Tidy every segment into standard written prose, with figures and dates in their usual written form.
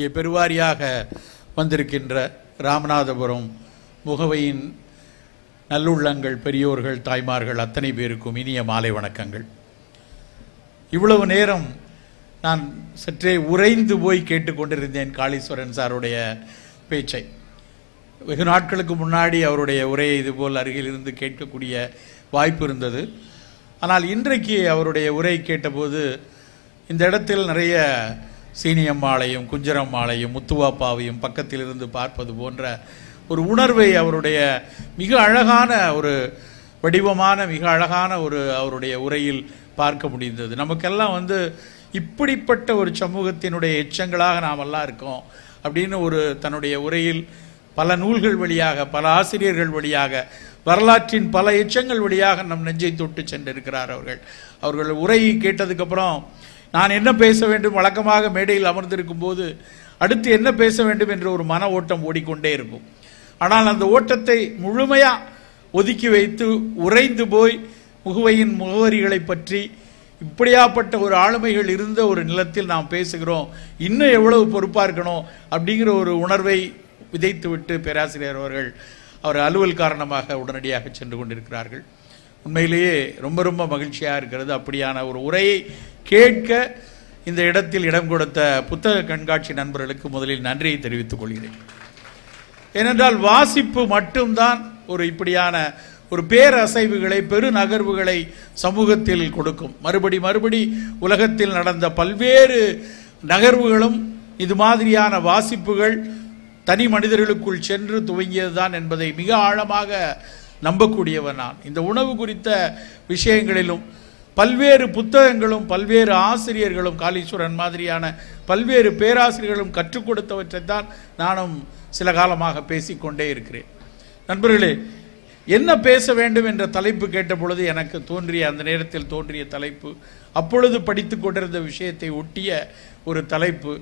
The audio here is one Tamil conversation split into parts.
இங்கே பெருவாரியாக வந்திருக்கின்ற ராமநாதபுரம் முகவையின் நல்லுள்ளங்கள், பெரியோர்கள், தாய்மார்கள் அத்தனை பேருக்கும் இனிய மாலை வணக்கங்கள். இவ்வளவு நேரம் நான் சற்றே உறைந்து போய் கேட்டுக்கொண்டிருந்தேன் காளீஸ்வரன் சாருடைய பேச்சை. வெகு நாட்களுக்கு முன்னாடி அவருடைய உரையை இதுபோல் அருகில் இருந்து கேட்கக்கூடிய வாய்ப்பு இருந்தது. ஆனால் இன்றைக்கு அவருடைய உரை கேட்டபோது இந்த இடத்தில் நிறைய சீனியம்மாளையும் குஞ்சரம்மாளையும் முத்துவாப்பாவையும் பக்கத்தில் இருந்து பார்ப்பது போன்ற ஒரு உணர்வை அவருடைய மிக அழகான ஒரு வடிவமான மிக அழகான ஒரு அவருடைய உரையில் பார்க்க முடிந்தது. நமக்கெல்லாம் இப்படிப்பட்ட ஒரு சமூகத்தினுடைய எச்சங்களாக நாம் எல்லாம் இருக்கோம் அப்படின்னு ஒரு தன்னுடைய உரையில் பல நூல்கள் வழியாக, பல ஆசிரியர்கள் வழியாக, வரலாற்றின் பல எச்சங்கள் வழியாக நம் நெஞ்சை தொட்டு சென்றிருக்கிறார் அவர்கள் உரையை கேட்டதுக்கப்புறம் நான் என்ன பேச வேண்டும், வழக்கமாக மேடையில் அமர்ந்திருக்கும் போது அடுத்து என்ன பேச வேண்டும் என்ற ஒரு மன ஓட்டம் ஓடிக்கொண்டே இருக்கும். ஆனால் அந்த ஓட்டத்தை முழுமையாக ஒதுக்கி வைத்து உறைந்து போய் முகவையின் முகவரிகளை பற்றி இப்படியாப்பட்ட ஒரு ஆளுமைகள் இருந்த ஒரு நிலத்தில் நாம் பேசுகிறோம், இன்னும் எவ்வளவு பொறுப்பாக இருக்கணும் அப்படிங்கிற ஒரு உணர்வை விதைத்து விட்டு பேராசிரியர் அவர் அலுவல் காரணமாக உடனடியாக சென்று கொண்டிருக்கிறார்கள். உண்மையிலேயே ரொம்ப ரொம்ப மகிழ்ச்சியாக இருக்கிறது. அப்படியான ஒரு உரையை கேட்க இந்த இடத்தில் இடம் கொடுத்த புத்தக கண்காட்சி நண்பர்களுக்கு முதலில் நன்றியை தெரிவித்துக் கொள்கிறேன். ஏனென்றால் வாசிப்பு மட்டும்தான் ஒரு இப்படியான ஒரு பேரசைவுகளை, பெருநகர்வுகளை சமூகத்தில் கொடுக்கும். மறுபடி உலகத்தில் நடந்த பல்வேறு நகர்வுகளும் இது மாதிரியான வாசிப்புகள் தனி மனிதர்களுக்குள் சென்று துவங்கியதுதான் என்பதை மிக ஆழமாக நம்பக்கூடியவன் நான். இந்த உணவு குறித்த விஷயங்களிலும் பல்வேறு புத்தகங்களும் பல்வேறு ஆசிரியர்களும், காளீஸ்வரன் மாதிரியான பல்வேறு பேராசிரியர்களும் கற்றுக் கொடுத்தவற்றை தான் நானும் சில காலமாக பேசிக்கொண்டே இருக்கிறேன். நண்பர்களே, என்ன பேச வேண்டும் என்ற தலைப்பு கேட்ட பொழுது எனக்கு அந்த நேரத்தில் தோன்றிய தலைப்பு, அப்பொழுது படித்து கொண்டிருந்த விஷயத்தை ஒட்டிய ஒரு தலைப்பு,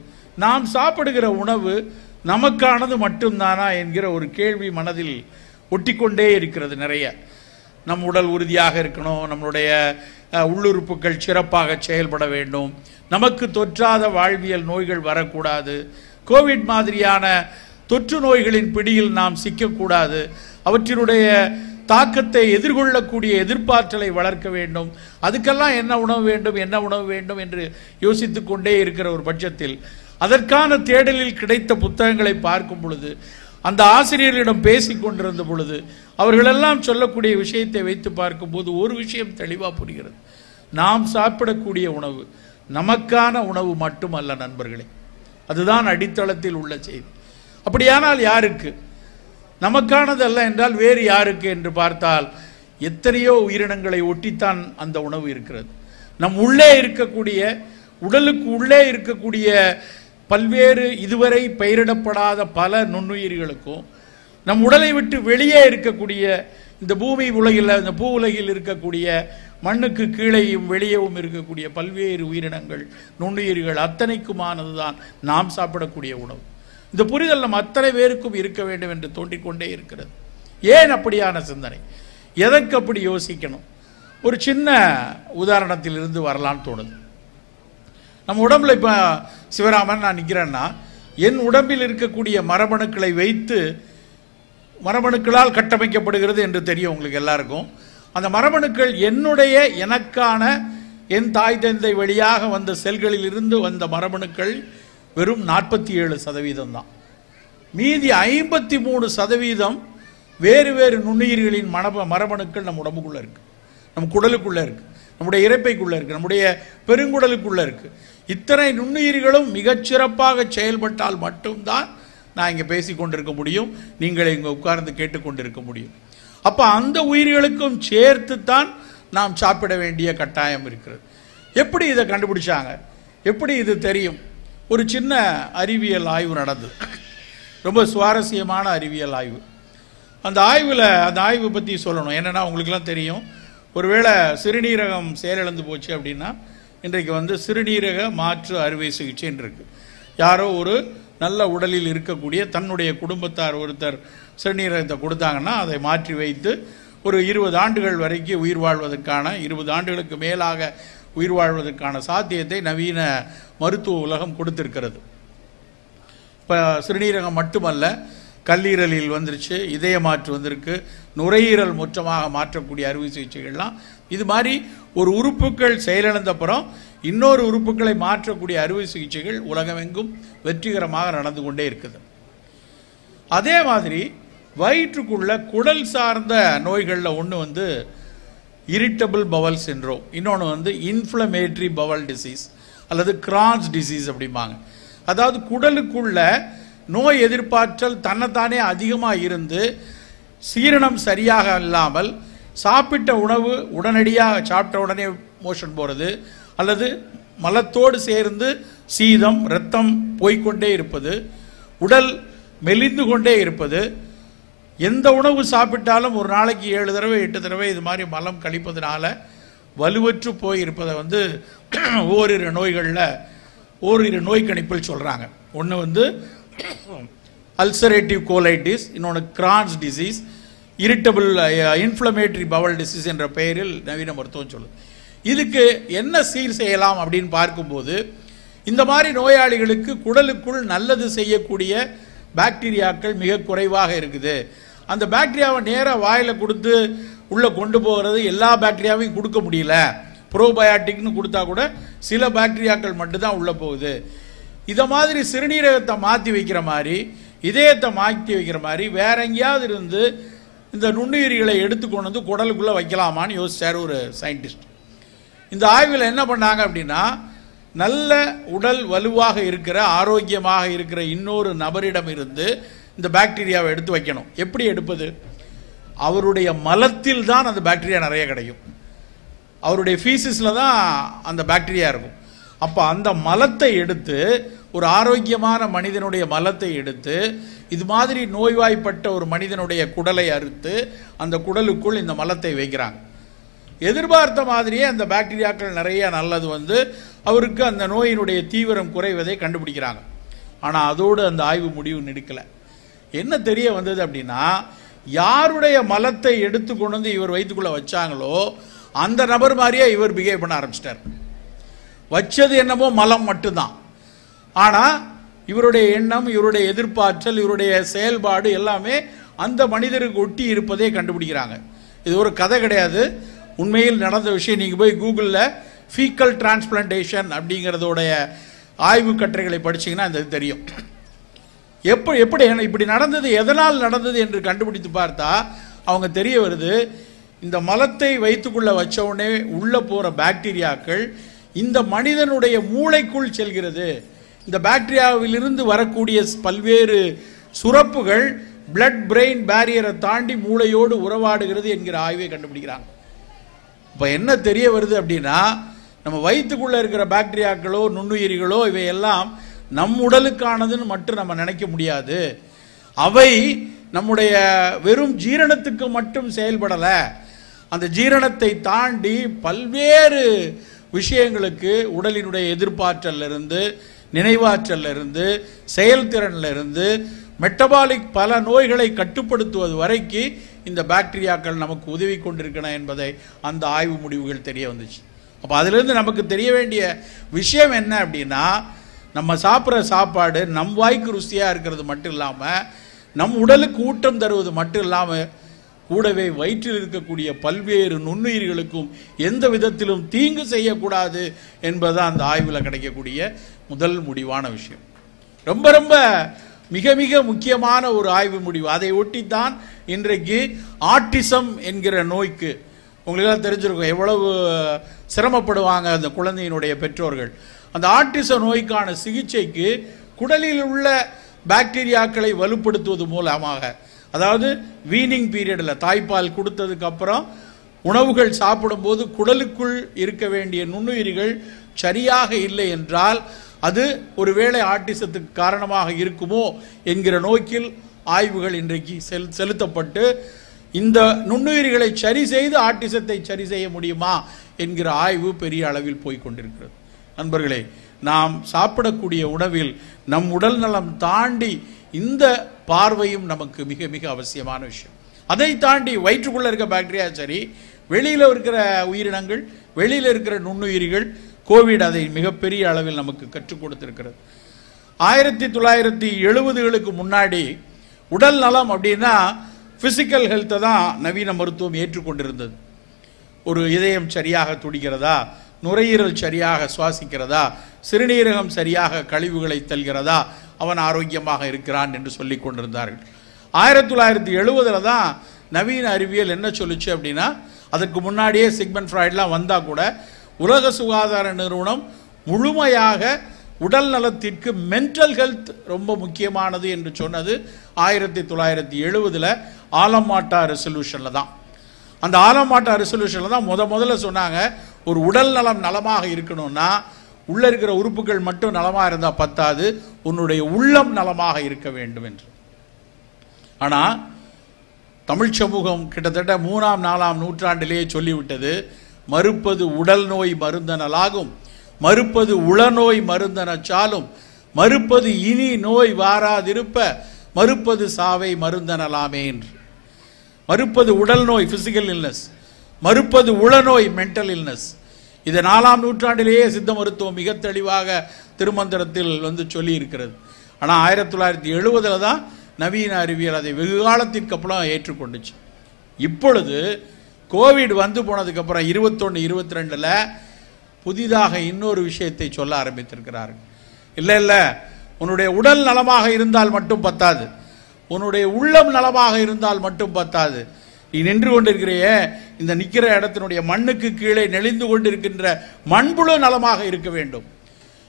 நாம் சாப்பிடுகிற உணவு நமக்கானது மட்டும்தானா என்கிற ஒரு கேள்வி மனதில் ஒட்டிக்கொண்டே இருக்கிறது. நிறைய நம் உடல் உறுதியாக இருக்கணும், நம்மளுடைய உள்ளுறுப்புகள் சிறப்பாக செயல்பட வேண்டும், நமக்கு தொற்றாத வாழ்வியல் நோய்கள் வரக்கூடாது, கோவிட் மாதிரியான தொற்று நோய்களின் பிடியில் நாம் சிக்கக்கூடாது, அவற்றினுடைய தாக்கத்தை எதிர்கொள்ளக்கூடிய எதிர்ப்பாற்றலை வளர்க்க வேண்டும், அதுக்கெல்லாம் என்ன உணவு வேண்டும் என்று யோசித்து கொண்டே இருக்கிற ஒரு பட்சத்தில் அதற்கான தேடலில் கிடைத்த புத்தகங்களை பார்க்கும் பொழுது, அந்த ஆசிரியர்களிடம் பேசிக் கொண்டிருந்த பொழுது அவர்களெல்லாம் சொல்லக்கூடிய விஷயத்தை வைத்து பார்க்கும்போது ஒரு விஷயம் தெளிவாக புரிகிறது. நாம் சாப்பிடக்கூடிய உணவு நமக்கான உணவு மட்டுமல்ல நண்பர்களே, அதுதான் அடித்தளத்தில் உள்ள செய்தி. அப்படியானால் யாருக்கு? நமக்கானது அல்ல என்றால் வேறு யாருக்கு என்று பார்த்தால் எத்தனையோ உயிரினங்களை ஒட்டித்தான் அந்த உணவு இருக்கிறது. நம் உள்ளே இருக்கக்கூடிய, உடலுக்கு உள்ளே இருக்கக்கூடிய பல்வேறு இதுவரை பெயரிடப்படாத பல நுண்ணுயிர்களுக்கும், நம் உடலை விட்டு வெளியே இருக்கக்கூடிய இந்த பூமி உலகில், இந்த பூ உலகில் இருக்கக்கூடிய மண்ணுக்கு கீழேயும் வெளியேவும் இருக்கக்கூடிய பல்வேறு உயிரினங்கள், நுண்ணுயிர்கள் அத்தனைக்குமானது தான் நாம் சாப்பிடக்கூடிய உணவு. இந்த புரிதல் நம் அத்தனை பேருக்கும் இருக்க வேண்டும் என்று தோன்றிக்கொண்டே இருக்கிறது. ஏன் அப்படியான சிந்தனை? எதற்கு அப்படி யோசிக்கணும்? ஒரு சின்ன உதாரணத்தில் இருந்து வரலான்னு தோணுது. நம்ம உடம்புல இப்போ சிவராமன் நான் நிற்கிறேன்னா, என் உடம்பில் இருக்கக்கூடிய மரபணுக்களை வைத்து, மரபணுக்களால் கட்டமைக்கப்படுகிறது என்று தெரியும் உங்களுக்கு எல்லாருக்கும். அந்த மரபணுக்கள் எனக்கான என் தாய் தந்தை வழியாக வந்த செல்களில் இருந்து வந்த மரபணுக்கள் வெறும் 47% தான். மீதி 53% வேறு வேறு நுண்ணுயிர்களின் மரபணுக்கள் நம் உடம்புக்குள்ள இருக்கு, நம் குடலுக்குள்ள இருக்கு, நம்முடைய இரைப்பைக்குள்ள இருக்கு, நம்முடைய பெருங்குடலுக்குள்ள இருக்கு. இத்தனை நுண்ணுயிர்களும் மிகச்சிறப்பாக செயல்பட்டால் மட்டும்தான் நான் இங்கே பேசிக்கொண்டிருக்க முடியும், நீங்கள் இங்கே உட்கார்ந்து கேட்டுக்கொண்டிருக்க முடியும். அப்போ அந்த உயிர்களுக்கும் சேர்த்துத்தான் நாம் சாப்பிட வேண்டிய கட்டாயம் இருக்கிறது. எப்படி இதை கண்டுபிடிச்சாங்க? எப்படி இது தெரியும்? ஒரு சின்ன அறிவியல் ஆய்வு நடந்தது, ரொம்ப சுவாரஸ்யமான அறிவியல் ஆய்வு. அந்த ஆய்வு பற்றி சொல்லணும். என்னென்னா, உங்களுக்கெல்லாம் தெரியும், ஒருவேளை சிறுநீரகம் செயலிழந்து போச்சு அப்படின்னா இன்றைக்கு சிறுநீரக மாற்று அறுவை சிகிச்சைன்னு இருக்கு. யாரோ ஒரு நல்ல உடலில் இருக்கக்கூடிய தன்னுடைய குடும்பத்தார் ஒருத்தர் சிறுநீரகத்தை கொடுத்தாங்கன்னா அதை மாற்றி வைத்து ஒரு 20 ஆண்டுகள் வரைக்கும் உயிர் வாழ்வதற்கான, 20 ஆண்டுகளுக்கு மேலாக உயிர் வாழ்வதற்கான சாத்தியத்தை நவீன மருத்துவ உலகம் கொடுத்திருக்கிறது. இப்போ சிறுநீரகம் மட்டுமல்ல, கல்லீரலில் வந்துருச்சு, இதய மாற்று வந்திருக்கு, நுரையீரல் மொத்தமாக மாற்றக்கூடிய அறுவை சிகிச்சைகள்லாம். இது மாதிரி ஒரு உறுப்புகள் செயலிழந்தப்புறம் இன்னொரு உறுப்புகளை மாற்றக்கூடிய அறுவை சிகிச்சைகள் உலகமெங்கும் வெற்றிகரமாக நடந்து கொண்டே இருக்குது. அதே மாதிரி வயிற்றுக்குள்ள குடல் சார்ந்த நோய்களில் ஒன்று வந்து இரிட்டபிள் பவல் சிண்ட்ரோம், இன்னொன்று வந்து இன்ஃப்ளமேட்டரி பவல் டிசீஸ் அல்லது கிரான்ஸ் டிசீஸ் அப்படிம்பாங்க. அதாவது குடலுக்குள்ள நோய் எதிர்ப்பாற்றல் தன்னைத்தானே அதிகமாக இருந்து சீரணம் சரியாக இல்லாமல் சாப்பிட்ட உணவு உடனடியாக சாப்பிட்ட உடனே மோஷன் போகிறது, அல்லது மலத்தோடு சேர்ந்து சீதம் இரத்தம் போய்கொண்டே இருப்பது, உடல் மெலிந்து கொண்டே இருப்பது, எந்த உணவு சாப்பிட்டாலும் ஒரு நாளைக்கு 7 தடவை 8 தடவை இது மாதிரி மலம் கழிப்பதனால வலுவற்று போயிருப்பதை வந்து ஓரிரு நோய்களில் ஓரிரு நோய் கணிப்பில் சொல்கிறாங்க. ஒன்று வந்து அல்சரேட்டிவ் கோலைட்டிஸ், இன்னொன்று Crohn's disease, irritable inflammatory Powell disease என்ற பெயரில் நவீன மருத்துவம் சொல்லுது. இதுக்கு என்ன சீர் செய்யலாம் அப்படின்னு பார்க்கும்போது, இந்த மாதிரி நோயாளிகளுக்கு குடலுக்குள் நல்லது செய்யக்கூடிய பாக்டீரியாக்கள் மிக குறைவாக இருக்குது. அந்த பாக்டீரியாவை நேராக வாயில் கொடுத்து உள்ளே கொண்டு போகிறது எல்லா பாக்டீரியாவையும் கொடுக்க முடியல. ப்ரோபயாட்டிக்னு கொடுத்தா கூட சில பாக்டீரியாக்கள் மட்டும்தான் உள்ளே போகுது. இதை மாதிரி சிறுநீரகத்தை மாற்றி வைக்கிற மாதிரி, இதயத்தை மாற்றி வைக்கிற மாதிரி வேற எங்கேயாவது இருந்து இந்த நுண்ணுயிரிகளை எடுத்துக்கொண்டு வந்து குடலுக்குள்ளே வைக்கலாமான்னு யோசிச்சார் ஒரு சயின்டிஸ்ட். இந்த ஆய்வில் என்ன பண்ணாங்க அப்படின்னா, நல்ல உடல் வலுவாக இருக்கிற ஆரோக்கியமாக இருக்கிற இன்னொரு நபரிடம் இருந்து இந்த பாக்டீரியாவை எடுத்து வைக்கணும். எப்படி எடுப்பது? அவருடைய மலத்தில் தான் அந்த பாக்டீரியா நிறைய கிடைக்கும். அவருடைய ஃபீசிஸில் தான் அந்த பாக்டீரியா இருக்கும். அப்போ அந்த மலத்தை எடுத்து, ஒரு ஆரோக்கியமான மனிதனுடைய மலத்தை எடுத்து, இது மாதிரி நோய்வாய்ப்பட்ட ஒரு மனிதனுடைய குடலை அறுத்து அந்த குடலுக்குள் இந்த மலத்தை வைக்கிறாங்க. எதிர்பார்த்த மாதிரியே அந்த பாக்டீரியாக்கள் நிறைய நல்லது வந்து அவருக்கு அந்த நோயினுடைய தீவிரம் குறைவதை கண்டுபிடிக்கிறாங்க. ஆனால் அதோடு அந்த ஆய்வு முடிவு நிற்கலை. என்ன தெரிய வந்தது அப்படின்னா, யாருடைய மலத்தை எடுத்து கொண்டு வந்து இவர் வயிற்றுக்குள்ள வச்சாங்களோ அந்த நபர் மாதிரியே இவர் பிஹேவ் பண்ண ஆரம்பிச்சிட்டார். வச்சது என்னமோ மலம் மட்டும்தான், ஆனால் இவருடைய எண்ணம், இவருடைய எதிர்பார்த்தல், இவருடைய செயல்பாடு எல்லாமே அந்த மனிதருக்கு ஒட்டி இருப்பதை கண்டுபிடிக்கிறாங்க. இது ஒரு கதை கிடையாது, உண்மையில் நடந்த விஷயம். நீங்கள் போய் கூகுளில் ஃபீக்கல் டிரான்ஸ்பிளான்டேஷன் அப்படிங்கிறதோடைய ஆய்வு கட்டுரைகளை படிச்சிங்கன்னா இந்த தெரியும். எப்படி இப்படி நடந்தது, எதனால் நடந்தது என்று கண்டுபிடித்து பார்த்தா அவங்க தெரிய வருது, இந்த மலத்தை வைத்துக்குள்ள வச்சவுடனே உள்ளே போகிற பாக்டீரியாக்கள் இந்த மனிதனுடைய மூளைக்குள் செல்கிறது. இந்த பாக்டீரியாவிலிருந்து வரக்கூடிய பல்வேறு சுரப்புகள் பிளட் பிரெயின் பேரியரை தாண்டி மூளையோடு உறவாடுகிறது என்கிற ஆய்வை கண்டுபிடிக்கிறாங்க. இப்போ என்ன தெரிய வருது அப்படின்னா, நம்ம வயிற்றுக்குள்ளே இருக்கிற பாக்டீரியாக்களோ நுண்ணுயிரிகளோ இவையெல்லாம் நம் உடலுக்கானதுன்னு மட்டும் நம்ம நினைக்க முடியாது. அவை நம்முடைய வெறும் ஜீரணத்துக்கு மட்டும் செயல்படலை, அந்த ஜீரணத்தை தாண்டி பல்வேறு விஷயங்களுக்கு, உடலினுடைய எதிர்ப்பாற்றல்ல இருந்து, நினைவாற்றல்ல இருந்து, செயல்திறன்ல இருந்து, மெட்டபாலிக் பல நோய்களை கட்டுப்படுத்துவது வரைக்கு இந்த பாக்டீரியாக்கள் நமக்கு உதவி கொண்டிருக்கணும் என்பதை அந்த ஆய்வு முடிவுகள் தெரிய வந்துச்சு. அப்போ அதிலிருந்து நமக்கு தெரிய வேண்டிய விஷயம் என்ன அப்படின்னா, நம்ம சாப்பிட்ற சாப்பாடு நம் வாய்க்கு ருசியாக இருக்கிறது மட்டும் இல்லாமல், நம் உடலுக்கு ஊட்டம் தருவது மட்டும் இல்லாமல், கூடவே வயிற்றில் இருக்கக்கூடிய பல்வேறு நுண்ணுயிர்களுக்கும் எந்த விதத்திலும் தீங்கு செய்யக்கூடாது என்பதுதான் அந்த ஆய்வில் கிடைக்கக்கூடிய முதல் முடிவான விஷயம். ரொம்ப ரொம்ப மிக மிக முக்கியமான ஒரு ஆய்வு முடிவு. அதை ஒட்டித்தான் இன்றைக்கு ஆட்டிசம் என்கிற நோய்க்கு, உங்களுக்கெல்லாம் தெரிஞ்சிருக்கும் எவ்வளவு சிரமப்படுவாங்க அந்த குழந்தையினுடைய பெற்றோர்கள். அந்த ஆட்டிச நோய்க்கான சிகிச்சைக்கு குடலில் உள்ள பாக்டீரியாக்களை வலுப்படுத்துவது மூலமாக, அதாவது வீனிங் பீரியடில் தாய்ப்பால் கொடுத்ததுக்கு அப்புறம் உணவுகள் சாப்பிடும்போது குடலுக்குள் இருக்க வேண்டிய நுண்ணுயிரிகள் சரியாக இல்லை என்றால் அது ஒருவேளை ஆட்டிசத்துக்கு காரணமாக இருக்குமோ என்கிற நோக்கில் ஆய்வுகள் இன்றைக்கு செலுத்தப்பட்டு, இந்த நுண்ணுயிரிகளை சரி செய்து ஆட்டிசத்தை சரி செய்ய முடியுமா என்கிற ஆய்வு பெரிய அளவில் போய்கொண்டிருக்கிறது. நண்பர்களே, நாம் சாப்பிடக்கூடிய உணவில் நம் உடல் நலம் தாண்டி இந்த பார்வையும் நமக்கு மிக மிக அவசியமான விஷயம். அதை தாண்டி வயிற்றுக்குள்ள இருக்க பாக்டீரியா சரி, வெளியில் இருக்கிற உயிரினங்கள், வெளியில் இருக்கிற நுண்ணுயிரிகள், கோவிட் அதை மிகப்பெரிய அளவில் நமக்கு கற்றுக் கொடுத்திருக்கிறது. 1970களுக்கு முன்னாடி உடல் நலம் அப்படின்னா பிசிக்கல் ஹெல்த்தை தான் நவீன மருத்துவம் ஏற்றுக்கொண்டிருந்தது. ஒரு இதயம் சரியாக துடிக்கிறதா, நுரையீரல் சரியாக சுவாசிக்கிறதா, சிறுநீரகம் சரியாக கழிவுகளை தள்ளுகிறதா, அவன் ஆரோக்கியமாக இருக்கிறான் என்று சொல்லிக் கொண்டிருந்தார்கள். 1970 தான் நவீன அறிவியல் என்ன சொல்லுச்சு அப்படின்னா, அதற்கு முன்னாடியே சிக்மண்ட் ஃப்ராய்ட்லாம் வந்தால் கூட உலக சுகாதார நிறுவனம் முழுமையாக உடல் நலத்திற்கு மென்டல் ஹெல்த் ரொம்ப முக்கியமானது என்று சொன்னது 1970 ஆலமாட்டா ரெசல்யூஷனில் தான். அந்த ஆலமாட்டா ரெசல்யூஷனில் தான் முதல்ல சொன்னாங்க, ஒரு உடல் நலம் நலமாக இருக்கணும்னா உள்ளே இருக்கிற உறுப்புகள் மட்டும் நலமாக இருந்தால் பத்தாது, உன்னுடைய உள்ளம் நலமாக இருக்க வேண்டும் என்று. ஆனால் தமிழ் சமூகம் கிட்டத்தட்ட 3ஆம் 4ஆம் நூற்றாண்டிலேயே சொல்லிவிட்டது, மறுப்பது உடல் நோய் மருந்தனலாகும், மறுப்பது உளநோய் மருந்தனச்சாலும், மறுப்பது இனி நோய் வாராதிருப்ப, மறுப்பது சாவை மருந்தனலாமே என்று. மறுப்பது உடல் நோய் பிசிக்கல் இல்னஸ், மறுப்பது உளநோய் மென்டல் இல்னஸ். இதை 4ஆம் நூற்றாண்டிலேயே சித்த மருத்துவம் மிக தெளிவாக திருமந்திரத்தில் சொல்லி இருக்கிறது. ஆனால் 1970 தான் நவீன அறிவியல் அதை வெகு காலத்திற்கு அப்புறம் ஏற்றுக்கொண்டுச்சு. இப்பொழுது கோவிட் வந்து போனதுக்கு அப்புறம் 21, 22 புதிதாக இன்னொரு விஷயத்தை சொல்ல ஆரம்பித்திருக்கிறார்கள். இல்லை, உன்னுடைய உடல் நலமாக இருந்தால் மட்டும் பத்தாது, உன்னுடைய உள்ளம் நலமாக இருந்தால் மட்டும் பத்தாது. நீ நின்று கொண்டிருக்கிறையே, இந்த நிற்கிற இடத்தினுடைய மண்ணுக்கு கீழே நெளிந்து கொண்டிருக்கின்ற மண்புழு நலமாக இருக்க வேண்டும்.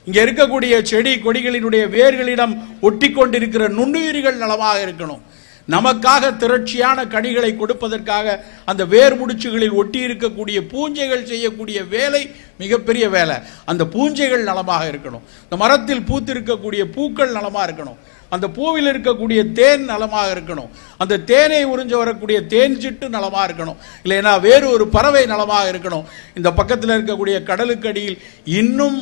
இங்கே இருக்கக்கூடிய செடி கொடிகளினுடைய வேர்களிடம் ஒட்டி கொண்டிருக்கிற நுண்ணுயிரிகள் நலமாக இருக்கணும். நமக்காக திரட்சியான கனிகளை கொடுப்பதற்காக அந்த வேர் முடிச்சுகளில் ஒட்டி இருக்கக்கூடிய பூஞ்சைகள் செய்யக்கூடிய வேலை மிகப்பெரிய வேலை. அந்த பூஞ்சைகள் நலமாக இருக்கணும். இந்த மரத்தில் பூத்திருக்கக்கூடிய பூக்கள் நலமாக இருக்கணும். அந்த பூவில் இருக்கக்கூடிய தேன் நலமாக இருக்கணும். அந்த தேனை உறிஞ்ச வரக்கூடிய தேன் சிட்டு நலமாக இருக்கணும். இல்லைன்னா வேறு ஒரு பறவை நலமாக இருக்கணும். இந்த பக்கத்தில் இருக்கக்கூடிய கடலுக்கடியில் இன்னும்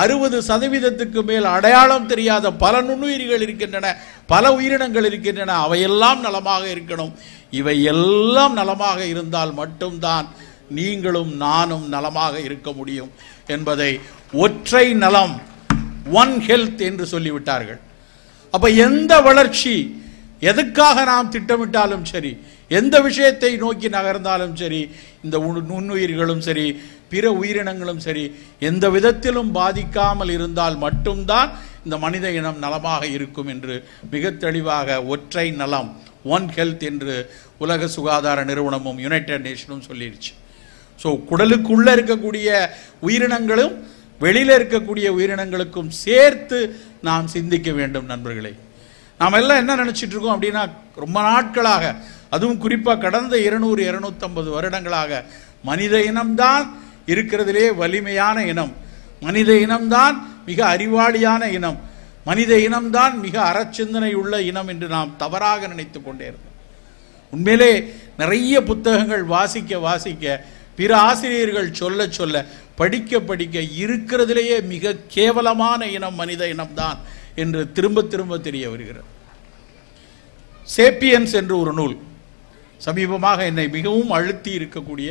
60% மேல் அடையாளம் தெரியாத பல நுண்ணுயிரிகள் இருக்கின்றன, பல உயிரினங்கள் இருக்கின்றன. அவையெல்லாம் நலமாக இருக்கணும். இவை எல்லாம் நலமாக இருந்தால் மட்டும்தான் நீங்களும் நானும் நலமாக இருக்க முடியும் என்பதை ஒற்றை நலம், ஒன் ஹெல்த் என்று சொல்லிவிட்டார்கள். அப்ப எந்த வளர்ச்சி எதுக்காக நாம் திட்டமிட்டாலும் சரி, எந்த விஷயத்தை நோக்கி நகர்ந்தாலும் சரி, இந்த நுண்ணுயிர்களும் சரி பிற உயிரினங்களும் சரி எந்த விதத்திலும் பாதிக்காமல் இருந்தால் மட்டும்தான் இந்த மனித இனம் நலமாக இருக்கும் என்று மிக தெளிவாக ஒற்றை நலம், ஒன் ஹெல்த் என்று உலக சுகாதார நிறுவனமும் யுனைடெட் நேஷனும் சொல்லிடுச்சு. ஸோ குடலுக்குள்ள இருக்கக்கூடிய உயிரினங்களும் வெளியில் இருக்கக்கூடிய உயிரினங்களுக்கும் சேர்த்து நாம் சிந்திக்க வேண்டும். நண்பர்களே, நாம் எல்லாம் என்ன நினைச்சிட்டு இருக்கோம் அப்படின்னா, ரொம்ப நாட்களாக, அதுவும் குறிப்பாக கடந்த 200-250 வருடங்களாக மனித இனம்தான் இருக்கிறதிலே வலிமையான இனம், மனித இனம்தான் மிக அறிவாளியான இனம், மனித இனம்தான் மிக அறச்சிந்தனை உள்ள இனம் என்று நாம் தவறாக நினைத்து கொண்டே இருந்தோம். உண்மையிலே நிறைய புத்தகங்கள் வாசிக்க பிற ஆசிரியர்கள் சொல்ல படிக்க இருக்கிறதிலேயே மிக கேவலமான இனம் மனித இனம்தான் என்று திரும்ப தெரிய வருகிறது. சேப்பியன்ஸ் என்று ஒரு நூல் சமீபமாக என்னை மிகவும் அழுத்தி இருக்கக்கூடிய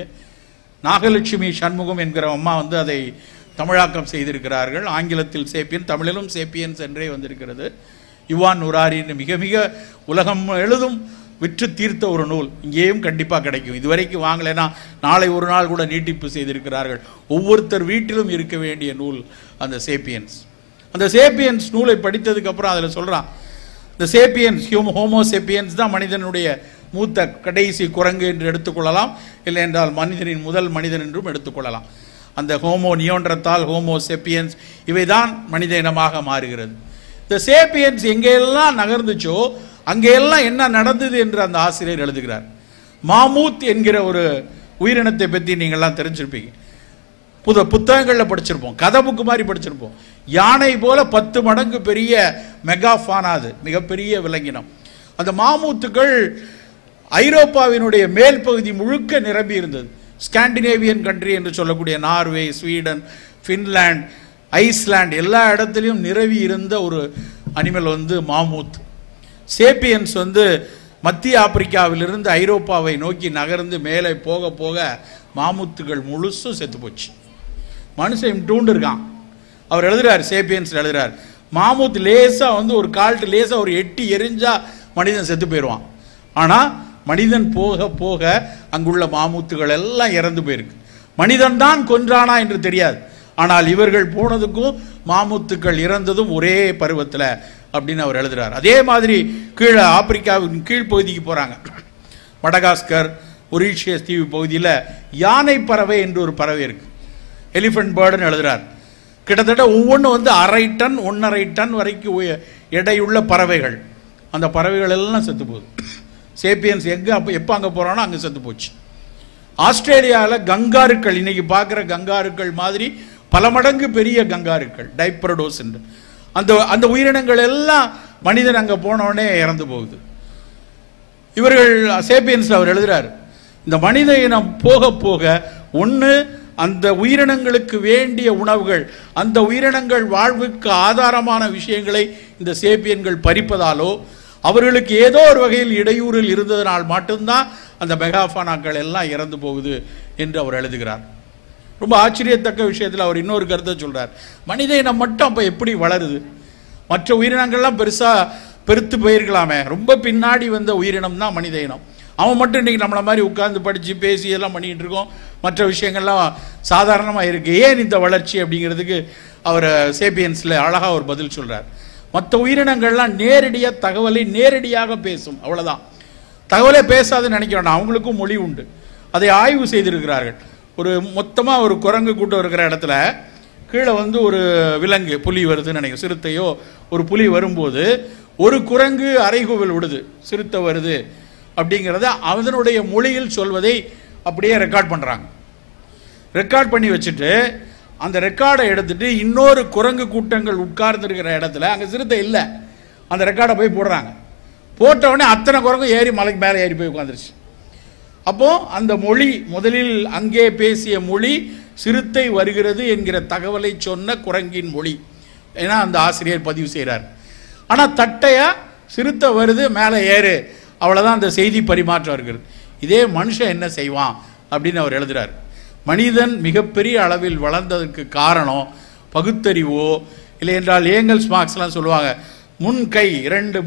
நாகலட்சுமி சண்முகம் என்கிற அம்மா அதை தமிழாக்கம் செய்திருக்கிறார்கள். ஆங்கிலத்தில் சேப்பியன், தமிழிலும் சேப்பியன்ஸ் என்றே வந்திருக்கிறது. யுவான் நுராரின்னு மிக உலகம் எழுதும் விற்று தீர்த்த ஒரு நூல். இங்கேயும் கண்டிப்பாக கிடைக்கும். இதுவரைக்கும் வாங்கலைன்னா நாளை ஒரு நாள் கூட நீட்டிப்பு செய்திருக்கிறார்கள். ஒவ்வொருத்தர் வீட்டிலும் இருக்க வேண்டிய நூல் அந்த சேப்பியன்ஸ். அந்த சேப்பியன்ஸ் நூலை படித்ததுக்கு அப்புறம் அதில் சொல்றான், இந்த சேப்பியன்ஸ் ஹோமோ சேப்பியன்ஸ் தான் மனிதனுடைய மூத்த கடைசி குரங்கு என்று எடுத்துக்கொள்ளலாம், இல்லை என்றால் மனிதனின் முதல் மனிதன் என்றும் எடுத்துக்கொள்ளலாம். அந்த ஹோமோ நியோண்டர்தால், ஹோமோ சேப்பியன்ஸ் இவைதான் மனித இனமாக மாறுகிறது. இந்த சேப்பியன்ஸ் எங்கெல்லாம் நகர்ந்துச்சோ அங்கெல்லாம் என்ன நடந்தது என்று அந்த ஆசிரியர் எழுதுகிறார். மாமூத் என்கிற ஒரு உயிரினத்தை பற்றி நீங்கள்லாம் தெரிஞ்சிருப்பீங்க, புத்தகங்களில் படிச்சிருப்போம், கதை புக்கு மாதிரி படிச்சிருப்போம். யானை போல 10 மடங்கு பெரிய மெகாஃபானா, அது மிகப்பெரிய விலங்கினம். அந்த மாமூத்துக்கள் ஐரோப்பாவினுடைய மேல் பகுதி முழுக்க நிரம்பி இருந்தது. ஸ்காண்டினேவியன் கண்ட்ரி என்று சொல்லக்கூடிய நார்வே, ஸ்வீடன், ஃபின்லாந்து, ஐஸ்லாந்து எல்லா இடத்துலையும் நிரவி இருந்த ஒரு அனிமல் மாமூத். சேப்பியன்ஸ் மத்திய ஆப்பிரிக்காவிலிருந்து ஐரோப்பாவை நோக்கி நகர்ந்து மேலே போக மாமூத்துகள் முழுசும் செத்து போச்சு. மனுஷன் டூண்டு இருக்கான். அவர் எழுதுறார், சேப்பியன்ஸ் எழுதுறார், மாமூத் லேசாக வந்து ஒரு கால்ட்டு லேசாக ஒரு எட்டி எரிஞ்சா மனிதன் செத்து போயிடுவான். ஆனால் மனிதன் போக போக அங்குள்ள மாமூத்துகள் எல்லாம் இறந்து போயிருக்கு. மனிதன் தான் கொன்றானா என்று தெரியாது. ஆனால் இவர்கள் போனதுக்கும் மாமூத்துக்கள் இறந்ததும் ஒரே பருவத்தில் அப்படின்னு அவர் எழுதுறார். அதே மாதிரி கீழே ஆப்பிரிக்காவின் கீழ்ப்பகுதிக்கு போகிறாங்க. மடகாஸ்கர், மொரீஷியஸ் தீவு பகுதியில் யானை பறவை என்று ஒரு பறவை இருக்கு. எலிஃபென்ட் பேர்டுன்னு எழுதுறார். கிட்டத்தட்ட ஒவ்வொன்றும் வந்து 1/2 டன் 1.5 டன் வரைக்கும் எடையுள்ள பறவைகள். அந்த பறவைகள் எல்லாம் செத்து போகுது. சேப்பியன்ஸ் எப்போ அங்கே போகிறானோ அங்கே செத்து போச்சு. ஆஸ்திரேலியாவில் கங்காருக்கள், இன்னைக்கு பார்க்குற கங்காருக்கள் மாதிரி பல மடங்கு பெரிய கங்காருக்கள், டைப்ரடோஸ் என்று அந்த உயிரினங்கள் எல்லாம் மனிதன் அங்கே போனோடனே இறந்து போகுது. இவர்கள் சேப்பியன்ஸ் அவர் எழுதுறாரு, இந்த மனித இனம் போக போக ஒன்று அந்த உயிரினங்களுக்கு வேண்டிய உணவுகள், அந்த உயிரினங்கள் வாழ்வுக்கு ஆதாரமான விஷயங்களை இந்த சேப்பியன்கள் பறிப்பதாலோ அவர்களுக்கு ஏதோ ஒரு வகையில் இடையூறில் இருந்ததனால் மட்டும்தான் அந்த மெகாஃபானாக்கள் எல்லாம் இறந்து போகுது என்று அவர் எழுதுகிறார். ரொம்ப ஆச்சரியத்தக்க விஷயத்தில் அவர் இன்னொரு கருத்தை சொல்றார். மனித இனம் மட்டும் அப்போ எப்படி வளருது? மற்ற உயிரினங்கள்லாம் பெருத்து போயிருக்கலாமே. ரொம்ப பின்னாடி வந்த உயிரினம் தான் மனித இனம். அவன் மட்டும் இன்னைக்கு நம்மளை மாதிரி உட்கார்ந்து படித்து பேசி எல்லாம் பண்ணிட்டு இருக்கோம். மற்ற விஷயங்கள்லாம் சாதாரணமாக இருக்கு. ஏன் இந்த வளர்ச்சி அப்படிங்கிறதுக்கு அவர் சேப்பியன்ஸில் அழகாக ஒரு பதில் சொல்றார். மற்ற உயிரினங்கள்லாம் நேரடியாக தகவலை நேரடியாக பேசும், அவ்வளோதான். தகவலே பேசாதுன்னு நினைக்க வேண்டாம், அவங்களுக்கும் மொழி உண்டு. அதை ஆய்வு செய்திருக்கிறார்கள். ஒரு மொத்தமாக ஒரு குரங்கு கூட்டம் இருக்கிற இடத்துல கீழே வந்து ஒரு விலங்கு, புலி வருதுன்னு நினைக்கிறேன், சிறுத்தையோ ஒரு புலி வரும்போது ஒரு குரங்கு அறைகூவல் விடுது, சிறுத்தை வருது அப்படிங்கிறத அதனுடைய மொழியில் சொல்வதை அப்படியே ரெக்கார்ட் பண்ணுறாங்க. ரெக்கார்ட் பண்ணி வச்சுட்டு அந்த ரெக்கார்டை எடுத்துட்டு இன்னொரு குரங்கு கூட்டங்கள் உட்கார்ந்து இருக்கிற இடத்துல அங்கே சிறுத்தை இல்லை, அந்த ரெக்கார்டை போய் போடுறாங்க. போட்டவுடனே அத்தனை குரங்கு ஏறி மலைக்கு மேலே ஏறி போய் உட்காந்துருச்சு. அப்போ அந்த மொழி, முதலில் அங்கே பேசிய மொழி சிறுத்தை வருகிறது என்கிற தகவலை சொன்ன குரங்கின் மொழி, ஏன்னா அந்த ஆசிரியர் பதிவு செய்கிறார். ஆனால் தட்டையா சிறுத்தை வருது மேலே ஏறு, அவ்வளோதான் அந்த செய்தி பரிமாற்றம் இருக்கிறது. இதே மனுஷன் என்ன செய்வான் அப்படின்னு அவர் எழுதுறார். மனிதன் மிகப்பெரிய அளவில் வளர்ந்ததற்கு காரணம் பகுத்தறிவோ இல்லை என்றால் ஏங்கல்ஸ் மார்க்ஸ்லாம் சொல்லுவாங்க, முன் கை 2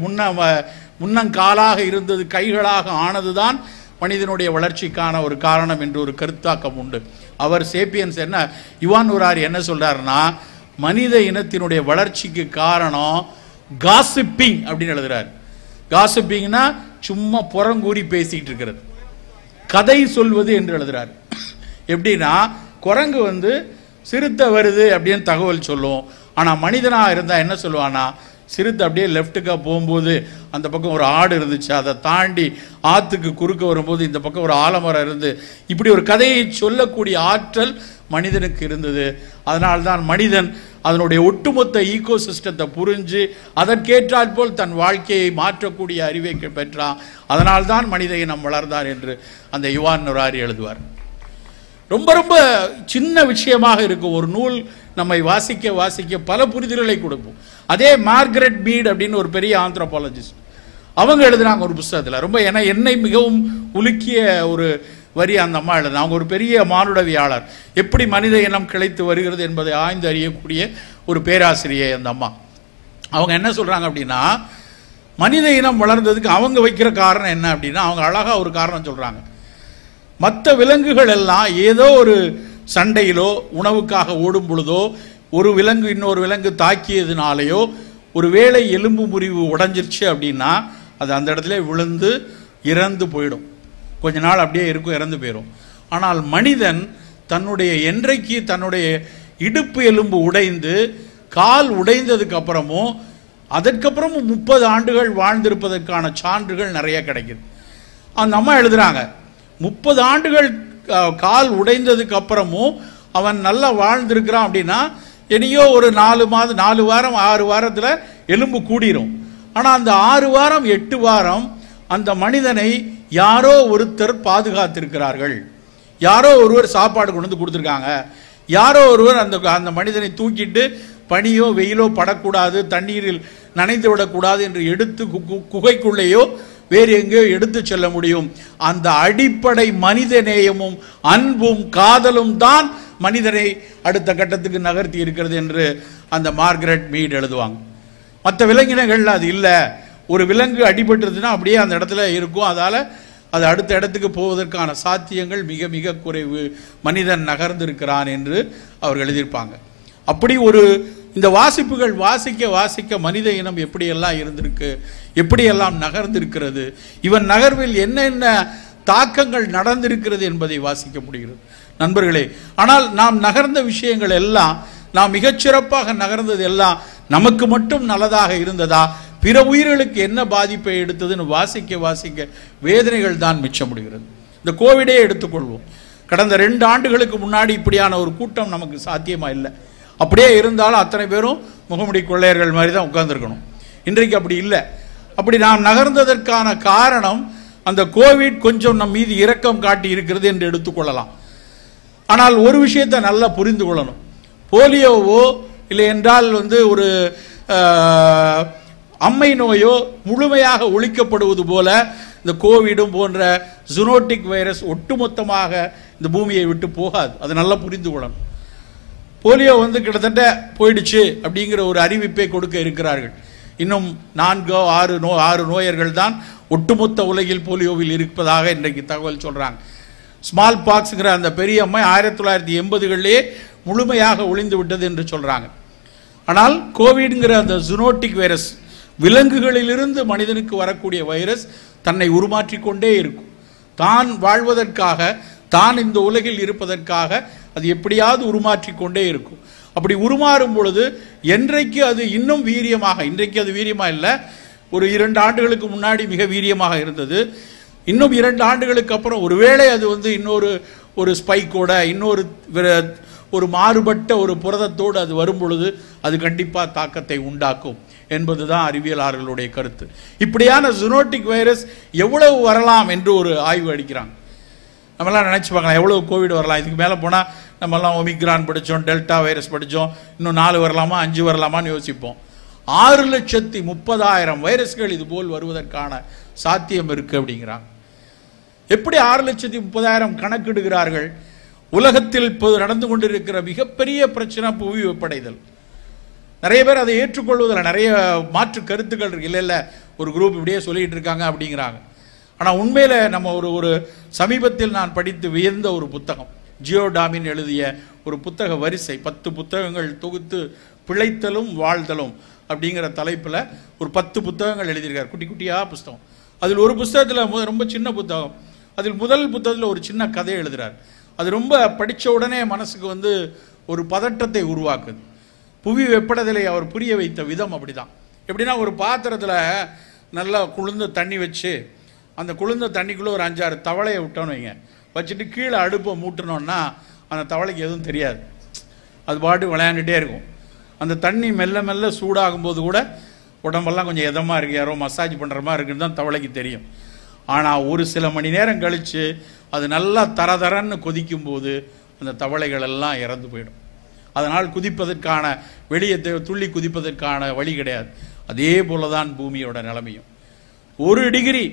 முன்னங்காலாக இருந்தது கைகளாக ஆனதுதான் மனிதனுடைய வளர்ச்சிக்கான ஒரு காரணம் என்று ஒரு கருத்தாக்கம் உண்டு. அவர் சேப்பியன்ஸ் என்ன யுவான் உராரி என்ன சொல்றாருன்னா, மனித இனத்தினுடைய வளர்ச்சிக்கு காரணம் காசிப்பிங் அப்படின்னு எழுதுறாரு. காசிப்பிங்னா சும்மா புறங்கூறி பேசிட்டு இருக்கிறது, கதை சொல்வது என்று எழுதுறாரு. எப்படின்னா குரங்கு வந்து சிறுத்தை வருது அப்படின்னு தகவல் சொல்லும். ஆனால் மனிதனாக இருந்தால் என்ன சொல்லுவான்னா, சிறுத்தை அப்படியே லெஃப்ட்டுக்காக போகும்போது அந்த பக்கம் ஒரு ஆடு இருந்துச்சு, அதை தாண்டி ஆற்றுக்கு குறுக்க வரும்போது இந்த பக்கம் ஒரு ஆலமரம் இருந்து, இப்படி ஒரு கதையை சொல்லக்கூடிய ஆற்றல் மனிதனுக்கு இருந்தது. அதனால்தான் மனிதன் அதனுடைய ஒட்டுமொத்த ஈகோ சிஸ்டத்தை புரிஞ்சு அதற்கேற்றால் போல் தன் வாழ்க்கையை மாற்றக்கூடிய அறிவை பெற்றான். அதனால்தான் மனித இனம் வளர்ந்தார் என்று அந்த யுவான் நுராரி எழுதுவார். ரொம்ப ரொம்ப சின்ன விஷயமாக இருக்கும் ஒரு நூல், நம்மை வாசிக்க வாசிக்க பல புரிதல்களை கொடுப்போம். அதே மார்கரெட் மீட் அப்படின்னு ஒரு பெரிய ஆந்த்ரோபாலஜிஸ்ட், அவங்க எழுதுனாங்க ஒரு புத்தகத்தில். ரொம்ப என்னை மிகவும் உலுக்கிய ஒரு வரி அந்த அம்மா எழுதுனாங்க. அவங்க ஒரு பெரிய மானுடவியாளர், எப்படி மனித இனம் கிளைத்து வருகிறது என்பதை ஆய்ந்து அறியக்கூடிய ஒரு பேராசிரியை அந்த அம்மா. அவங்க என்ன சொல்றாங்க அப்படின்னா, மனித இனம் வளர்ந்ததுக்கு அவங்க வைக்கிற காரணம் என்ன அப்படின்னா, அவங்க அழகா ஒரு காரணம் சொல்றாங்க. மற்ற விலங்குகள் எல்லாம் ஏதோ ஒரு சண்டையிலோ உணவுக்காக ஓடும் பொழுதோ ஒரு விலங்கு இன்னொரு விலங்கு தாக்கியதுனாலேயோ ஒரு வேளை எலும்பு முறிவு உடைஞ்சிருச்சு அப்படின்னா அது அந்த இடத்துல விழுந்து இறந்து போயிடும். கொஞ்ச நாள் அப்படியே இருக்கும், இறந்து போயிடும். ஆனால் மனிதன் என்றைக்கு தன்னுடைய இடுப்பு எலும்பு உடைந்து கால் உடைந்ததுக்கு அப்புறமும் அதற்கப்புறமும் 30 ஆண்டுகள் வாழ்ந்திருப்பதற்கான சான்றுகள் நிறைய கிடைக்குது. அந்த அம்மா எழுதுறாங்க, 30 ஆண்டுகள் கால் உடைந்ததுக்கு அப்புறமும் அவன் நல்லா வாழ்ந்திருக்கிறான் அப்படின்னா இனியோ ஒரு 4 வாரம் 6 வாரத்தில் எலும்பு கூடிரும். ஆனால் அந்த 6 வாரம் 8 வாரம் அந்த மனிதனை யாரோ ஒருத்தர் பாதுகாத்திருக்கிறார்கள், யாரோ ஒருவர் சாப்பாடு கொண்டு வந்து கொடுத்துருக்காங்க, யாரோ ஒருவர் அந்த மனிதனை தூக்கிட்டு பனியோ வெயிலோ படக்கூடாது, தண்ணீரில் நனைந்து விடக்கூடாது என்று எடுத்து குகைக்குள்ளேயோ வேறு எங்கேயோ எடுத்து செல்ல முடியும். அந்த அடிப்படை மனித நேயமும் அன்பும் காதலும் தான் மனிதனை அடுத்த கட்டத்துக்கு நகர்த்தி இருக்கிறது என்று அந்த மார்கரெட் மீட் எழுதுவாங்க. மற்ற விலங்கினங்கள் அது இல்லை. ஒரு விலங்கு அடிபட்டுருதுன்னா அப்படியே அந்த இடத்துல இருக்கும். அதால் அது அடுத்த இடத்துக்கு போவதற்கான சாத்தியங்கள் மிக மிக குறைவு. மனிதன் நகர்ந்திருக்கிறான் என்று அவர்கள் எழுதியிருப்பாங்க. அப்படி ஒரு இந்த வாசிப்புகள் வாசிக்க வாசிக்க மனித இனம் எப்படியெல்லாம் இருந்திருக்கு, எப்படியெல்லாம் நகர்ந்திருக்கிறது, இவன் நகர்வில் என்னென்ன தாக்கங்கள் நடந்திருக்கிறது என்பதை வாசிக்க முடிகிறது நண்பர்களே. ஆனால் நாம் நகர்ந்த விஷயங்கள் எல்லாம், நாம் மிகச்சிறப்பாக நகர்ந்தது எல்லாம் நமக்கு மட்டும் நல்லதாக இருந்ததா, பிற உயிர்களுக்கு என்ன பாதிப்பை எடுத்ததுன்னு வாசிக்க வாசிக்க வேதனைகள் தான் மிச்சம் முடிகிறது. இந்த கோவிடே எடுத்துக்கொள்வோம். கடந்த 2 ஆண்டுகளுக்கு முன்னாடி இப்படியான ஒரு கூட்டம் நமக்கு சாத்தியமா இல்லை. அப்படியே இருந்தாலும் அத்தனை பேரும் முகமுடி கொள்ளையர்கள் மாதிரி தான் உட்கார்ந்துருக்கணும். இன்றைக்கு அப்படி இல்லை. அப்படி நாம் நகர்ந்ததற்கான காரணம் அந்த கோவிட் கொஞ்சம் நம் மீது இரக்கம் காட்டி இருக்கிறது என்று எடுத்துக்கொள்ளலாம். ஆனால் ஒரு விஷயத்தை நல்லா புரிந்து கொள்ளணும். போலியோவோ இல்லை என்றால் ஒரு அம்மை நோயோ முழுமையாக ஒழிக்கப்படுவது போல இந்த கோவிடும் போன்ற ஜூனோட்டிக் வைரஸ் ஒட்டுமொத்தமாக இந்த பூமியை விட்டு போகாது. அது நல்லா புரிந்து கொள்ளணும். போலியோ கிட்டத்தட்ட போயிடுச்சு அப்படிங்கிற ஒரு அறிவிப்பை கொடுக்க இருக்கிறார்கள். இன்னும் 4-6 நோயர்கள் தான் ஒட்டுமொத்த உலகில் போலியோவில் இருப்பதாக இன்றைக்கு தகவல் சொல்றாங்க. ஸ்மால் பாக்ஸ்ங்கிற அந்த பெரிய அம்மை 1980களிலேயே முழுமையாக ஒழிந்து விட்டது என்று சொல்றாங்க. ஆனால் கோவிட்ங்கிற அந்த ஜூனோட்டிக் வைரஸ், விலங்குகளிலிருந்து மனிதனுக்கு வரக்கூடிய வைரஸ், தன்னை உருமாற்றிக்கொண்டே இருக்கும். தான் வாழ்வதற்காக, தான் இந்த உலகில் இருப்பதற்காக அது எப்படியாவது உருமாற்றிக்கொண்டே இருக்கும். அப்படி உருமாறும் பொழுது என்றைக்கு அது இன்னும் வீரியமாக, இன்றைக்கு அது வீரியமா இல்லை, ஒரு 2 ஆண்டுகளுக்கு முன்னாடி மிக வீரியமாக இருந்தது. இன்னும் 2 ஆண்டுகளுக்கு அப்புறம் ஒருவேளை அது இன்னொரு ஸ்பைக்கோட, ஒரு மாறுபட்ட ஒரு புரதத்தோடு அது வரும் பொழுது அது கண்டிப்பாக தாக்கத்தை உண்டாக்கும் என்பதுதான் அறிவியலாளர்களுடைய கருத்து. இப்படியான ஜூனோட்டிக் வைரஸ் எவ்வளவு வரலாம் என்று ஒரு ஆய்வு அடிக்கிறாங்க. நம்மெல்லாம் நினைச்சு பார்க்கலாம் எவ்வளவு கோவிட் வரலாம். இதுக்கு மேலே போனால் நம்மெல்லாம் ஒமிக்ரான் படித்தோம், டெல்டா வைரஸ் படித்தோம், இன்னும் 4 வரலாமா 5 வரலாமான்னு யோசிப்போம். 6,30,000 வைரஸ்கள் இது போல் வருவதற்கான சாத்தியம் இருக்கு அப்படிங்கிறாங்க. எப்படி 6,30,000 கணக்கிடுகிறார்கள்? உலகத்தில் இப்போது நடந்து கொண்டிருக்கிற மிகப்பெரிய பிரச்சனை புவி வெப்படைதல். நிறைய பேர் அதை ஏற்றுக்கொள்வதில் நிறைய மாற்று கருத்துக்கள் இருக்கு. இல்லை ஒரு குரூப் இப்படியே சொல்லிட்டு இருக்காங்க அப்படிங்கிறாங்க. ஆனால் உண்மையில நம்ம ஒரு சமீபத்தில் நான் படித்து வியந்த ஒரு புத்தகம், ஜியோடாமின் எழுதிய ஒரு புத்தக வரிசை, 10 புத்தகங்கள் தொகுத்து பிழைத்தலும் வாழ்தலும் அப்படிங்கிற தலைப்பில் ஒரு 10 புத்தகங்கள் எழுதியிருக்கார். குட்டி குட்டியாக புத்தகம். அதில் ஒரு புத்தகத்தில் ரொம்ப சின்ன புத்தகம், அதில் முதல் புத்தகத்தில் ஒரு சின்ன கதை எழுதுகிறார். அது ரொம்ப படித்த உடனே மனசுக்கு ஒரு பதட்டத்தை உருவாக்குது. புவி வெப்படைதலை அவர் புரிய வைத்த விதம் அப்படிதான். எப்படின்னா, ஒரு பாத்திரத்தில் நல்லா குளிர்ந்த தண்ணி வச்சு, அந்த குளிர்ந்த தண்ணிக்குள்ளே ஒரு 5-6 தவளையை விட்டோன்னு வைங்க, வச்சுட்டு கீழே அடுப்பை மூட்டினோன்னா அந்த தவளைக்கு எதுவும் தெரியாது, அது பாட்டு விளையாண்டுட்டே இருக்கும். அந்த தண்ணி மெல்ல மெல்ல சூடாகும் போது கூட உடம்பெல்லாம் கொஞ்சம் எதமாக இருக்குது, யாரோ மசாஜ் பண்ணுற மாதிரி இருக்குன்னு தான் தவளைக்கு தெரியும். ஆனால் ஒரு சில மணி நேரம் கழித்து அது நல்லா தரன்னு கொதிக்கும் போது அந்த தவளைகள் எல்லாம் இறந்து போயிடும். அதனால் குதிப்பதற்கான, வெளியே துள்ளி குதிப்பதற்கான வழி கிடையாது. அதே போல தான் பூமியோட நிலைமையும். 1 டிகிரி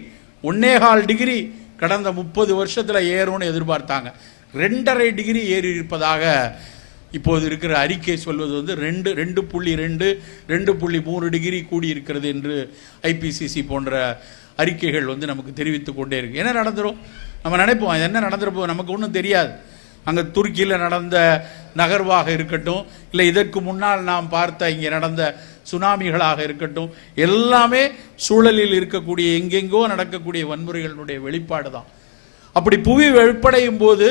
1.25 டிகிரி கடந்த 30 வருஷத்தில் ஏறும்னு எதிர்பார்த்தாங்க. 2.5 டிகிரி ஏறி இருப்பதாக இப்போது இருக்கிற அறிக்கை சொல்வது 2.2 2.3 டிகிரி கூடி இருக்கிறது என்று ஐபிசிசி போன்ற அறிக்கைகள் நமக்கு தெரிவித்துக் கொண்டே இருக்கு. என்ன நடந்துரும் நம்ம நினைப்போம், என்ன நடந்துருப்போ நமக்கு ஒன்றும் தெரியாது. அங்கே துருக்கியில் நடந்த நகர்வாக இருக்கட்டும், இல்லை இதற்கு முன்னால் நாம் பார்த்த இங்கே நடந்த சுனாமிகளாக இருக்கட்டும், எல்லாமே சூழலில் இருக்கக்கூடிய எங்கெங்கோ நடக்கக்கூடிய வன்முறைகளுடைய வெளிப்பாடு தான். அப்படி புவி வெப்படையும் போது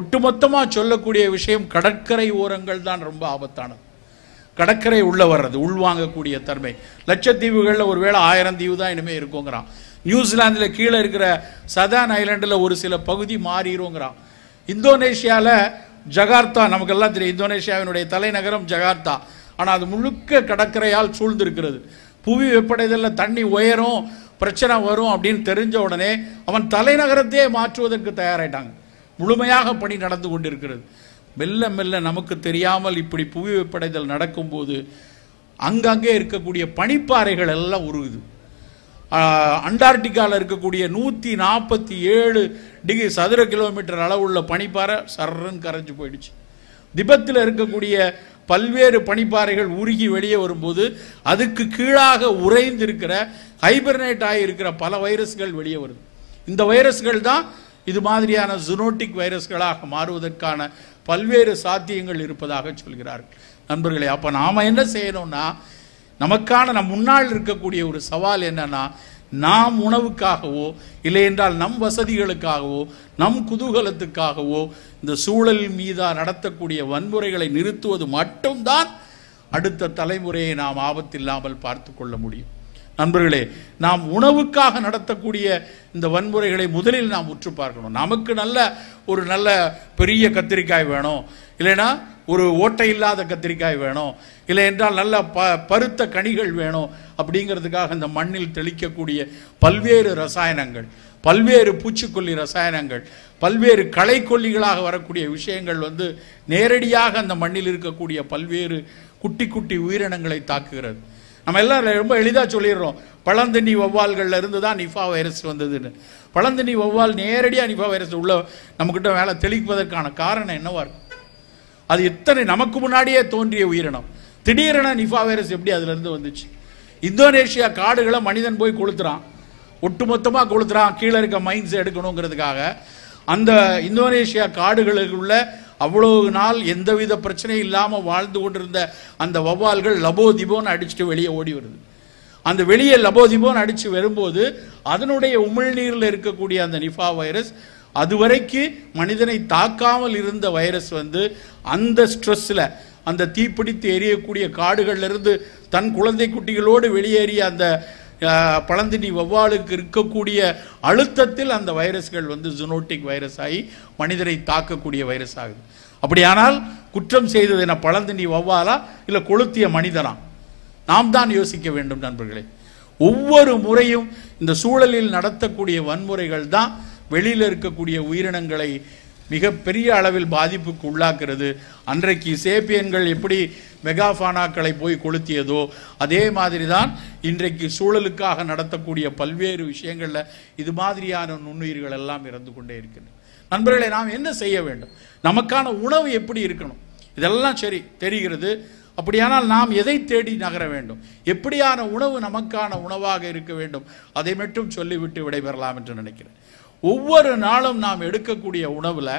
ஒட்டுமொத்தமாக சொல்லக்கூடிய விஷயம், கடற்கரை ஓரங்கள் தான் ரொம்ப ஆபத்தானது. கடற்கரை உள்ள வர்றது, உள்வாங்கக்கூடிய தன்மை. லட்சத்தீவுகளில் ஒருவேளை 1000 தீவு தான் இனிமேல் இருக்குங்கிறான். நியூசிலாந்தில் கீழே இருக்கிற சதர்ன் ஐலண்டில் ஒரு சில பகுதி மாறிடுங்கிறான். இந்தோனேஷியாவில் ஜகார்த்தா, நமக்கெல்லாம் தெரியும், இந்தோனேஷியாவினுடைய தலைநகரம் ஜகார்த்தா. ஆனால் அது முழுக்க கடற்கரையால் சூழ்ந்திருக்கிறது. புவி வெப்படைதலில் தண்ணி உயரும், பிரச்சனை வரும் அப்படின்னு தெரிஞ்ச உடனே அவன் தலைநகரத்தையே மாற்றுவதற்கு தயாராயிட்டாங்க. முழுமையாக பணி நடந்து கொண்டிருக்கிறது. மெல்ல மெல்ல நமக்கு தெரியாமல் இப்படி புவி வெப்படைதல் நடக்கும்போது அங்கங்கே இருக்கக்கூடிய பனிப்பாறைகள் எல்லாம் உருகுது. அண்டார்டிகாவில் இருக்கக்கூடிய 147 டிகிரி சதுர கிலோமீட்டர் அளவுள்ள பனிப்பாறை சர்றன்னு கரைஞ்சு போயிடுச்சு. திபெத்தில் இருக்கக்கூடிய பல்வேறு பனிப்பாறைகள் உருகி வெளியே வரும்போது அதுக்கு கீழாக உறைந்திருக்கிற ஹைபர்னேட் ஆகியிருக்கிற பல வைரஸ்கள் வெளியே வருது. இந்த வைரஸ்கள் தான் இது மாதிரியான ஜூனோட்டிக் வைரஸ்களாக மாறுவதற்கான பல்வேறு சாத்தியங்கள் இருப்பதாக சொல்கிறார்கள். நண்பர்களே, அப்போ நாம் என்ன செய்யணும்னா, நமக்கான நம் முன்னால் இருக்கக்கூடிய ஒரு சவால் என்னன்னா, நாம் உணவுக்காகவோ இல்லை என்றால் நம் வசதிகளுக்காகவோ நம் குதூகலத்துக்காகவோ இந்த சூழல் மீதா நடத்தக்கூடிய வன்முறைகளை நிறுத்துவது மட்டும்தான் அடுத்த தலைமுறையை நாம் ஆபத்தில்லாமல் பார்த்து கொள்ள முடியும். நண்பர்களே, நாம் உணவுக்காக நடத்தக்கூடிய இந்த வன்முறைகளை முதலில் நாம் உற்று பார்க்கணும். நமக்கு ஒரு நல்ல பெரிய கத்திரிக்காய் வேணும், இல்லைன்னா ஒரு ஓட்டை இல்லாத கத்திரிக்காய் வேணும், இல்லை என்றால் நல்ல பருத்த கனிகள் வேணும் அப்படிங்கிறதுக்காக இந்த மண்ணில் தெளிக்கக்கூடிய பல்வேறு ரசாயனங்கள், பல்வேறு பூச்சிக்கொல்லி ரசாயனங்கள், பல்வேறு களைக்கொல்லிகளாக வரக்கூடிய விஷயங்கள் நேரடியாக அந்த மண்ணில் இருக்கக்கூடிய பல்வேறு குட்டி குட்டி உயிரினங்களை தாக்குகிறது. நம்ம எல்லாம் ரொம்ப எளிதாக சொல்லிடுறோம், பழந்தண்ணி வௌவால்கள்ல இருந்து தான் நிஃபா வைரஸ் வந்ததுன்னு. பழந்தண்ணி வௌவால் நேரடியாக நிஃபா வைரஸ் உள்ள நம்மக்கிட்ட மேலே தெளிப்பதற்கான காரணம் என்னவா இருக்கும்? அது எத்தனை நமக்கு முன்னாடியே தோன்றிய உயிரினம், திடீரென நிஃபா வைரஸ் எப்படி அதுலேருந்து வந்துச்சு? இந்தோனேஷியா காடுகளை மனிதன் போய் கொளுத்துறான், ஒட்டுமொத்தமாக கொளுத்துறான், கீழே இருக்க மைன்ஸ் எடுக்கணுங்கிறதுக்காக. அந்த இந்தோனேஷியா காடுகளுக்கு உள்ள அவ்வளவு நாள் எந்தவித பிரச்சனையும் இல்லாமல் வாழ்ந்து கொண்டிருந்த அந்த வௌவால்கள் லபோதிபோன்னு அடிச்சுட்டு வெளியே ஓடி வருது. அந்த வெளியே லபோதிபோன்னு அடித்து வரும்போது அதனுடைய உமிழ்நீரில் இருக்கக்கூடிய அந்த நிஃபா வைரஸ், அதுவரைக்கு மனிதனை தாக்காமல் இருந்த வைரஸ் அந்த ஸ்ட்ரெஸ்ஸில், அந்த தீப்பிடித்து எரியக்கூடிய காடுகளிலிருந்து தன் குழந்தை குட்டிகளோடு வெளியேறிய அந்த பழந்தினி வௌவாலுக்கு இருக்கக்கூடிய அழுத்தத்தில் அந்த வைரஸ்கள் ஜூனோட்டிக் வைரஸ் ஆகி மனிதரை தாக்கக்கூடிய வைரஸ் ஆகுது. அப்படியானால் குற்றம் செய்தது என்ன, பழந்தினி வௌவாலா இல்லை கொளுத்திய மனிதனா? நாம் தான் யோசிக்க வேண்டும் நண்பர்களே. ஒவ்வொரு முறையும் இந்த சூழலில் நடத்தக்கூடிய வன்முறைகள் தான் வெளியில் இருக்கக்கூடிய உயிரினங்களை மிகப்பெரிய அளவில் பாதிப்புக்கு உள்ளாக்குறது. அன்றைக்கு சேப்பியன்கள் எப்படி மெகாஃபானாக்களை போய் கொளுத்தியதோ அதே மாதிரி தான் இன்றைக்கு சூழலுக்காக நடத்தக்கூடிய பல்வேறு விஷயங்களில் இது மாதிரியான நுண்ணுயிர்கள் எல்லாம் இறந்து கொண்டே இருக்கின்றன. நண்பர்களை, நாம் என்ன செய்ய வேண்டும்? நமக்கான உணவு எப்படி இருக்கணும்? இதெல்லாம் சரி தெரிகிறது. அப்படியானால் நாம் எதை தேடி நகர வேண்டும்? எப்படியான உணவு நமக்கான உணவாக இருக்க வேண்டும்? அதை மட்டும் சொல்லிவிட்டு விடைபெறலாம் என்று நினைக்கிறேன். ஒவ்வொரு நாளும் நாம் எடுக்கக்கூடிய உணவுல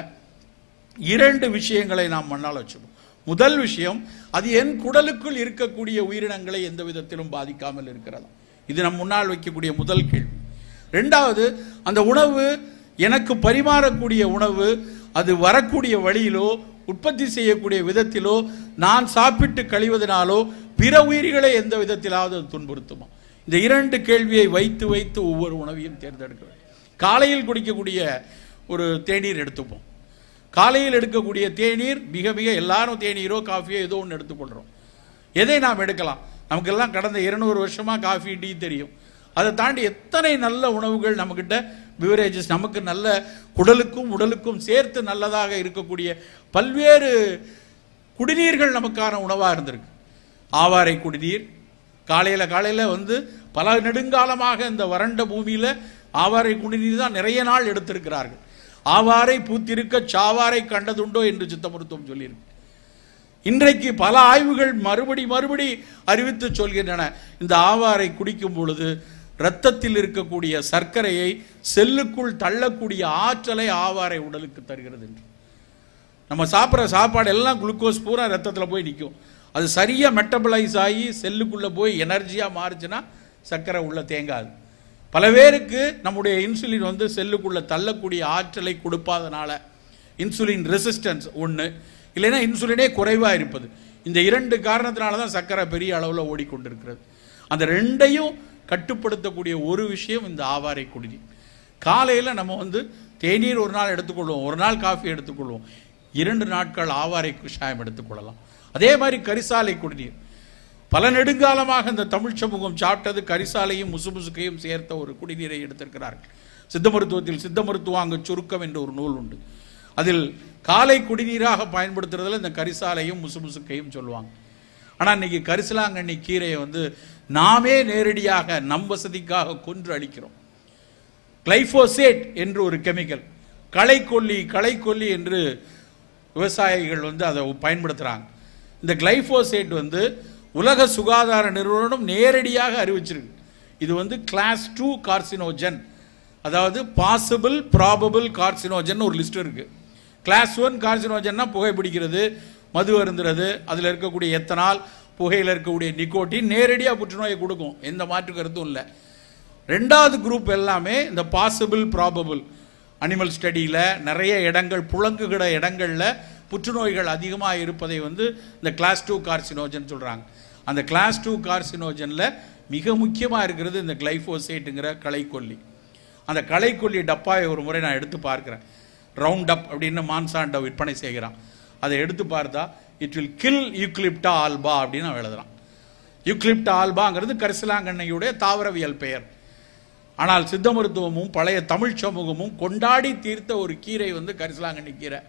2 விஷயங்களை நாம் மண்ணால் வச்சுப்போம். முதல் விஷயம், அது என் குடலுக்குள் இருக்கக்கூடிய உயிரினங்களை எந்த விதத்திலும் பாதிக்காமல் இருக்கிறதா? இது நம் முன்னால் வைக்கக்கூடிய முதல் கேள்வி. 2வது, அந்த உணவு எனக்கு பரிமாறக்கூடிய உணவு அது வரக்கூடிய வழியிலோ உற்பத்தி செய்யக்கூடிய விதத்திலோ நான் சாப்பிட்டு கழிவதனாலோ பிற உயிர்களை எந்த விதத்திலாவது துன்புறுத்துமா? இந்த 2 கேள்வியை வைத்து வைத்து ஒவ்வொரு உணவையும் தேர்ந்தெடுக்க வேண்டும். காலையில் குடிக்கக்கூடிய ஒரு தேநீர் எடுத்துப்போம். காலையில் எடுக்கக்கூடிய தேநீர் மிக மிக எல்லாரும் தேநீரோ காஃபியோ ஏதோ ஒன்று எடுத்துக்கொள்கிறோம். எதை நாம் எடுக்கலாம்? நமக்கெல்லாம் கடந்த 200 வருஷமாக காஃபி டீ தெரியும். அதை தாண்டி எத்தனை நல்ல உணவுகள் நம்மக்கிட்ட பிவரேஜஸ், நமக்கு நல்ல குடலுக்கும் உடலுக்கும் சேர்த்து நல்லதாக இருக்கக்கூடிய பல்வேறு குடிநீர்கள் நமக்கான உணவாக இருந்திருக்கு. ஆவாரை குடிநீர் காலையில் பல நெடுங்காலமாக இந்த வறண்ட பூமியில் ஆவாரை குடிநீர் தான் நிறைய நாள் எடுத்திருக்கிறார்கள். ஆவாரை பூத்திருக்க சாவாரை கண்டதுண்டோ என்று சித்த மருத்துவம் சொல்லியிருக்கு. இன்றைக்கு பல ஆய்வுகள் மறுபடி அறிவித்து சொல்கின்றன, இந்த ஆவாரை குடிக்கும் பொழுது இரத்தத்தில் இருக்கக்கூடிய சர்க்கரையை செல்லுக்குள் தள்ளக்கூடிய ஆற்றலை ஆவாரை உடலுக்கு தருகிறது என்று. நம்ம சாப்பிட்ற சாப்பாடு எல்லாம் குளுக்கோஸ் பூரா ரத்தத்தில் போய் நிற்கும். அது சரியாக மெட்டபலைஸ் ஆகி செல்லுக்குள்ளே போய் எனர்ஜியாக மாறுச்சுன்னா சர்க்கரை உள்ள தேங்காது. பல பேருக்கு நம்முடைய இன்சுலின் செல்லுக்குள்ளே தள்ளக்கூடிய ஆற்றலை கொடுப்பாதனால இன்சுலின் ரெசிஸ்டன்ஸ் ஒன்று, இல்லைன்னா இன்சுலினே குறைவாக இருப்பது. இந்த 2 காரணத்தினால தான் சர்க்கரை பெரிய அளவில் ஓடிக்கொண்டிருக்கிறது. அந்த 2ஐயும் கட்டுப்படுத்தக்கூடிய ஒரு விஷயம் இந்த ஆவாரை குடிநீர். காலையில் நம்ம தேநீர் ஒரு நாள் எடுத்துக்கொள்வோம், ஒரு நாள் காஃபி எடுத்துக்கொள்வோம், 2 நாட்கள் ஆவாரை கஷாயம் எடுத்துக்கொள்ளலாம். அதே மாதிரி கரிசாலை குடிநீர். பல நெடுங்காலமாக இந்த தமிழ் சமூகம் சாப்பிட்டது கரிசாலையும் முசுமுசுக்கையும் சேர்த்த ஒரு குடிநீரை எடுத்திருக்கிறார்கள். சித்த மருத்துவத்தில் சித்த மருத்துவாங்க சுருக்கம் என்ற ஒரு நூல் உண்டு. அதில் காலை குடிநீராக பயன்படுத்துறதுல இந்த கரிசாலையும் முசுமுசுக்கையும் சொல்லுவாங்க. ஆனால் இன்னைக்கு கரிசலாங்கண்ணி கீரையை நாமே நேரடியாக நம் வசதிக்காக கொன்று அளிக்கிறோம். கிளைபோசேட் என்று ஒரு கெமிக்கல், களைக்கொல்லி என்று விவசாயிகள் அதை பயன்படுத்துகிறாங்க. இந்த கிளைஃபோசேட் வந்து உலக சுகாதார நிறுவனம் நேரடியாக அறிவிச்சிருக்கு. இது வந்து கிளாஸ் 2 கார்சினோஜன், அதாவது பாசிபிள் ப்ராபபிள் கார்சினோஜன் ஒரு லிஸ்ட் இருக்கு. கிளாஸ் 1 கார்சினோஜன்னா புகைப்பிடிக்கிறது, மது அருந்துறது, அதில் இருக்கக்கூடிய எத்தனால், புகையில் இருக்கக்கூடிய நிக்கோட்டின் நேரடியாக புற்றுநோயை கொடுக்கும், எந்த மாற்று கருத்தும் இல்லை. ரெண்டாவது குரூப் எல்லாமே இந்த பாசிபிள் ப்ராபபிள் அனிமல் ஸ்டடியில் நிறைய இடங்கள் புழங்குகிற இடங்களில் புற்றுநோய்கள் அதிகமாக இருப்பதை வந்து இந்த கிளாஸ் 2 கார்சினோஜன் சொல்கிறாங்க. அந்த கிளாஸ் 2 கார்சினோஜனில் மிக முக்கியமாக இருக்கிறது இந்த கிளைஃபோசேட்டுங்கிற களைக்கொல்லி. அந்த களைக்கொல்லி டப்பாயை ஒரு முறை நான் எடுத்து பார்க்குறேன். ரவுண்ட் அப் அப்படின்னு மான்சாண்டோ விற்பனை செய்கிறான். அதை எடுத்து பார்த்தா இட் வில் கில் யூக்லிப்டா ஆல்பா அப்படின்னு அவன் எழுதுறான். யூக்லிப்டா ஆல்பாங்கிறது கரிசலாங்கண்ணியுடைய தாவரவியல் பெயர். ஆனால் சித்த மருத்துவமும் பழைய தமிழ் சமூகமும் கொண்டாடி தீர்த்த ஒரு கீரை வந்து கரிசலாங்கண்ணி கீரை.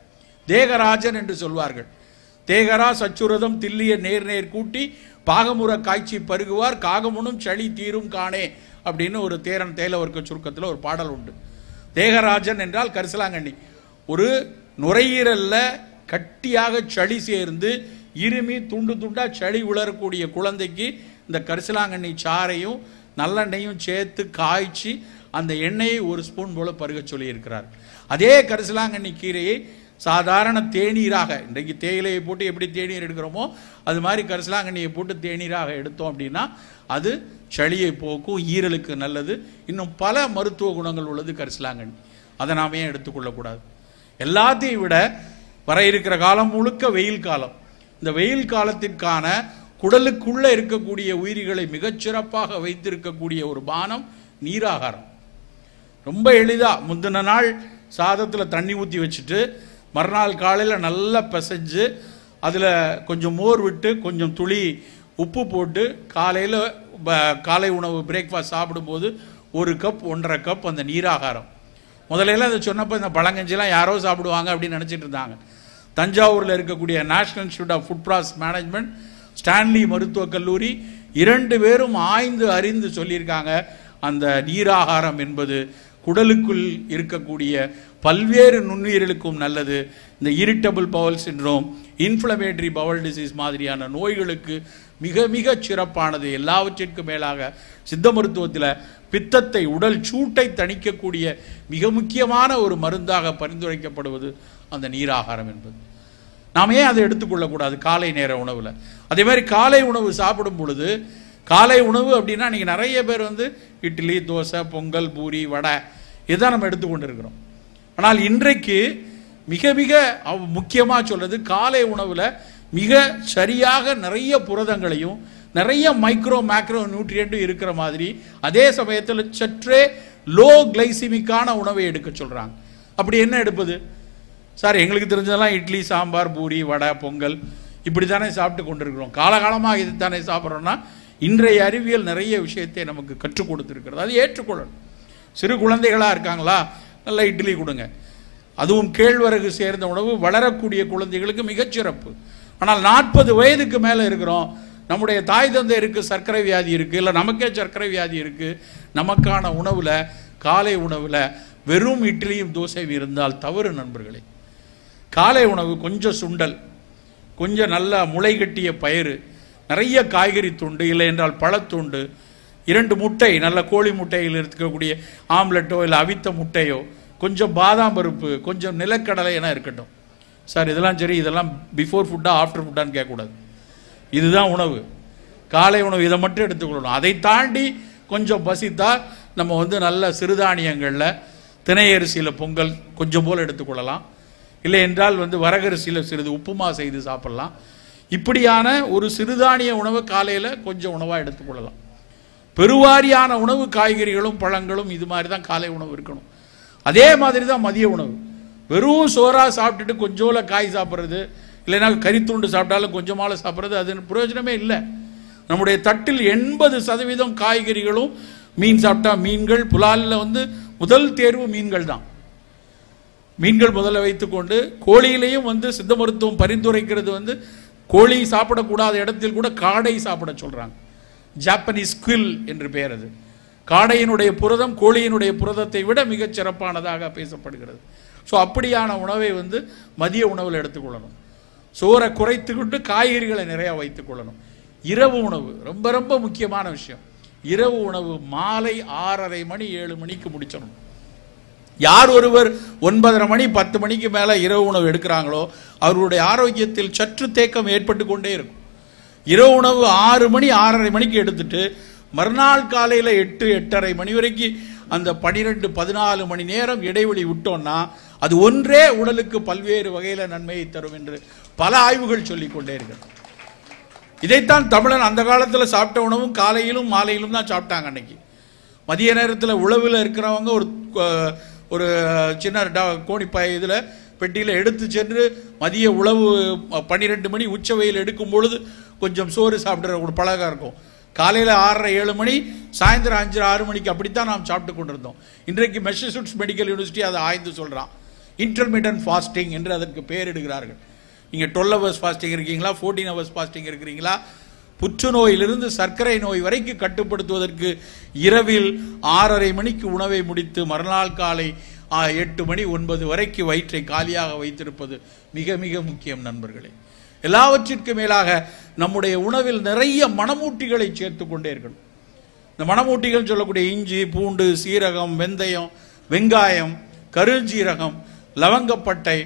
தேகராஜன் என்று சொல்வார்கள். தேகரா சச்சுரதம் தில்லிய நேர் நேர் கூட்டி பாகமுற காய்ச்சி பருகுவார் காகமுனும் சளி தீரும் காணே அப்படின்னு ஒரு தேரன் தேலவர்க்க சுருக்கத்தில் ஒரு பாடல் உண்டு. தேகராஜன் என்றால் கரிசலாங்கண்ணி. ஒரு நுரையீரல்ல கட்டியாக சளி சேர்ந்து இருமி துண்டு துண்டா சளி உலரக்கூடிய குழந்தைக்கு இந்த கரிசலாங்கண்ணி சாறையும் நல்லெண்ணையும் சேர்த்து காய்ச்சி அந்த எண்ணெயை ஒரு ஸ்பூன் போல பருக சொல்லி இருக்கிறார். அதே கரிசலாங்கண்ணி கீரையை சாதாரண தேநீராக, இன்றைக்கு தேயிலையை போட்டு எப்படி தேநீர் எடுக்கிறோமோ அது மாதிரி கரிசலாங்கண்ணியை போட்டு தேநீராக எடுத்தோம் அப்படின்னா அது சளியை போக்கும், ஈரலுக்கு நல்லது, இன்னும் பல மருத்துவ குணங்கள் உள்ளது கரிசலாங்கண்ணி. அதை நாம ஏன் எடுத்துக்கொள்ளக்கூடாது? எல்லாத்தையும் விட வர இருக்கிற காலம் முழுக்க வெயில் காலம். இந்த வெயில் காலத்திற்கான குடலுக்குள்ள இருக்கக்கூடிய உயிரிகளை மிகச்சிறப்பாக வைத்திருக்கக்கூடிய ஒரு பானம் நீராகாரம். ரொம்ப எளிதா முந்தின நாள் சாதத்தில் தண்ணி ஊற்றி வச்சுட்டு மறுநாள் காலையில் நல்லா பிசைஞ்சு அதில் கொஞ்சம் மோர் விட்டு கொஞ்சம் துளி உப்பு போட்டு காலையில் காலை உணவு பிரேக்ஃபாஸ்ட் சாப்பிடும்போது 1 கப் 1.5 கப் அந்த நீராகாரம். முதல்ல அதை சொன்னப்போ இந்த பழங்கஞ்சிலாம் யாரோ சாப்பிடுவாங்க அப்படின்னு நினச்சிட்டு இருந்தாங்க. தஞ்சாவூரில் இருக்கக்கூடிய national institute of food process management, Stanley மருத்துவக் கல்லூரி 2 பேரும் ஆய்ந்து அறிந்து சொல்லியிருக்காங்க அந்த நீராகாரம் என்பது குடலுக்குள் இருக்கக்கூடிய பல்வேறு நுண்ணுயிர்களுக்கும் நல்லது. இந்த irritable Powell syndrome, inflammatory Powell disease மாதிரியான நோய்களுக்கு மிக மிக சிறப்பானது. எல்லாவற்றிற்கும் மேலாக சித்த மருத்துவத்தில் பித்தத்தை, உடல் சூட்டை தணிக்கக்கூடிய மிக முக்கியமான ஒரு மருந்தாக பரிந்துரைக்கப்படுவது அந்த நீராகாரம் என்பது. நாம் ஏன் அதை எடுத்துக்கொள்ளக்கூடாது காலை நேர உணவில்? அதே மாதிரி காலை உணவு சாப்பிடும் பொழுது, காலை உணவு அப்படின்னா நீங்கள் நிறைய பேர் வந்து இட்லி, தோசை, பொங்கல், பூரி, வடை இதுதான் நம்ம எடுத்துக்கொண்டு இருக்கிறோம். ஆனால் இன்றைக்கு மிக மிக முக்கியமாக சொல்றது காலை உணவில் மிக சரியாக நிறைய புரதங்களையும் நிறைய மைக்ரோ மேக்ரோ நியூட்ரியன்ட்டும் இருக்கிற மாதிரி அதே சமயத்தில் சற்றே லோ கிளைசிமிக்கான உணவை எடுக்க சொல்கிறாங்க. அப்படி என்ன எடுப்பது சார்? எங்களுக்கு தெரிஞ்சதெல்லாம் இட்லி, சாம்பார், பூரி, வடை, பொங்கல் இப்படி தானே சாப்பிட்டு கொண்டிருக்கிறோம். காலகாலமாக இது தானே சாப்பிட்றோன்னா இன்றைய அறிவியல் நிறைய விஷயத்தை நமக்கு கற்றுக் கொடுத்துருக்கிறது. அது ஏற்றுக்கொள்ளணும். சிறு குழந்தைகளாக இருக்காங்களா, நல்ல இட்லி கொடுங்க. அதுவும் கேழ்வரகு சேர்ந்த உணவு வளரக்கூடிய குழந்தைகளுக்கு மிகச்சிறப்பு. ஆனால் 40 வயதுக்கு மேலே இருக்கிறோம், நம்முடைய தாய் தந்தையருக்கு சர்க்கரை வியாதி இருக்குது, இல்லை நமக்கே சர்க்கரை வியாதி இருக்குது. நமக்கான உணவில், காலை உணவில் வெறும் இட்லியும் தோசையும் இருந்தால் தவறு நண்பர்களே. காலை உணவு கொஞ்சம் சுண்டல், கொஞ்சம் நல்லா முளை கட்டிய பயிறு, நிறைய காய்கறி துண்டு, இல்லை என்றால் பழத்துண்டு, 2 முட்டை, நல்ல கோழி முட்டையில் இருக்கக்கூடிய ஆம்லெட்டோ இல்லை அவித்த முட்டையோ, கொஞ்சம் பாதாம் பருப்பு, கொஞ்சம் நிலக்கடலை என இருக்கட்டும். சார் இதெல்லாம் சரி, இதெல்லாம் பிஃபோர் ஃபுட்டா ஆஃப்டர் ஃபுட்டான்னு கேட்கக்கூடாது. இதுதான் உணவு, காலை உணவு, இதை மட்டும் எடுத்துக்கொள்ளணும். அதை தாண்டி கொஞ்சம் பசித்தா நம்ம வந்து நல்ல சிறுதானியங்களில் திணையரிசியில் பொங்கல் கொஞ்சம் போல் எடுத்துக்கொள்ளலாம். இல்லை என்றால் வந்து வரகரிசியில் சிறிது உப்புமா செய்து சாப்பிடலாம். இப்படியான ஒரு சிறுதானிய உணவு காலையில் கொஞ்சம் உணவாக எடுத்துக்கொள்ளலாம். பெருவாரியான உணவு காய்கறிகளும் பழங்களும் இது மாதிரி தான் காலை உணவு இருக்கணும். அதே மாதிரி தான் மதிய உணவு. வெறும் சோறாக சாப்பிட்டுட்டு கொஞ்சோல காய் சாப்பிட்றது, இல்லைன்னா கறித்துண்டு சாப்பிட்டாலும் கொஞ்சமால சாப்பிட்றது, அது பிரயோஜனமே இல்லை. நம்முடைய தட்டில் 80% காய்கறிகளும், மீன் சாப்பிட்டா மீன்கள், புலாலில் வந்து முதல் தேர்வு மீன்கள் தான். மீன்கள் முதல்ல வைத்துக்கொண்டு கோழியிலையும் வந்து சித்த மருத்துவம் பரிந்துரைக்கிறது வந்து கோழி சாப்பிடக்கூடாத இடத்தில் கூட காடை சாப்பிட சொல்கிறாங்க. ஜாப்பனீஸ் குவில் என்று பெயர். அது காடையினுடைய புரதம் கோழியினுடைய புரதத்தை விட மிகச் சிறப்பானதாக பேசப்படுகிறது. ஸோ அப்படியான உணவை வந்து மதிய உணவில் எடுத்துக்கொள்ளணும். சோறை குறைத்து கொண்டு காய்கறிகளை நிறைய வைத்துக் கொள்ளணும். இரவு உணவு ரொம்ப ரொம்ப முக்கியமான விஷயம். இரவு உணவு மாலை 6:30 மணி 7 மணிக்கு முடிச்சிடணும். யார் ஒருவர் 9:30 மணி 10 மணிக்கு மேலே இரவு உணவு எடுக்கிறாங்களோ அவர்களுடைய ஆரோக்கியத்தில் சற்று தேக்கம் ஏற்பட்டு கொண்டே இருக்கும். இரவு உணவு 6 மணி 6:30 மணிக்கு எடுத்துட்டு மறுநாள் காலையில் 8 8:30 மணி வரைக்கும் அந்த 12-14 மணி நேரம் இடைவெளி விட்டோம்னா அது ஒன்றே உடலுக்கு பல்வேறு வகையில் நன்மையை தரும் என்று பல ஆய்வுகள் சொல்லிக் கொண்டே இருக்கிறது. இதைத்தான் தமிழன் அந்த காலத்தில் சாப்பிட்ட உணவும் காலையிலும் மாலையிலும் தான் சாப்பிட்டாங்க. அன்னைக்கு மதிய நேரத்தில் உழவில் இருக்கிறவங்க ஒரு சின்ன கோணிப்பாய் இதில் பெட்டியில் எடுத்து சென்று மதிய உழவு 12 மணி உச்ச வெயில் எடுக்கும் பொழுது கொஞ்சம் சோறு சாப்பிட்ற ஒரு பழகம் இருக்கும். காலையில் 6:30 7 மணி, சாயந்தரம் 5 6 மணிக்கு அப்படித்தான் நாம் சாப்பிட்டு கொண்டிருந்தோம். இன்றைக்கு மெசசூட்ஸ் மெடிக்கல் யூனிவர்சிட்டி அதை ஆய்ந்து சொல்கிறான். இன்டர்மீடியன்ட் ஃபாஸ்டிங் என்று அதற்கு பெயரிடுகிறார்கள். நீங்கள் 12 hours ஃபாஸ்டிங் இருக்கீங்களா, 14 hours ஃபாஸ்டிங் இருக்கிறீங்களா, புற்றுநோயிலிருந்து சர்க்கரை நோய் வரைக்கும் கட்டுப்படுத்துவதற்கு இரவில் 6:30 மணிக்கு உணவை முடித்து மறுநாள் காலை 8 மணி 9 வரைக்கும் வயிற்றை காலியாக வைத்திருப்பது மிக மிக முக்கியம் நண்பர்களே. எல்லாவற்றிற்கு மேலாக நம்முடைய உணவில் நிறைய மணமூட்டிகளை சேர்த்து கொண்டே இருக்கணும். இந்த மணமூட்டிகள் சொல்லக்கூடிய இஞ்சி, பூண்டு, சீரகம், வெந்தயம், வெங்காயம், கருஞ்சீரகம், லவங்கப்பட்டை,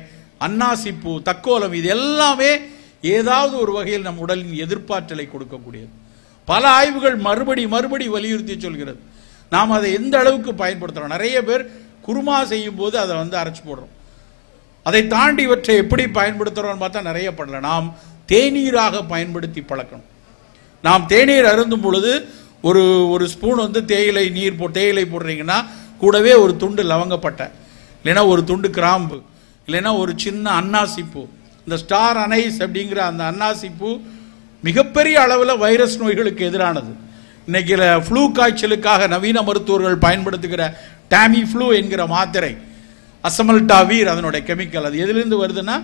அன்னாசிப்பூ, தக்கோலம், இது எல்லாமே ஏதாவது ஒரு வகையில் நம் உடலின் எதிர்ப்பாற்றலை கொடுக்கக்கூடியது. பல ஆய்வுகள் மறுபடி வலியுறுத்தி சொல்கிறது. நாம் அதை எந்த அளவுக்கு பயன்படுத்துகிறோம். நிறைய பேர் குருமா செய்யும் போது அதை அரைச்சு போடுறோம். அதை தாண்டி இவற்றை எப்படி பயன்படுத்துகிறோம்னு பார்த்தா நிறைய பண்ணல. நாம் தேநீராக பயன்படுத்தி பழக்கணும். நாம் தேநீர் அருந்தும் பொழுது ஒரு ஸ்பூன் தேயிலை நீர் தேயிலை போடுறீங்கன்னா கூடவே ஒரு துண்டு லவங்கப்பட்டை, இல்லைன்னா ஒரு துண்டு கிராம்பு, இல்லைன்னா ஒரு சின்ன அன்னாசிப்பூ. இந்த ஸ்டார் அனைஸ் அப்படிங்கிற அந்த அன்னாசிப்பூ மிகப்பெரிய அளவில் வைரஸ் நோய்களுக்கு எதிரானது. இன்னைக்கு ஃப்ளூ காய்ச்சலுக்காக நவீன மருத்துவர்கள் பயன்படுத்துகிற டாமி ஃப்ளூ என்கிற மாத்திரை, அசமல்டாவீர் அதனுடைய கெமிக்கல், அது எதிலிருந்து வருதுன்னா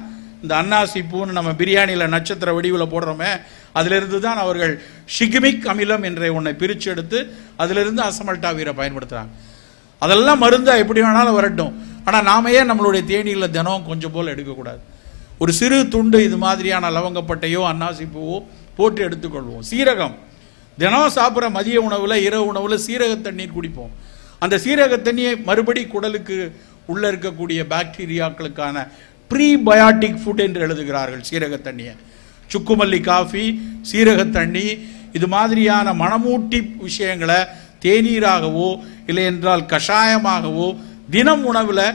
இந்த அன்னாசிப்பூன்னு நம்ம பிரியாணியில் நட்சத்திர வடிவில் போடுறோமே அதிலிருந்து தான் அவர்கள் ஷிகிமிக் அமிலம் என்ற ஒன்றை பிரித்து எடுத்து அதிலிருந்து அசமல்டாவீரை பயன்படுத்துகிறாங்க. அதெல்லாம் மருந்தாக எப்படி வேணாலும் வரட்டும். ஆனால் நாம ஏன் நம்மளுடைய தேநீரில் தினம் கொஞ்சம் போல் எடுக்கக்கூடாது? ஒரு சிறு துண்டு இது மாதிரியான லவங்கப்பட்டையோ அன்னாசிப்பூவோ போட்டு எடுத்துக்கொள்வோம். சீரகம் தினம் சாப்பிட்ற மதிய உணவில் இரவு உணவில் சீரக தண்ணீர் குடிப்போம். அந்த சீரக தண்ணியை மறுபடி குடலுக்கு உள்ள இருக்கக்கூடிய பாக்டீரியாக்களுக்கான ப்ரீபயாட்டிக் ஃபுட் என்று எழுதுகிறார்கள். சீரக தண்ணியை சுக்குமல்லி காஃபி, சீரக தண்ணி, இது மாதிரியான மணமூட்டி விஷயங்களை தேநீராகவோ இல்லை என்றால் கஷாயமாகவோ தினம் உணவில்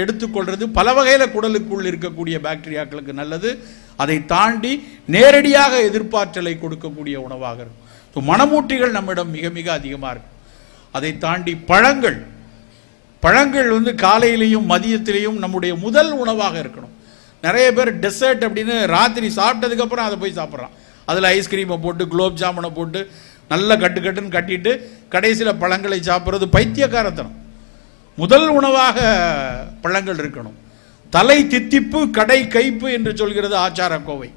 எடுத்துக்கொள்வது பல வகையில் குடலுக்குள் இருக்கக்கூடிய பாக்டீரியாக்களுக்கு நல்லது. அதை தாண்டி நேரடியாக எதிர்ப்பாற்றலை கொடுக்கக்கூடிய உணவாக இருக்கும். ஸோ மணமூட்டிகள் நம்மிடம் மிக மிக அதிகமாக இருக்கும். அதை தாண்டி பழங்கள் காலையிலையும் மதியத்திலையும் நம்முடைய முதல் உணவாக இருக்கணும். நிறைய பேர் டெசர்ட் அப்படின்னு ராத்திரி சாப்பிட்டதுக்கப்புறம் அதை போய் சாப்பிட்றான். அதில் ஐஸ்கிரீமை போட்டு குலோப் ஜாமுனை போட்டு நல்லா கட்டுன்னு கட்டிட்டு கடைசியில் பழங்களை சாப்பிட்றது பைத்தியக்காரத்தனம். முதல் உணவாக பழங்கள் இருக்கணும். தலை தித்திப்பு கடை கைப்பு என்று சொல்கிறது ஆச்சார கோவை.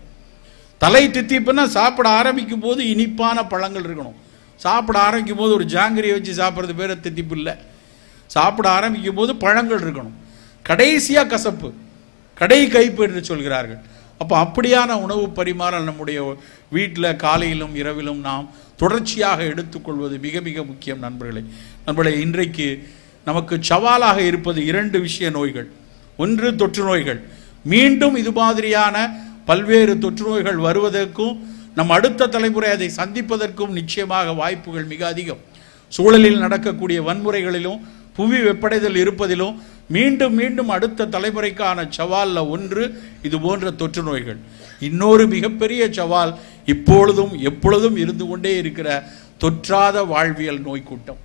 தலை தித்திப்புன்னா சாப்பிட ஆரம்பிக்கும் போது இனிப்பான பழங்கள் இருக்கணும். சாப்பிட ஆரம்பிக்கும் போது ஒரு ஜாங்கிரியை வச்சு சாப்பிட்றது பேர் தித்திப்பு இல்லை. சாப்பிட ஆரம்பிக்கும் போது பழங்கள் இருக்கணும். கடைசியாக கசப்பு, கடை கைப்பு என்று சொல்கிறார்கள். அப்போ அப்படியான உணவு பரிமாறல் நம்முடைய வீட்டில் காலையிலும் இரவிலும் நாம் தொடர்ச்சியாக எடுத்துக்கொள்வது மிக மிக முக்கியம் நண்பர்களே. இன்றைக்கு நமக்கு சவாலாக இருப்பது 2 விஷய நோய்கள். ஒன்று தொற்று நோய்கள். மீண்டும் இது மாதிரியான பல்வேறு தொற்று நோய்கள் வருவதற்கும் நம் அடுத்த தலைமுறை அதை சந்திப்பதற்கும் நிச்சயமாக வாய்ப்புகள் மிக அதிகம். சூழலில் நடக்கக்கூடிய வன்முறைகளிலும் புவி வெப்படைதல் இருப்பதிலும் மீண்டும் மீண்டும் அடுத்த தலைமுறைக்கான சவாலில் ஒன்று இது போன்ற தொற்று நோய்கள். இன்னொரு மிகப்பெரிய சவால் இப்பொழுதும் எப்பொழுதும் இருந்து கொண்டே இருக்கிற தொற்றாத வாழ்வியல் நோய் கூட்டம்.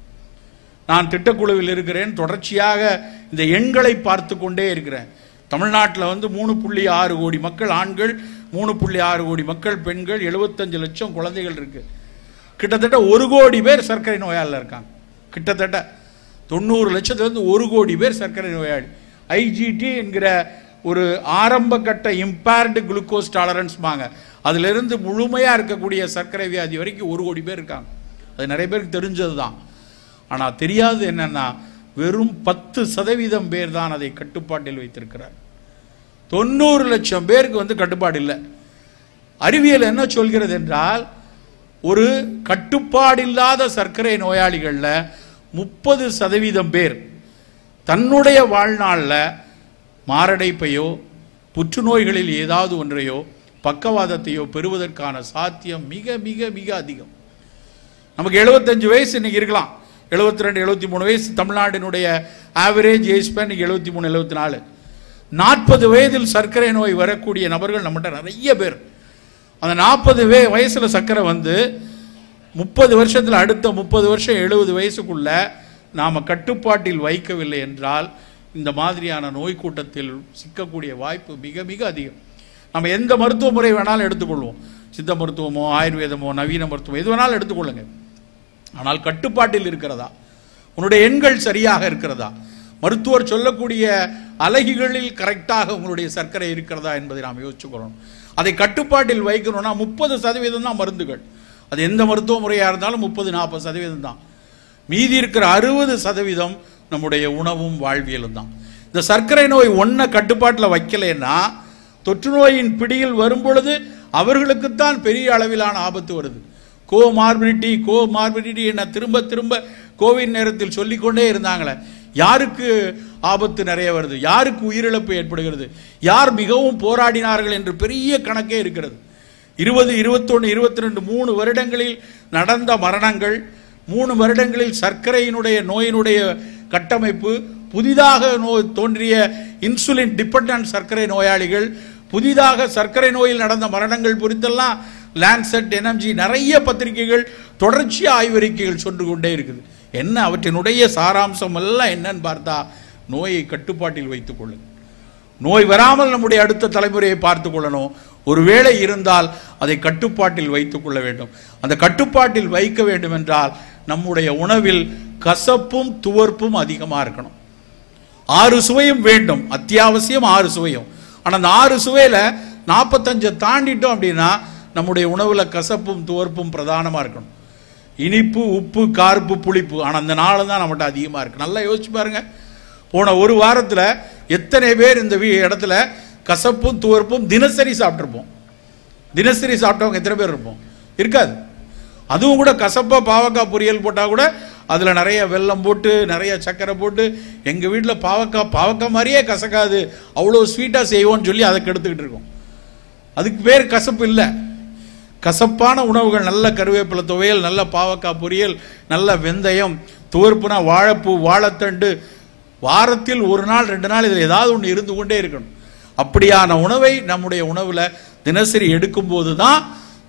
நான் திட்டக்குழுவில் இருக்கிறேன். தொடர்ச்சியாக இந்த எண்களை பார்த்து கொண்டே இருக்கிறேன். தமிழ்நாட்டில் 3.6 கோடி மக்கள் ஆண்கள், 3.6 கோடி மக்கள் பெண்கள், 75 லட்சம் குழந்தைகள் இருக்கு. கிட்டத்தட்ட 1 கோடி பேர் சர்க்கரை நோயாளில் இருக்காங்க. கிட்டத்தட்ட 90 லட்சத்துலேருந்து 1 கோடி பேர் சர்க்கரை நோயாளி. ஐஜிடி என்கிற ஒரு ஆரம்ப கட்ட இம்பேர்டு குளுக்கோஸ் டாலரன்ஸ் வாங்க, அதிலிருந்து முழுமையாக இருக்கக்கூடிய சர்க்கரை வியாதி வரைக்கும் 1 கோடி பேர் இருக்காங்க. அது நிறைய பேருக்கு தெரிஞ்சது தான். ஆனால் தெரியாது என்னன்னா வெறும் 10% பேர் தான் அதை கட்டுப்பாட்டில் வைத்திருக்கிறார். 90 லட்சம் பேருக்கு வந்து கட்டுப்பாடு இல்லை. அறிவியல் என்ன சொல்கிறது என்றால், ஒரு கட்டுப்பாடில்லாத சர்க்கரை நோயாளிகளில் 30% பேர் தன்னுடைய வாழ்நாளில் மாரடைப்பையோ புற்றுநோய்களில் ஏதாவது ஒன்றையோ பக்கவாதத்தையோ பெறுவதற்கான சாத்தியம் மிக மிக மிக அதிகம். நமக்கு 75 வயசு இன்னைக்கு இருக்கலாம், 72 73 வயசு தமிழ்நாட்டினுடைய ஆவரேஜ் ஏஜ் ஸ்பேன் 73 74. 40 வயதில் சர்க்கரை நோய் வரக்கூடிய நபர்கள் நம்மகிட்ட நிறைய பேர். அந்த 40 வயசுல சர்க்கரை வந்து 30 வருஷத்தில் அடுத்த 30 வருஷம் 70 வயசுக்குள்ள நாம் கட்டுப்பாட்டில் வைக்கவில்லை என்றால் இந்த மாதிரியான நோய் கூட்டத்தில் சிக்கக்கூடிய வாய்ப்பு மிக மிக அதிகம். நம்ம எந்த மருத்துவ முறை வேணாலும் எடுத்துக்கொள்வோம், சித்த மருத்துவமோ ஆயுர்வேதமோ நவீன மருத்துவமோ எது வேணாலும் எடுத்துக்கொள்ளுங்க. ஆனால் கட்டுப்பாட்டில் இருக்கிறதா, உன்னுடைய எண்கள் சரியாக இருக்கிறதா, மருத்துவர் சொல்லக்கூடிய அலகுகளில் கரெக்டாக உங்களுடைய சர்க்கரை இருக்கிறதா என்பதை நாம் யோசிச்சுக்கிறோம். அதை கட்டுப்பாட்டில் வைக்கணும்னா 30% தான் மருந்துகள். அது எந்த மருத்துவ முறையாக இருந்தாலும் 30-40% தான். மீதி இருக்கிற 60% நம்முடைய உணவும் வாழ்வியலும் தான். இந்த சர்க்கரை நோய் ஒன்றை கட்டுப்பாட்டில் வைக்கலைன்னா தொற்று நோயின் பிடியில் வரும்பொழுது அவர்களுக்குத்தான் பெரிய அளவிலான ஆபத்து வருது. கோமார்பிடிட்டி என்ன திரும்ப திரும்ப கோவிட் நேரத்தில் சொல்லிக்கொண்டே இருந்தாங்களே, யாருக்கு ஆபத்து நிறைய வருது, யாருக்கு உயிரிழப்பு ஏற்படுகிறது, யார் மிகவும் போராடினார்கள் என்று பெரிய கணக்கே இருக்கிறது. 20, 21, 22 3 வருடங்களில் நடந்த மரணங்கள், 3 வருடங்களில் சர்க்கரையினுடைய நோயினுடைய கட்டமைப்பு, புதிதாக தோன்றிய இன்சுலின் டிபெண்டன்ட் சர்க்கரை நோயாளிகள், புதிதாக சர்க்கரை நோயில் நடந்த மரணங்கள் குறித்தெல்லாம் லான்செட், NMG நிறைய பத்திரிகைகள் தொடர்ச்சியாக ஆய்வறிக்கைகள் சொன்று கொண்டே இருக்குது. என்ன அவற்றினுடைய சாராம்சம் எல்லாம் என்னன்னு பார்த்தா, நோயை கட்டுப்பாட்டில் வைத்துக் கொள்ளுங்கள். நோய் வராமல் நம்முடைய அடுத்த தலைமுறையை பார்த்து கொள்ளணும். ஒருவேளை இருந்தால் அதை கட்டுப்பாட்டில் வைத்துக் கொள்ள வேண்டும். அந்த கட்டுப்பாட்டில் வைக்க வேண்டும் என்றால் நம்முடைய உணவில் கசப்பும் துவர்ப்பும் அதிகமாக இருக்கணும். 6 சுவையும் வேண்டும், அத்தியாவசியம் 6 சுவையும். ஆனால் அந்த 6 சுவையில் 45 தாண்டிட்டோம் அப்படின்னா நம்முடைய உணவில் கசப்பும் துவர்ப்பும் பிரதானமாக இருக்கணும். இனிப்பு, உப்பு, கார்ப்பு, புளிப்பு. ஆனால் அந்த நாள் தான் நம்மகிட்ட அதிகமாக இருக்கு. நல்லா யோசிச்சு பாருங்க, போன ஒரு வாரத்தில் எத்தனை பேர் இந்த இடத்துல கசப்பும் துவர்ப்பும் தினசரி சாப்பிட்ருப்போம். தினசரி சாப்பிட்டவங்க எத்தனை பேர் இருப்போம்? இருக்காது. அதுவும் கூட கசப்பாக பாவக்காய் பொரியல் போட்டால் கூட அதில் நிறைய வெல்லம் போட்டு நிறைய சர்க்கரை போட்டு, எங்கள் வீட்டில் பாவக்காய் மாதிரியே கசக்காது, அவ்வளோ ஸ்வீட்டாக செய்வோன்னு சொல்லி அதை கெடுத்துக்கிட்டு இருக்கோம். அதுக்கு பேர் கசப்பு இல்லை. கசப்பான உணவுகள், நல்ல கருவேப்பிலை துவையல், நல்ல பாவக்காய் பொரியல், நல்ல வெந்தயம், துவர்ப்புனா வாழைப்பூ, வாழைத்தண்டு, வாரத்தில் 1 நாள் 2 நாள் இதில் ஏதாவது ஒன்று இருந்து கொண்டே இருக்கணும். அப்படியான உணவை நம்முடைய உணவில் தினசரி எடுக்கும்போது தான்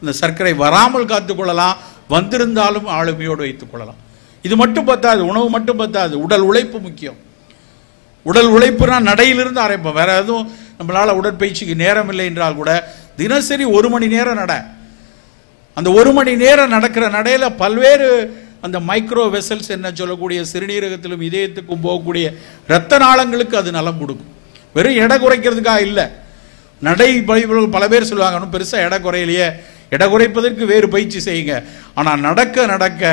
இந்த சர்க்கரை வராமல் காத்துக்கொள்ளலாம், வந்திருந்தாலும் ஆளுமையோடு வைத்துக் கொள்ளலாம். இது மட்டும் பத்தாது, உணவு மட்டும் பத்தாது, உடல் உழைப்பு முக்கியம். உடல் உழைப்புனா நடையிலிருந்து ஆரம்பிப்போம். வேற எதுவும் நம்மளால் உடற்பயிற்சிக்கு நேரம் இல்லை என்றால் கூட தினசரி 1 மணி நேரம் நட. அந்த 1 மணி நேரம் நடக்கிற நடையில் பல்வேறு அந்த மைக்ரோ வெசல்ஸ் என்ன சொல்லக்கூடிய சிறுநீரகத்திலும் இதயத்துக்கும் போகக்கூடிய இரத்த நாளங்களுக்கு அது நலம் கொடுக்கும். வெறும் எடை குறைக்கிறதுக்காக இல்லை. நடை பல பேர் சொல்லுவாங்க, ஒன்றும் பெருசாக எடை குறையிலையே, எடை குறைப்பதற்கு வேறு பயிற்சி செய்யுங்க. ஆனால் நடக்க நடக்க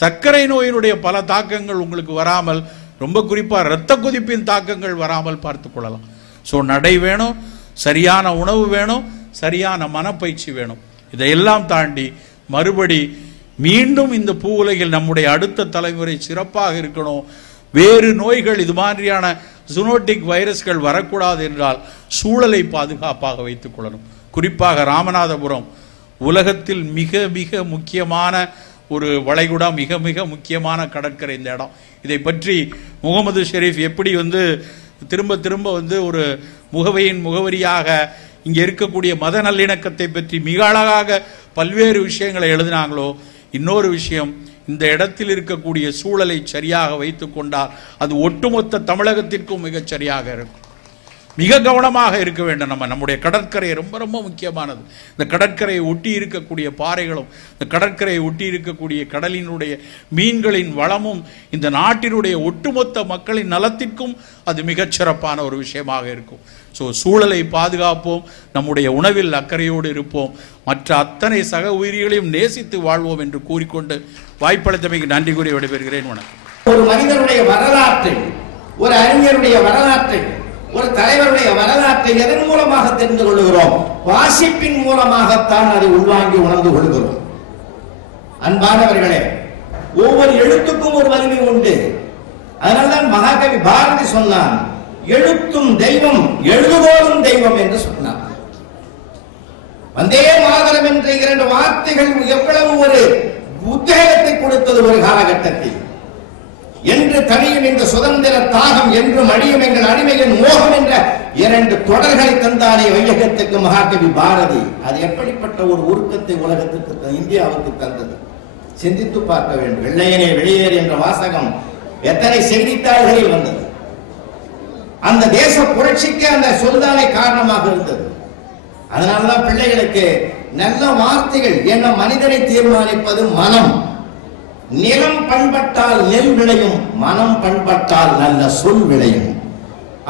சர்க்கரை நோயினுடைய பல தாக்கங்கள் உங்களுக்கு வராமல், ரொம்ப குறிப்பாக இரத்த கொதிப்பின் தாக்கங்கள் வராமல் பார்த்து கொள்ளலாம். ஸோ நடை வேணும், சரியான உணவு வேணும், சரியான மனப்பயிற்சி வேணும். இதையெல்லாம் தாண்டி மறுபடி மீண்டும் இந்த பூ உலகில் நம்முடைய அடுத்த தலைமுறை சிறப்பாக இருக்கணும். வேறு நோய்கள், இது மாதிரியான ஜூனோட்டிக் வைரஸ்கள் வரக்கூடாது என்றால் சூழலை பாதுகாப்பாக வைத்துக் கொள்ளணும். குறிப்பாக ராமநாதபுரம் உலகத்தில் மிக மிக முக்கியமான ஒரு வளைகுடா, மிக மிக முக்கியமான கடற்கரை இந்த இடம். இதை பற்றி முகமது ஷெரீப் எப்படி திரும்ப திரும்ப ஒரு முகவையின் முகவரியாக இங்கே இருக்கக்கூடிய மத நல்லிணக்கத்தை பற்றி மிக அழகாக பல்வேறு விஷயங்களை எழுதினாங்களோ, இன்னொரு விஷயம், இந்த இடத்தில் இருக்கக்கூடிய சூழலை சரியாக வைத்துக் கொண்டால் அது ஒட்டுமொத்த தமிழகத்திற்கும் மிகச் சரியாக இருக்கும். மிக கவனமாக இருக்க வேண்டும். நம்முடைய கடற்கரை ரொம்ப ரொம்ப முக்கியமானது. இந்த கடற்கரையை ஒட்டி இருக்கக்கூடிய பாறைகளும், இந்த கடற்கரையை ஒட்டி இருக்கக்கூடிய கடலினுடைய மீன்களின் வளமும் இந்த நாட்டினுடைய ஒட்டுமொத்த மக்களின் நலத்திற்கும் அது மிகச்சிறப்பான ஒரு விஷயமாக இருக்கும். ஸோ சூழலை பாதுகாப்போம், நம்முடைய உணவில் அக்கறையோடு இருப்போம், மற்ற அத்தனை சக உயிரிகளையும் நேசித்து வாழ்வோம் என்று கூறிக்கொண்டு வாய்ப்பளித்தமைக்கு நன்றி கூறி விடைபெறுகிறேன். வணக்கம். ஒரு மனிதனுடைய வரலாற்றை, ஒரு அறிஞருடைய வரலாற்றை ஒரு தலைவருடைய வரலாற்றை எதன் மூலமாக தெரிந்து கொள்கிறோம்? வாசிப்பின் மூலமாகத்தான் அதை உள்வாங்கி உணர்ந்து கொள்கிறோம். அன்பானவர்களே, ஒவ்வொரு எழுத்துக்கும் ஒரு வலிமை உண்டு. அதனால்தான் மகாகவி பாரதி சொன்னான், எழுத்தும் தெய்வம் எழுதுவோரும் தெய்வம் என்று சொன்னார். வந்தே மாதரம் என்ற 2 வார்த்தைகள் எவ்வளவு ஒரு உத்வேகத்தை கொடுத்தது ஒரு காலகட்டத்தில். என்று தனியும் இந்த சுதந்திர தாகம், என்று மடியும் எங்கள் அடிமையின் மோகம் என்ற 2 தொடர்களை தந்தானே வையகத்துக்கு மகாகவி பாரதி. அது எப்படிப்பட்ட ஒரு உருக்கத்தை உலகத்துக்கு, இந்தியாவுக்கு தந்தது? சிந்தித்து பார்க்க வேண்டும். வெள்ளையனே வெளியேறு என்ற வாசகம் எத்தனை செய்தித்தாள்களில் வந்தது. அந்த தேச புரட்சிக்கு அந்த சொல்தானே காரணமாக இருந்தது. அதனாலதான் பிள்ளைகளுக்கு நல்ல வார்த்தைகள், என்ன மனிதனை தீர்மானிப்பது மனம். நிலம் பண்பட்டால் நெல் விளையும், மனம் பண்பட்டால் நல்ல சொல் விளையும்.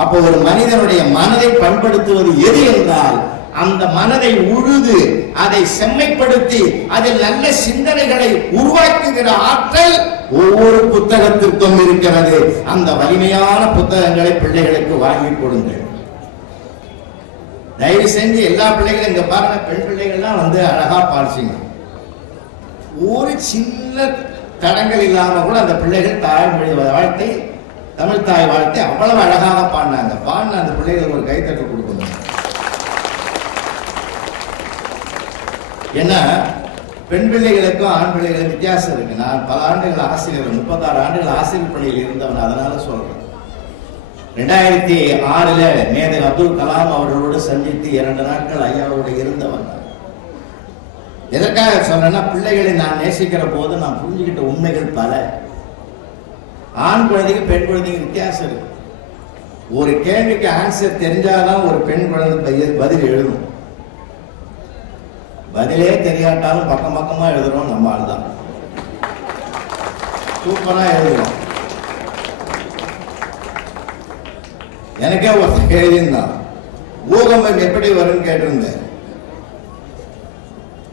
அப்போ ஒரு மனிதனுடைய மனதை பண்படுத்துவது எது என்றால், அந்த மனதை உழுது அதை செம்மைப்படுத்தி அதில் நல்ல சிந்தனைகளை உருவாக்குகிற ஆற்றல் ஒவ்வொரு புத்தகத்திற்கும் இருக்கிறது. அந்த வலிமையான புத்தகங்களை பிள்ளைகளுக்கு வாங்கி கொடுங்கள். தயவு செஞ்சு எல்லா பிள்ளைகளும் இங்க பாருங்க, பெண் பிள்ளைகள்லாம் வந்து அழகா பாடிச்சிங்க. ஒரு சின்ன தடங்கள் இல்லாம கூட அந்த பிள்ளைகள் தாய்மொழி வாழ்த்தை, தமிழ் தாய் வாழ்த்தை அவ்வளவு அழகாக பாடினாங்க. பாடின அந்த பிள்ளைகளுக்கு ஒரு கைத்தட்டு கொடுக்கணும். ஏன்னா பெண் பிள்ளைகளுக்கும் ஆண் பிள்ளைகளுக்கும் வித்தியாசம் இருக்கு. நான் பல ஆண்டுகள் ஆசிரியர், 36 ஆண்டுகள் ஆசிரியர் பணியில் இருந்தவன், அதனால சொல்றேன். 2006 மேதர் அப்துல் கலாம் அவர்களோடு சந்தித்து 2 நாட்கள் ஐயாவோடு இருந்தவன். எதற்காக சொல்றேன்னா, பிள்ளைகளை நான் நேசிக்கிற போது நான் புரிஞ்சுக்கிட்ட உண்மைகள் பல. ஆண் குழந்தைக்கு பெண் குழந்தைக்கு வித்தியாசம் இருக்கு. ஒரு கேள்விக்கு ஆன்சர் தெரிஞ்சாதான் ஒரு பெண் குழந்தை பதில் எழுதும். பதிலே தெரியாட்டாலும் பக்கம் பக்கமா எழுதுறோம். நம்ம ஆள் தான் சூப்பரா எழுதுறோம். எனக்கே ஒருத்தர் எழுதியிருந்தான், பூகம்பம் எப்படி வரும்னு கேட்டிருந்தேன்.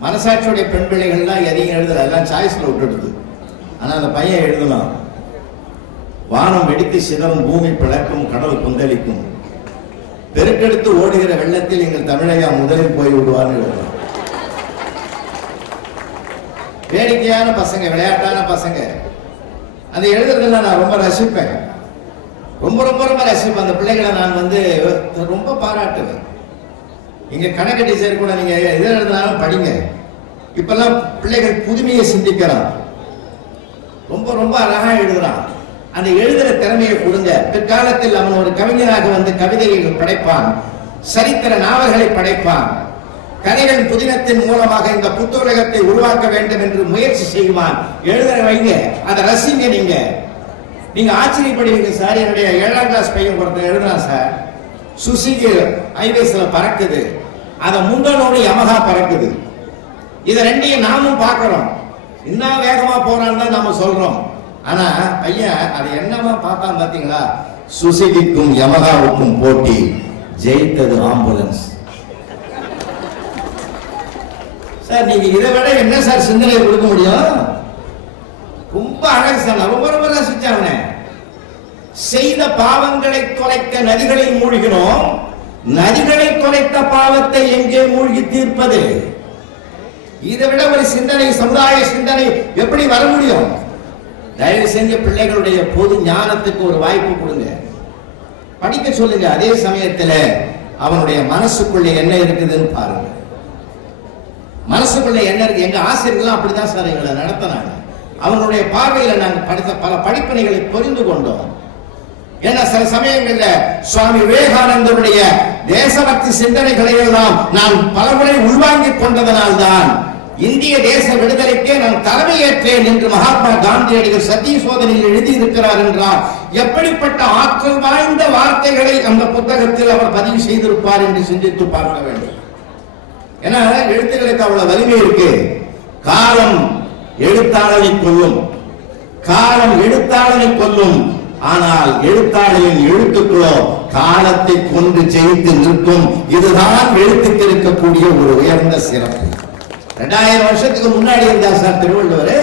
மனசாட்சியுடைய பெண் பிள்ளைகள்லாம் எதையும் எழுதல, எல்லாம் சாய்ஸ்ல விட்டுடுது. ஆனா அந்த பையன் எழுதலாம், வானம் வெடித்து சிதறும், பூமி பிளக்கும், கடல் கொந்தளிக்கும், பெருக்கெடுத்து ஓடுகிற வெள்ளத்தில் எங்கள் தமிழையா முதலில் போய் விடுவான்னு எழுதலாம். வேடிக்கையான பசங்க, விளையாட்டான பசங்க. அந்த எழுதுறதுல நான் ரொம்ப ரசிப்பேன், ரொம்ப ரொம்ப ரொம்ப ரசிப்பேன். அந்த பிள்ளைகளை நான் வந்து ரொம்ப பாராட்டுவேன். இங்க கணக்கு டீச்சர் கூட நீங்க எது எழுதினாலும் படிங்க. இப்பெல்லாம் பிள்ளைகள் புதுமையை சிந்திக்கிறான், ரொம்ப ரொம்ப அழகா எழுதுறான். அந்த எழுதுற திறமையை கொடுங்க. பிற்காலத்தில் அவன் ஒரு கவிஞராக வந்து கவிதைகள் படைப்பான், சரித்திர நாவல்களை படைப்பான். கதைகளின் புதினத்தின் மூலமாக இந்த புத்துலகத்தை உருவாக்க வேண்டும் என்று முயற்சி செய்வான். எழுதுற வைங்க, அதை ரசிங்க. நீங்க ஆச்சரியப்படுவீங்க. சார், என்னுடைய 7ஆம் கிளாஸ் பையன் ஒருத்தர் எழுதுறான் சார், சுசுகி ஹைவேஸ்ல பறக்குது, அதை முந்தனோடு யமகா பறக்குது. இதை ரெண்டையும் நாமும் பார்க்கிறோம். இன்னும் வேகமா போறான்னு தான் நாம சொல்றோம். ஆனா பையன் அதை என்னமா பார்த்தான் பாத்தீங்களா? சுசுகிக்கும் யமகாவுக்கும் போட்டி, ஜெயித்தது ஆம்புலன்ஸ். சார், நீங்க இதை விட என்ன சார் சிந்தனை கொடுக்க முடியும்? ரொம்ப அழகு சார், ரொம்ப ரொம்ப ரசிச்சாங்க. செய்த பாவங்களை தொலைக்க நதிகளில் மூழ்கினோம், நதிகளை தொலைத்த பாவத்தை எங்கே மூழ்கி தீர்ப்பது? இதை விட ஒரு சிந்தனை, சமுதாய சிந்தனை எப்படி வர முடியும்? தயவு செஞ்சு பிள்ளைகளுடைய பொது ஞானத்துக்கு ஒரு வாய்ப்பு கொடுங்க, படிக்க சொல்லுங்க. அதே சமயத்துல அவனுடைய மனசுக்குள்ள என்ன இருக்குதுன்னு பாருங்க. மனசுக்குள்ள என்ன இருக்கு? எங்க ஆசிரியர்கள்லாம் அப்படிதான் சார் எங்களை நடத்தினாங்க. அவங்களுடைய பார்வையில நாங்கள் படித்த பல படிப்பினைகளை புரிந்து கொண்டோம். ஏன்னா சில சமயங்கள்ல சுவாமி விவேகானந்தருடைய தேசபக்தி சிந்தனைகளை எல்லாம் நான் பலமுறை உள்வாங்கிக் கொண்டதனால்தான் இந்திய தேச விடுதலைக்கே நான் தலைமையேற்றேன் என்று மகாத்மா காந்தியடிகள் சத்திய சோதனையில் எழுதியிருக்கிறார் என்றால் எப்படிப்பட்ட ஆற்றல் வாய்ந்த வார்த்தைகளை அந்த புத்தகத்தில் அவர் பதிவு செய்திருப்பார் என்று சிந்தித்து பார்க்க வேண்டும். ஏன்னா எழுத்துக்களுக்கு அவ்வளவு வலிமை இருக்கு. காலம் எழுத்தாளனை கொல்லும், காலம் எழுத்தாளனை கொல்லும். ஆனால் எழுத்தாளரின் எழுத்துக்களோ காலத்தை கொண்டு ஜெயித்து நிற்கும். இதுதான் எழுத்துக்கு இருக்கக்கூடிய ஒரு உயர்ந்த சிறப்பு. 2000 வருஷத்துக்கு முன்னாடி இருந்தா சார் திருவள்ளுவர்,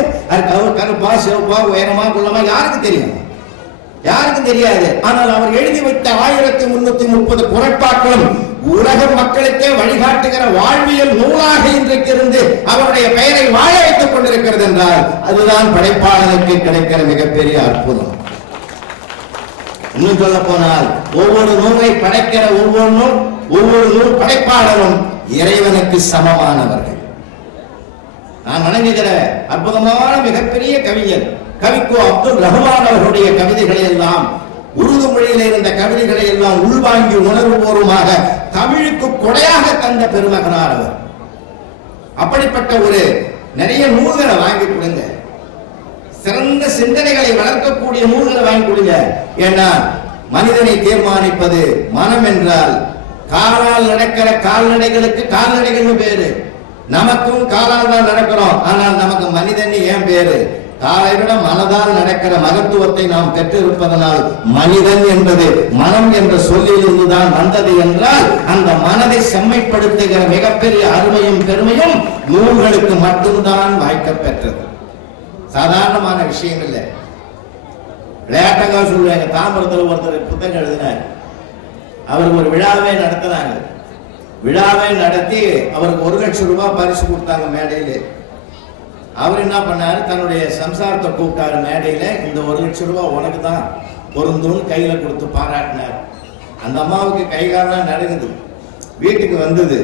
கருப்பா சிவப்பா உயரமா குள்ளமா யாருக்கு தெரியும்? யாருக்கும் தெரியாது. ஆனால் அவர் எழுதி வைத்த 1330 குறட்பாக்களும் உலக மக்களுக்கே வழிகாட்டுகிற வாழ்வியல் நூலாக இன்றைக்கு இருந்து அவருடைய பெயரை வாழ வைத்துக் கொண்டிருக்கிறது என்றால் அதுதான் படைப்பாளனுக்கு கிடைக்கிற மிகப்பெரிய அற்புதம். இன்னும் சொல்ல போனால் ஒவ்வொரு நூலை படைக்கிற ஒவ்வொரு நூல் படைப்பாளரும் இறைவனுக்கு சமமானவர்கள். நான் வணங்குகிற அற்புதமான மிகப்பெரிய கவிஞர் கவிக்கோ அப்துல் ரஹ்மான் அவர்களுடைய கவிதைகளை எல்லாம் உருது மொழியில் இருந்த கவிதைகளை எல்லாம் உள்வாங்கி உணர்வுபூர்வமாக தமிழுக்கு கொடையாக தந்த பெருமகனார் அவர். அப்படிப்பட்ட ஒரு நிறைய நூல்களை வாங்கி கொடுங்க, சிறந்த சிந்தனைகளை வளர்க்கக்கூடிய நூல்களை வாங்கி கொடுங்க. ஏன்னா மனிதனை தீர்மானிப்பது மனம் என்றால் காலால் நடக்கிற கால்நடைகளுக்கு கால்நடைகள் பேரு, நமக்கும் காலால் தான் நடக்கிறோம். ஆனால் நமக்கு மனிதன் ஏன் பேரு? காலை விட மனதால் நடக்கிற மகத்துவத்தை நாம் பெற்றிருப்பதனால் மனிதன் என்பது மனம் என்ற சொல்லிலிருந்துதான் வந்தது என்றால் அந்த மனதை செம்மைப்படுத்துகிற மிகப்பெரிய அருமையும் பெருமையும் நூல்களுக்கு மட்டும்தான் வாய்க்க பெற்றது. சாதாரணமான விஷயம் இல்லை. விளையாட்டங்க சொல்லுவாங்க, தாம்பரத்தில் ஒருத்தர் புத்தகம் எழுதினார். அவருக்கு ஒரு விழாவே நடத்தினாங்க. விழாவை நடத்தி அவருக்கு 1 லட்சம் ரூபாய் பரிசு கொடுத்தாங்க மேடையிலே. அவர் என்ன பண்ணாரு, தன்னுடைய சம்சாரத்தை கூப்பிட்டாரு மேடையில, இந்த 1 லட்சம் ரூபாய் உனக்கு தான் பொருந்தும் கையில கொடுத்து பாராட்டினார். அந்த அம்மாவுக்கு கைகாலாம் நடுங்குது. வீட்டுக்கு வந்தது,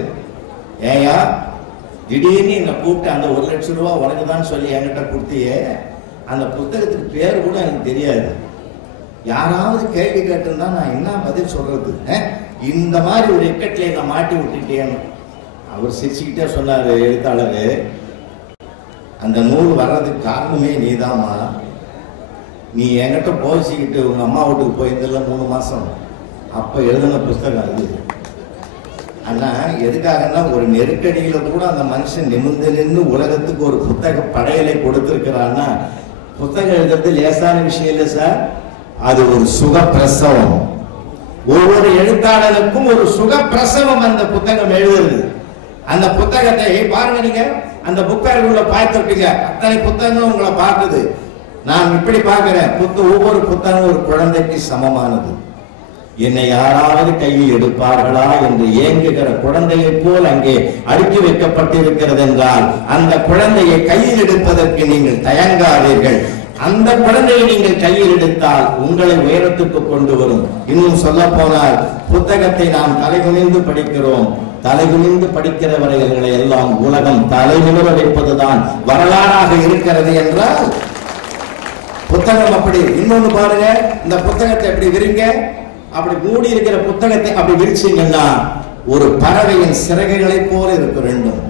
ஏயா திடீர்னு என்னை கூப்பிட்டு அந்த 1 லட்சம் ரூபாய் உனக்கு தான் சொல்லி என்கிட்ட கொடுத்தியே, அந்த புத்தகத்துக்கு பேர் கூட எனக்கு தெரியாது, யாராவது கேள்வி கேட்டிருந்தா நான் என்ன பதில் சொல்றது, இந்த மாதிரி ஒரு இக்கட்டில் என்னை மாட்டி விட்டுட்டேன்னு. அவர் சிரிச்சுக்கிட்டே சொன்னாரு, எழுத்தாளரு, அந்த நூல் வர்றதுக்கு காரணமே நீதாமா. நீ என்கிட்ட போசிக்கிட்டு உங்க அம்மா வீட்டுக்கு போயிருந்தல 3 மாசம், அப்ப எழுதின புஸ்தகம் அது. ஆனா எதுக்காகனா ஒரு நெருக்கடியில கூட அந்த மனுஷன் நிமிர்ந்து நின்று உலகத்துக்கு ஒரு புத்தக படையலை கொடுத்திருக்கிறான்னா, புத்தகம் எழுதுறது லேசான விஷயம் இல்லை சார், அது ஒரு சுகப்பிரசவம். ஒவ்வொரு எழுத்தாளருக்கும் ஒரு சுகப்பிரசவம் அந்த புத்தகம் எழுதுறது. அந்த புத்தகத்தை பாருங்க, நீங்க அந்த புத்தகங்களை பார்த்துருப்பீங்க, அத்தனை புத்தகங்களும் உங்களை பார்க்குது. நான் இப்படி பார்க்கிறேன், ஒவ்வொரு புத்தகம் ஒரு குழந்தைக்கு சமமானது. என்னை யாராவது கையில் எடுப்பார்களா என்று ஏங்குகிற குழந்தையை போல் அங்கே அடுக்கி வைக்கப்பட்டிருக்கிறது என்றால் அந்த குழந்தையை கையில் எடுப்பதற்கு நீங்கள் தயங்காதீர்கள். அந்த குழந்தையை நீங்கள் கையில் எடுத்தால் உங்களை உயரத்துக்கு கொண்டு வரும். இன்னும் சொல்ல போனால் புத்தகத்தை நாம் தலைகுனிந்து படிக்கிறோம். தலைகுனிந்து படிக்கிறவர்களை எல்லாம் உலகம் தலைநிமிர வைப்பதுதான் வரலாறாக இருக்கிறது என்றால் புத்தகம் அப்படி. இன்னொன்னு பாருங்க, இந்த புத்தகத்தை எப்படி விரிங்க, அப்படி மூடி இருக்கிற புத்தகத்தை அப்படி விரிச்சீங்கன்னா ஒரு பறவையின் சிறகுகளை போல இருக்க வேண்டும்.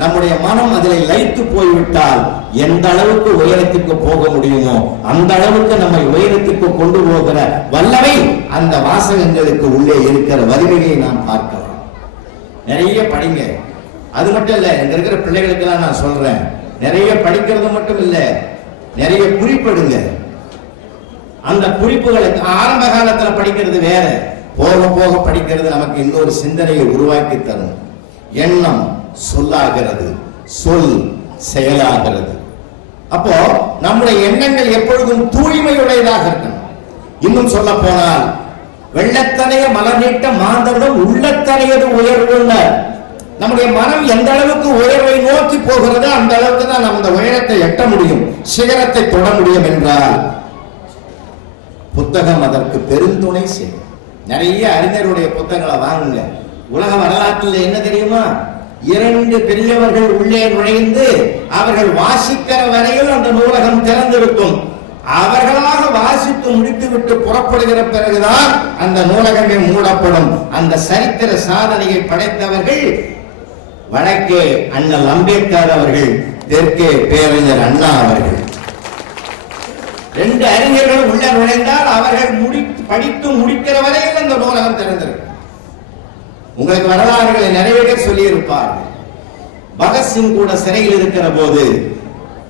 நம்முடைய மனம் அதில் லயித்து போய்விட்டால் எந்த அளவுக்கு உயரத்துக்கு போக முடியுமோ அந்த அளவுக்கு நம்மை உயரத்துக்கு கொண்டு போகிற வல்லமை அந்த வாசகங்களுக்கு உள்ளே இருக்கிற வலிமையை நாம் பார்க்கலாம். நிறைய படிங்க. அது மட்டும் இல்ல, இங்க இருக்கிற பிள்ளைகளுக்கெல்லாம் நான் சொல்றேன், நிறைய படிக்கிறது மட்டும் இல்ல, நிறைய குறிப்பிடுங்க. அந்த குறிப்புகளுக்கு ஆரம்ப காலத்துல படிக்கிறது வேற, போக போக படிக்கிறது நமக்கு இன்னொரு சிந்தனையை உருவாக்கி தரும். எண்ணம் சொல்லாகிறது, சொல் செயலாகிறது. அப்போ நம்முடைய எண்ணங்கள் எப்பொழுதும் தூய்மையுடையதாக இருக்கணும். இன்னும் சொல்ல போனால் வெள்ளத்தனைய மலர் நீட்ட மாந்தரிடம் உள்ளத்தனையது உயர்வுள்ள நம்முடைய மனம் எந்த அளவுக்கு உயர்வை நோக்கி போகிறதோ அந்த அளவுக்கு தான் நம்ம அந்த உயரத்தை எட்ட முடியும், சிகரத்தை தொட முடியும் என்றால் புத்தகம் அதற்கு பெருந்துணை செய்யும். நிறைய அறிஞருடைய புத்தகங்களை வாங்குங்க. உலக வரலாற்றில் என்ன தெரியுமா, 2 பெரியவர்கள் உள்ளே நுழைந்து அவர்கள் வாசிக்கிற வரையில் அந்த நூலகம் திறந்திருக்கும். அவர்களாக வாசித்து முடித்துவிட்டு புறப்படுகிற பிறகுதான் அந்த நூலகமே மூடப்படும். அந்த சரித்திர சாதனையை படைத்தவர்கள் வடக்கே அண்ணல் அம்பேத்கர் அவர்கள், தெற்கே பேரறிஞர் அண்ணா அவர்கள். 2 அறிஞர்கள் உள்ள நுழைந்தால் அவர்கள் படித்து முடிக்கிற வரையில் அந்த நூலகம் திறந்திருக்கும். உங்களுக்கு வரலாறுகளை நிறைய பேர் சொல்லி இருப்பார்கள். பகத்சிங் கூட சிறையில் இருக்கிற போது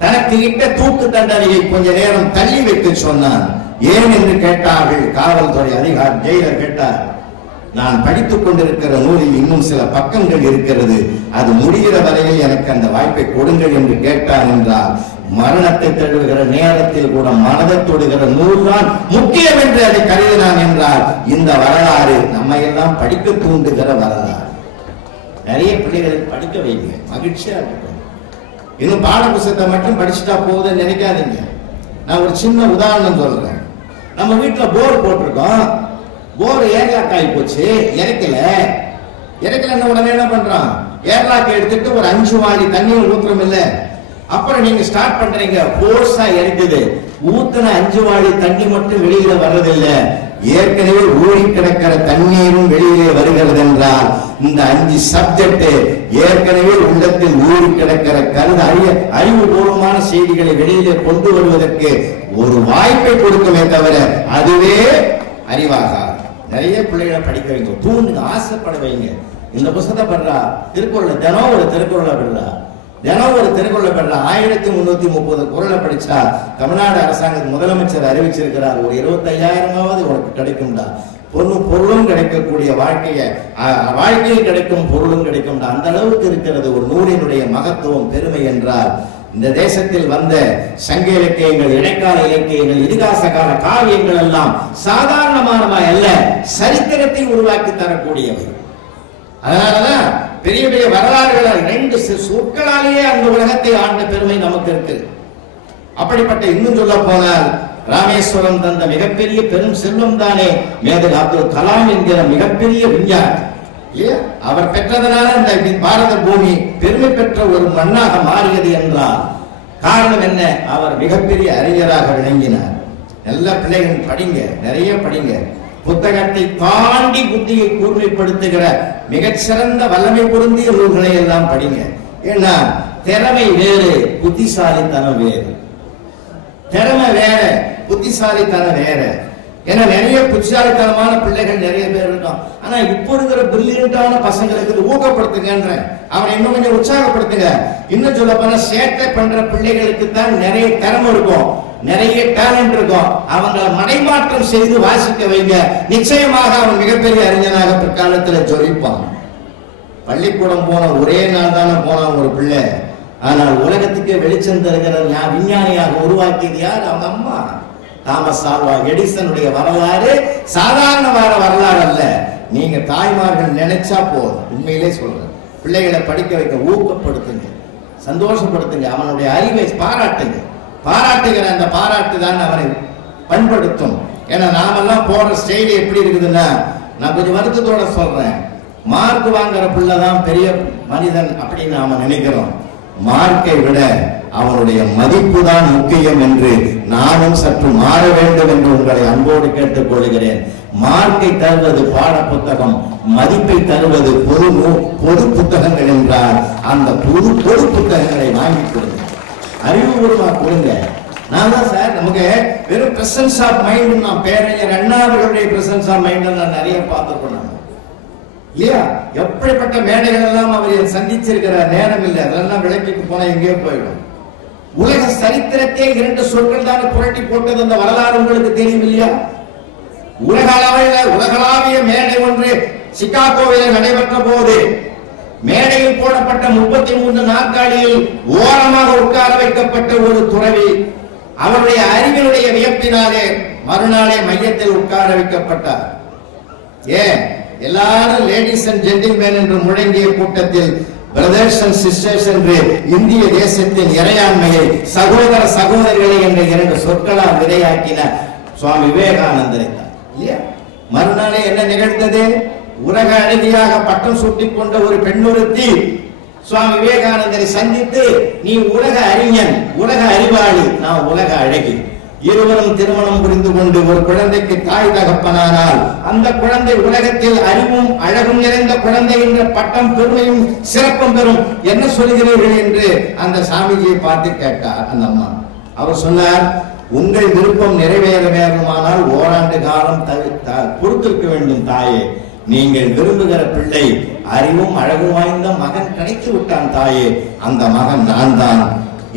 தனக்கு இட்ட தூக்கு தண்டனையை கொஞ்ச நேரம் தள்ளி வைத்து சொன்னான். ஏன் என்று கேட்டார்கள் காவல்துறை அதிகாரி. ஜெயிலர் கேட்டார், நான் படித்துக் கொண்டிருக்கிற நூலில் இன்னும் சில பக்கங்கள் இருக்கிறது, அது முடிகிற வரையில் எனக்கு அந்த வாய்ப்பை கொடுங்கள் என்று கேட்டான் என்றார். மரணத்தை தழுவுகிற நேரத்தில் கூட மனதை தொடுகிற நூல்தான் முக்கியம் என்று அதை கருதினான் என்றால் இந்த வரலாறு நம்மை எல்லாம் படிக்க தூண்டுகிற வரலாறு. நிறைய பிள்ளைகளுக்கு படிக்க வைங்க, மகிழ்ச்சியா இருக்கட்டும். இன்னும் பாட புத்தகத்தை மட்டும் படிச்சுட்டா போகுதுன்னு நினைக்காதீங்க. நான் ஒரு சின்ன உதாரணம் சொல்றேன். நம்ம வீட்டுல போர் போட்டிருக்கோம், போர் ஏர்லாக் ஆகி போச்சு, இறக்கல உடனே என்ன பண்றான், ஏர்லாக் எடுத்துட்டு ஒரு 5 வாளி தண்ணீர் ஊத்துறோம் இல்ல, அப்புறம் நீங்க ஸ்டார்ட் பண்றீங்க, போர்ஸா இருக்குது, ஊத்துன 5 வாளி தண்ணி மட்டும் வெளியில வர்றதில்லை, ஏற்கனவே ஊறி கிடக்கிற தண்ணீரும் வெளியிலே வருகிறது என்றால் இந்த 5 சப்ஜெக்ட் ஏற்கனவே உள்ளத்தில் ஊறி கிடக்கிற அறிவுபூர்வமான செய்திகளை வெளியிலே கொண்டு வருவதற்கு ஒரு வாய்ப்பை கொடுக்குமே தவிர அதுவே அறிவாகாது. நிறைய பிள்ளைகளை படிக்க வைங்க, தூண்டுங்க, ஆசைப்பட வைங்க. இந்த புத்தகத்தை படுறா, திருக்குறள் தினம் ஒரு திருக்குறளை படுறா, தினம் ஒரு திருக்குறளை படுறா. 1330 குறளை படிச்சா தமிழ்நாடு அரசாங்கத்தின் முதலமைச்சர் அறிவிச்சிருக்கிறார், ஒரு 25,000 உனக்கு கிடைக்கும்டா. பொருளும் கிடைக்கக்கூடிய வாழ்க்கையில் கிடைக்கும் பொருளும் கிடைக்கும்டா. அந்த அளவுக்கு இருக்கிறது ஒரு நூலினுடைய மகத்துவம், பெருமை என்றால். இந்த தேசத்தில் வந்த சங்க இலக்கியங்கள், இடைக்கால இலக்கியங்கள், இதிகாச கால காவியங்கள் எல்லாம் சாதாரணமானவை அல்ல, சரித்திரத்தை உருவாக்கி தரக்கூடியவை. அதனாலதான் பெரிய பெரிய வரலாறுகள் 2 சொற்களாலேயே அந்த உலகத்தை ஆண்ட பெருமை நமக்கு இருக்கு. அப்படிப்பட்ட இன்னும் சொல்ல போனால் ராமேஸ்வரம் தந்த மிகப்பெரிய பெரும் செல்வம் தானே மேதகு அப்துல் கலாம் என்கிற மிகப்பெரிய விஞ்ஞானி. அவர் பெற்றதனால இந்த பாரத பூமி பெருமை பெற்ற ஒரு மண்ணாக மாறியது என்றால் காரணம் என்ன? அவர் மிகப்பெரிய அறிஞராக விளங்கினார். நல்ல பிள்ளைகள் படிங்க, நிறைய படிங்க. புத்தகத்தை தாண்டி புத்தியை கூர்மைப்படுத்துகிற மிகச்சிறந்த வல்லமை பொருந்திய நூல்களை எல்லாம் படிங்க. ஏன்னா திறமை வேறு, புத்திசாலித்தனம் வேறு. திறமை வேற, புத்திசாலித்தனம் வேற. ஏன்னா நிறைய புத்திசாலித்தனமான பிள்ளைகள் நிறைய பேர் இருக்கும். ஆனா இப்போ இருக்கிற பிரில்லியண்டான பசங்களுக்கு ஊக்கப்படுத்துங்க, அவனை இன்னும் கொஞ்சம் உற்சாகப்படுத்துங்க. இன்னும் சொல்ல போனா சேட்டை பண்ற பிள்ளைகளுக்கு தான் நிறைய திறமை இருக்கும், நிறைய டேலண்ட் இருக்கும். அவங்களை மடைமாற்றம் செய்து வாசிக்க வைங்க, நிச்சயமாக அவன் மிகப்பெரிய அறிஞனாக பிற்காலத்தில் ஜொலிப்பான். பள்ளிக்கூடம் போன ஒரே நாள் தானே போனான் ஒரு பிள்ளை, ஆனால் உலகத்துக்கு வெளிச்சம் தருகிற விஞ்ஞானியாக உருவாக்கியது யார்? அவங்க அம்மா தாமஸ் ஆல்வா எடிசனுடைய வரலாறு சாதாரண வரலாறு அல்ல. நீங்க தாய்மார்கள் நினைச்சா போதும். உண்மையிலே சொல்றேன், பிள்ளைகளை படிக்க வைக்க ஊக்கப்படுத்துங்க, சந்தோஷப்படுத்துங்க, அவனுடைய அறிவை பாராட்டுங்க. பாராட்டுகிற அந்த பாராட்டு தான் அவனை பண்படுத்தும். ஏன்னா நாமெல்லாம் போற ஸ்டைல் எப்படி இருக்குதுன்னா, நான் கொஞ்சம் வருத்தத்தோட சொல்றேன், மார்க் வாங்குற பிள்ளைதான் பெரிய மனிதன் அப்படின்னு நாம நினைக்கிறோம். மார்க்கை விட அவனுடைய மதிப்பு தான் முக்கியம் என்று நானும் சற்று மாற வேண்டும் என்று உங்களை அன்போடு கேட்டுக் கொள்கிறேன். மார்க்கை தருவது பாட புத்தகம், மதிப்பை தருவது பொது புத்தகங்கள் என்றால் அந்த பொது புத்தகங்களை வாங்கி கொடுங்க, அறிவுபூர்வமா கொடுங்க. நான் தான் சார் நமக்கு வெறும் பிரசன்ஸ் ஆஃப் மைண்ட், நான் பேரறிஞர் அண்ணா அவர்களுடைய பிரசன்ஸ் ஆஃப் மைண்ட் நான் நிறைய பார்த்துக்கணும் இல்லையா? எப்படிப்பட்ட மேடைகள் எல்லாம் அவர் சந்திச்சிருக்கிற நேரம் இல்லை, அதெல்லாம் விளக்கிட்டு போனா எங்கேயோ போயிடும். உலக சரித்திரத்தை 2 சொற்கள் தான் புரட்டி போட்டது அந்த வரலாறு உங்களுக்கு தெரியும் இல்லையா? உலகளாவிய மேடை ஒன்று சிகாகோவில் நடைபெற்ற போது மேடையில் போடப்பட்ட 33 நாற்காலியில் ஓரமாக உட்கார வைக்கப்பட்ட ஒரு துறவி அவருடைய அறிவினுடைய வியப்பினாலே மறுநாளே மையத்தில் உட்கார வைக்கப்பட்டார். எல்லாரும் லேடிஸ் அண்ட் ஜென்டில்மேன் என்று முழங்கிய கூட்டத்தில் பிரதர்ஸ் அண்ட் சிஸ்டர்ஸ் என்று இந்திய தேசத்தின் இறையாண்மையை, சகோதர சகோதரிகளை என்ற 2 சொற்களால் விதையாக்கின சுவாமி விவேகானந்தரை தான் இல்லையா? மறுநாளே என்ன நிகழ்ந்தது? உலக அழகியாக பட்டம் சூட்டிக் கொண்ட ஒரு பெண்ணொருத்தி சுவாமி விவேகானந்தரை சந்தித்து, நீ உலக அறிஞன், உலக அறிவாளி, நான் உலக அழகி, இருவரும் திருமணம் புரிந்து கொண்டு ஒரு குழந்தைக்கு தாய் தகப்பனானால் அந்த குழந்தை உலகத்தில் அறிவும் அழகும் நிறைந்த குழந்தை என்ற பட்டம், பெருமையும் சிறப்பும் பெறும், என்ன சொல்கிறீர்கள் என்று அந்த சாமிஜியை பார்த்து கேட்டார் அந்த அம்மா. அவர் சொன்னார், உங்கள் விருப்பம் நிறைவேற வேண்டுமானால் ஓராண்டு காலம் பொறுத்திருக்க வேண்டும் தாயே. நீங்கள் விரும்புகிற பிள்ளை அறிவும் அழகும் வாய்ந்த மகன் கிடைத்து விட்டான் தாயே, அந்த மகன் நான் தான்,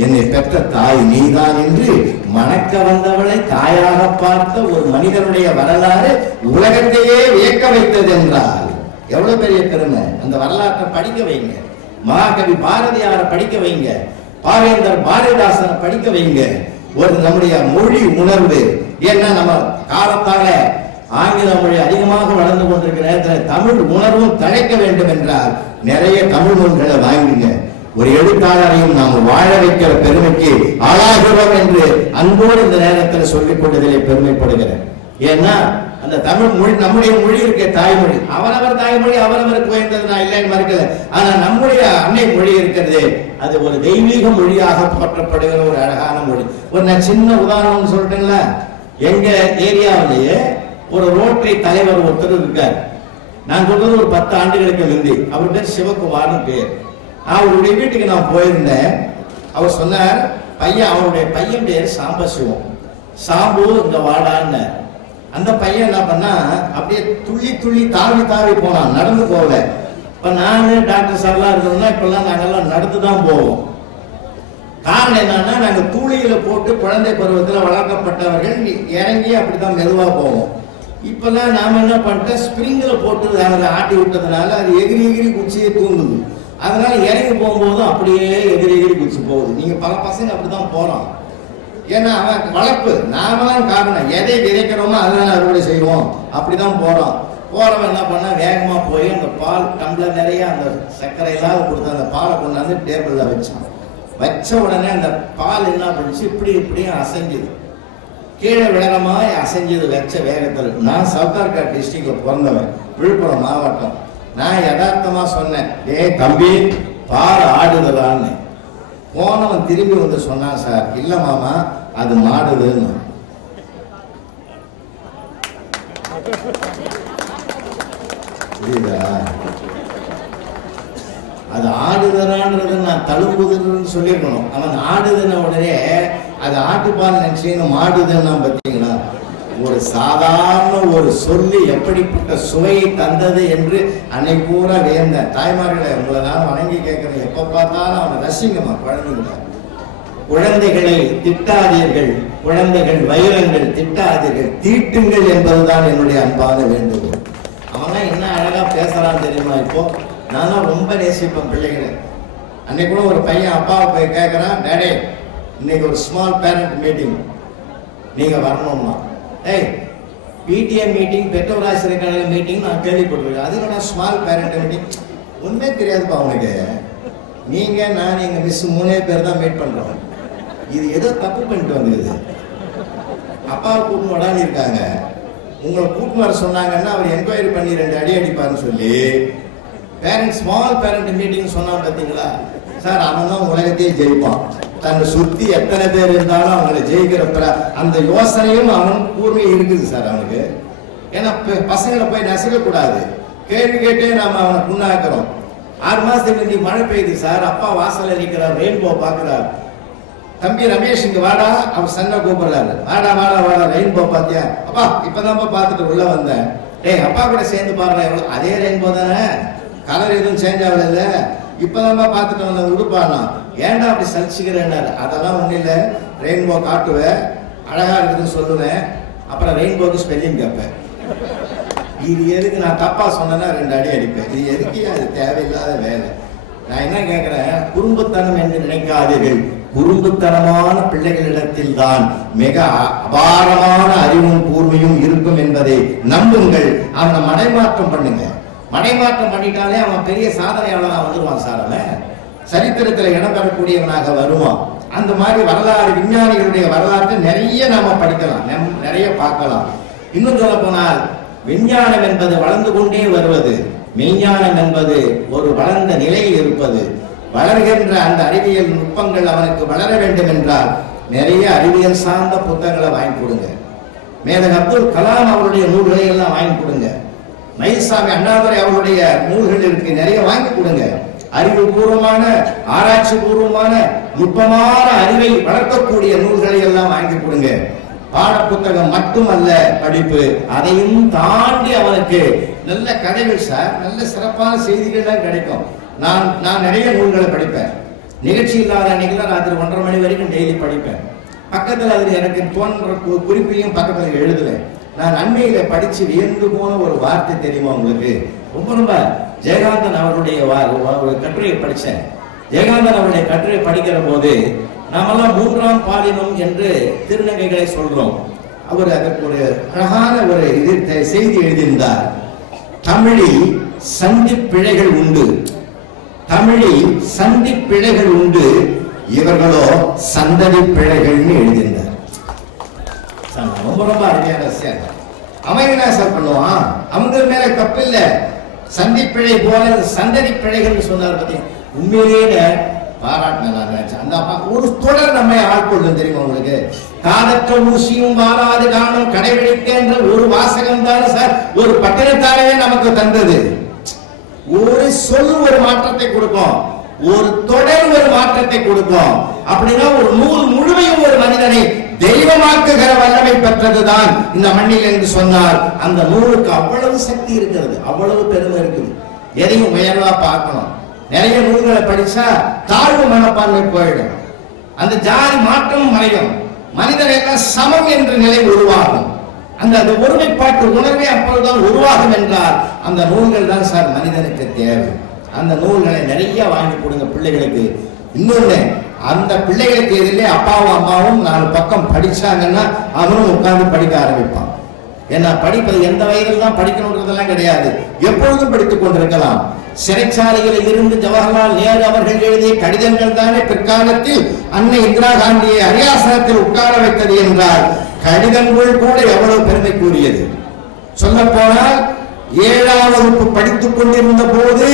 என்னை பெற்ற தாய் நீதான் என்று மணக்க வந்தவளை தாயாக பார்த்த ஒரு மனிதனுடைய வரலாறு உலகத்தையே வியக்க வைத்தது என்றால் எவ்வளவு பெரிய பெருமை. அந்த வரலாற்றை படிக்க வைங்க, மகாகவி பாரதியாரை படிக்க வைங்க. பாவேந்தர் பாரதிதாசனை படிக்க வைங்க. ஒரு நம்முடைய மொழி உணர்வு, ஏன்னா நம்ம காலத்தால ஆங்கில மொழி அதிகமாக வளர்ந்து கொண்டிருக்கிற நேரத்தில் தமிழ் உணர்வும் தழைக்க வேண்டும் என்றால் நிறைய தமிழ் நூல்களை வாங்குங்க. ஒரு எழுத்தாளரையும் நாம் வாழ வைக்கிற பெருமைக்கு ஆளாகிறோம் என்று அன்போடு இந்த நேரத்தில் சொல்லிக் கொண்டதிலே பெருமைப்படுகிறேன். ஏன்னா அந்த தமிழ் மொழி நம்முடைய மொழி இருக்க தாய்மொழி, அவரவர் தாய்மொழி அவரவருக்கு உயர்ந்தது நான் இல்லைன்னு மறுக்கல. ஆனா நம்முடைய அன்னை மொழி இருக்கிறது, அது ஒரு தெய்வீக மொழியாக போற்றப்படுகிற ஒரு அழகான மொழி. ஒரு நான் சின்ன உதாரணம் சொல்லிட்டேங்களா, எங்க ஏரியாவிலேயே ஒரு ரோட்டரி தலைவர் ஒருத்தர் இருக்கார். நான் சொல்றது ஒரு 10 ஆண்டுகளுக்கு முந்தி. அவர் பேர் சிவகுமார்னு பேர். அவருடைய வீட்டுக்கு நான் போயிருந்தேன். அவர் சொன்னார், அவருடைய பையன் பேர் சாம்பசிவம். சாம்பு இந்த வாடான்னு. அந்த பையன் என்ன பண்ணா, அப்படியே துள்ளி துள்ளி தாவி தாவி போனான், நடந்து போகல. இப்ப நானு டாக்டர் சார்லாம் இருக்கணும்னா இப்பெல்லாம் நாங்கெல்லாம் நடந்துதான் போவோம். காரணம் என்னன்னா, நாங்க தூளியில போட்டு குழந்தை பருவத்தில் வளர்க்கப்பட்டவர்கள் இறங்கி அப்படித்தான் மெதுவா போவோம். இப்பெல்லாம் நாம என்ன பண்ணிட்டோம், ஸ்பிரிங்ல போட்டு அதில் ஆட்டி விட்டதுனால அது எகிரி எகிரி குச்சியே தூங்குது. அதனால இறங்கி போகும்போது அப்படியே எகிரி எகிரி குச்சி போகுது. நீங்க பல பசங்க அப்படிதான் போறோம். ஏன்னா அவன் வளர்ப்பு, நாமெல்லாம் காரணம், எதை விதைக்கிறோமோ அதெல்லாம் அறுவடை செய்வோம், அப்படிதான் போறோம். போறவன் என்ன பண்ணா, வேகமா போய் அந்த பால் டம்ளர் நிறைய அந்த சர்க்கரை இல்லாத கொடுத்து அந்த பாலை கொண்டாந்து டேபிள்ல வச்சான். வச்ச உடனே அந்த பால் என்ன பண்ணிச்சு, இப்படி இப்படியும் அசைஞ்சுது, கீழே விழறமாய் அசைஞ்சது வச்ச வேகத்தில். நான் சவுத்தார்காட் டிஸ்ட்ரிக்ட்ல பிறந்தவன், விழுப்புரம் மாவட்டம். நான் யதார்த்தமா சொன்னேன், தம்பி பால் ஆடுதலான்னு. போனவன் திரும்பி வந்து சொன்னான், சார் இல்ல மாமா அது மாடுதுன்னு. அது ஆடுதலான்றது நான் தழும்புதுன்னு சொல்லியிருக்கணும். அவன் ஆடுதுன்னு உடனே அது ஆட்டுப்பால் நினைச்சீங்க மாடுதுன்னா பார்த்தீங்களா, ஒரு சாதாரண ஒரு சொல்லி எப்படிப்பட்ட சுவையை தந்தது என்று அன்னை பூரா வியந்த தாய்மார்களை உங்களை நான் வணங்கி கேட்கிறேன். எப்ப பார்த்தாலும் அவனை ரசிங்கம்மா குழந்தைங்கள. குழந்தைகளை திட்டாதீர்கள், குழந்தைகள் வைரங்கள் திட்டாதீர்கள், தீட்டுங்கள் என்பதுதான் என்னுடைய அன்பான வேண்டுகோள். அவனா என்ன அழகா பேசலாம் தெரியுமா? இப்போ நானும் ரொம்ப நேசிப்பேன் பிள்ளைகளை. அன்னைக்கு கூட ஒரு பையன் அப்பாவை போய் கேட்கறான், டேடே இன்னைக்கு ஒரு ஸ்மால் பேரண்ட் மீட்டிங், நீங்க வரணும்னா. பிடிஏ மீட்டிங், பெற்றோர் ஆசிரியர் கழக மீட்டிங் நான் கேள்விப்பட்டிருக்கேன். அது என்ன ஸ்மால் பேரண்ட் மீட்டிங்? ஒன்றுமே தெரியாதுப்பா அவனுக்கு. நீங்க நான் எங்க மிஸ் 3 பேர் தான் மீட் பண்றோம். இது ஏதோ தப்பு பண்ணிட்டு வந்தது. அப்பாவை கூட்டின்னு வடான்னு இருக்காங்க. உங்களை கூட்டின்னு வர சொன்னாங்கன்னா அவர் என்கொயரி பண்ணி 2 அடி அடிப்பாருன்னு சொல்லி பேரண்ட் ஸ்மால் பேரண்ட் மீட்டிங் சொன்னான். பார்த்தீங்களா சார், அவன் தான் உலகத்தையே ஜெயிப்பான். தன்னை சுத்தி எத்தனை பேர் இருந்தாலும் அவங்களை ஜெயிக்கிறப்ப அந்த யோசனையும் அவன் கூர்மை இருக்குது சார் அவனுக்கு. ஏன்னா பசங்களை போய் நசுக்கக்கூடாது, கேள்வி கேட்டே நாம அவனை புண்ணாக்குறோம். 6 மாசத்துக்கு முந்தி மழை பெய்யுது சார், அப்பா வாசல்ல நிற்கிறார், ரெயின்போ பாக்குறாரு. தம்பி ரமேஷ் இங்க வாடா, அவர் சன்ன கூப்பிடுறாரு, வாடா வாடா வாடா ரெயின்போ பாத்தியா? அப்பா இப்பதான் பார்த்துட்டு உள்ள வந்தேன். அப்பா கூட சேர்ந்து பாருங்க, எவ்வளவு அதே ரெயின்போ தானே, கலர் எதுவும் சேஞ்ச் ஆகல இல்ல, இப்பதான் பார்த்துட்டு வந்த உடுப்பானா, ஏன்டா அப்படி சலிச்சுக்கிறேன்னாரு. அதெல்லாம் ஒண்ணு இல்ல, ரெயின்போ காட்டுவேன், அழகா இருக்குதுன்னு சொல்லுவேன், அப்புறம் ரெயின்போக்கு ஸ்பெல்லிங் கேட்பேன். இது எதுக்கு நான் தப்பா சொன்னேன்னா 2 அடி அடிப்பேன். இது எதுக்கு? அது தேவையில்லாத வேலை. நான் என்ன கேட்கிறேன், குறும்புத்தனம் என்று நினைக்காதீர்கள். குறும்புத்தனமான பிள்ளைகளிடத்தில் தான் மிக அபாரமான அறிவும் கூர்மையும் இருக்கும் என்பதை நம்புங்கள். அவனை மடைமாற்றம் பண்ணுங்க. மடைமாற்றம் பண்ணிட்டாலே அவன் பெரிய சாதனையாளனாக வந்துருவான் சார். அவன் சரித்திரத்தில் இடம் பெறக்கூடியவனாக வருவான். அந்த மாதிரி வரலாறு, விஞ்ஞானிகளுடைய வரலாற்றை நிறைய நாம படிக்கலாம், நிறைய பார்க்கலாம். இன்னும் சொல்ல போனால் விஞ்ஞானம் என்பது வளர்ந்து கொண்டே வருவது, மெய்ஞானம் என்பது ஒரு வளர்ந்த நிலையில் இருப்பது. வளர்கின்ற அந்த அறிவியல் நுட்பங்கள் அவனுக்கு வளர வேண்டும் என்றால் நிறைய அறிவியல் சார்ந்த புத்தகங்களை வாங்கி கொடுங்க. மேதகு அப்துல் கலாம் அவருடைய நூல்களை எல்லாம் வாங்கி கொடுங்க. மயில்சாமி அண்ணாதுரை அவருடைய நூல்கள் இருக்கு, நிறைய வாங்கி கொடுங்க. அறிவுபூர்வமான, ஆராய்ச்சி பூர்வமான, நுட்பமான அறிவை வளர்க்கக்கூடிய நூல்களை எல்லாம் வாங்கி கொடுங்க. பாட புத்தகம் மட்டுமல்ல படிப்பு, அதையும் தாண்டி அவனுக்கு நல்ல கதைகள் சார், நல்ல சிறப்பான செய்திகள் கிடைக்கும். நான் நிறைய நூல்களை படிப்பேன். நிகழ்ச்சி இல்லாத அன்னைக்குலாம் ராத்திரி 1:30 மணி வரைக்கும் டெய்லி படிப்பேன். பக்கத்தில் அது எனக்கு தோன்ற குறிப்பையும் பக்கத்தில் எழுதுவேன். நான் அண்மையில படிச்சு வியந்து போன ஒரு வார்த்தை தெரியுமா உங்களுக்கு? ரொம்ப ஜெயகாந்தன் அவருடைய ஒரு கட்டுரையை படித்தேன். ஜெயகாந்தன் அவருடைய கட்டுரை படிக்கிற போது நாமெல்லாம் மூன்றாம் பாலினம் என்று திருநங்கைகளை சொல்றோம். அவர் அதற்கு ஒரு அழகான ஒரு செய்தி எழுதியிருந்தார். தமிழில் சந்தி பிழைகள் உண்டு, தமிழில் சந்தி பிழைகள் உண்டு, இவர்களோ சந்ததி பிழைகள்னு எழுதியிருந்தார். ரொம்ப ரொம்ப அருமையான விஷயம். அவன் என்ன சார் பண்ணுவான், அவங்க மேல தப்பு இல்ல, சந்தி பிழை போல சந்ததி பிழைகள் சொன்னார். பத்தி உண்மையிலேயே பாராட்டின நான் நினைச்சேன். அந்த ஒரு தொடர் நம்மை ஆட்கொள்ளும் தெரியுமா உங்களுக்கு? காதற்ற ஊசியும் வாராது காணும் கடைபிடிக்கின்ற ஒரு வாசகம் தான் சார் ஒரு பட்டினத்தாரையே நமக்கு தந்தது. ஒரு சொல் ஒரு மாற்றத்தை கொடுக்கும், ஒரு தொடர் ஒரு மாற்றத்தை கொடுக்கும். அப்படின்னா ஒரு நூல் முழுமையும் ஒரு மனிதனை தெய்வமாக்குகிற வல்லமை பெற்றதுதான் இந்த மண்ணில் என்று சொன்னார். அந்த நூலுக்கு அவ்வளவு சக்தி இருக்கிறது, அவ்வளவு பெருமை இருக்குது. எதையும் உயர்வா பார்க்கணும். நிறைய நூல்களை படிச்சா தாழ்வு மனப்பான்மை போயிடும், அந்த ஜாதி மாற்றம் மறையும், மனிதன் எல்லாம் சமம் என்ற நிலை உருவாகும். அந்த ஒருமைப்பாட்டு உணர்வே அப்பொழுதுதான் உருவாகும் என்றால் அந்த நூல்கள் தான் சார் மனிதனுக்கு தேவை. அந்த நூல்களை நிறைய வாங்கி கொடுங்க பிள்ளைகளுக்கு. இன்னொன்னு, அந்த பிள்ளைகளுக்கு எதிலே அப்பாவும் அம்மாவும் 4 பக்கம் படிச்சாங்கன்னா அவனும் உட்கார்ந்து படிக்க ஆரம்பிப்பான். ஏன்னா படிப்பது எந்த வயதில் தான் படிக்கணுன்றதெல்லாம் கிடையாது, எப்பொழுதும் படித்துக் கொண்டிருக்கலாம். சிறைச்சாலையில் இருந்து ஜவஹர்லால் நேரு அவர்கள் எழுதிய கடிதங்கள் தானே பிற்காலத்தில் அன்னை இந்திரா காந்தியை அரியாசனத்தில் உட்கார வைத்தது என்றால் கடிதங்கள் கூட எவ்வளவு பெருமைக்குரியது. சொல்ல போனால் 7ஆம் வகுப்பு படித்துக் கொண்டிருந்த போது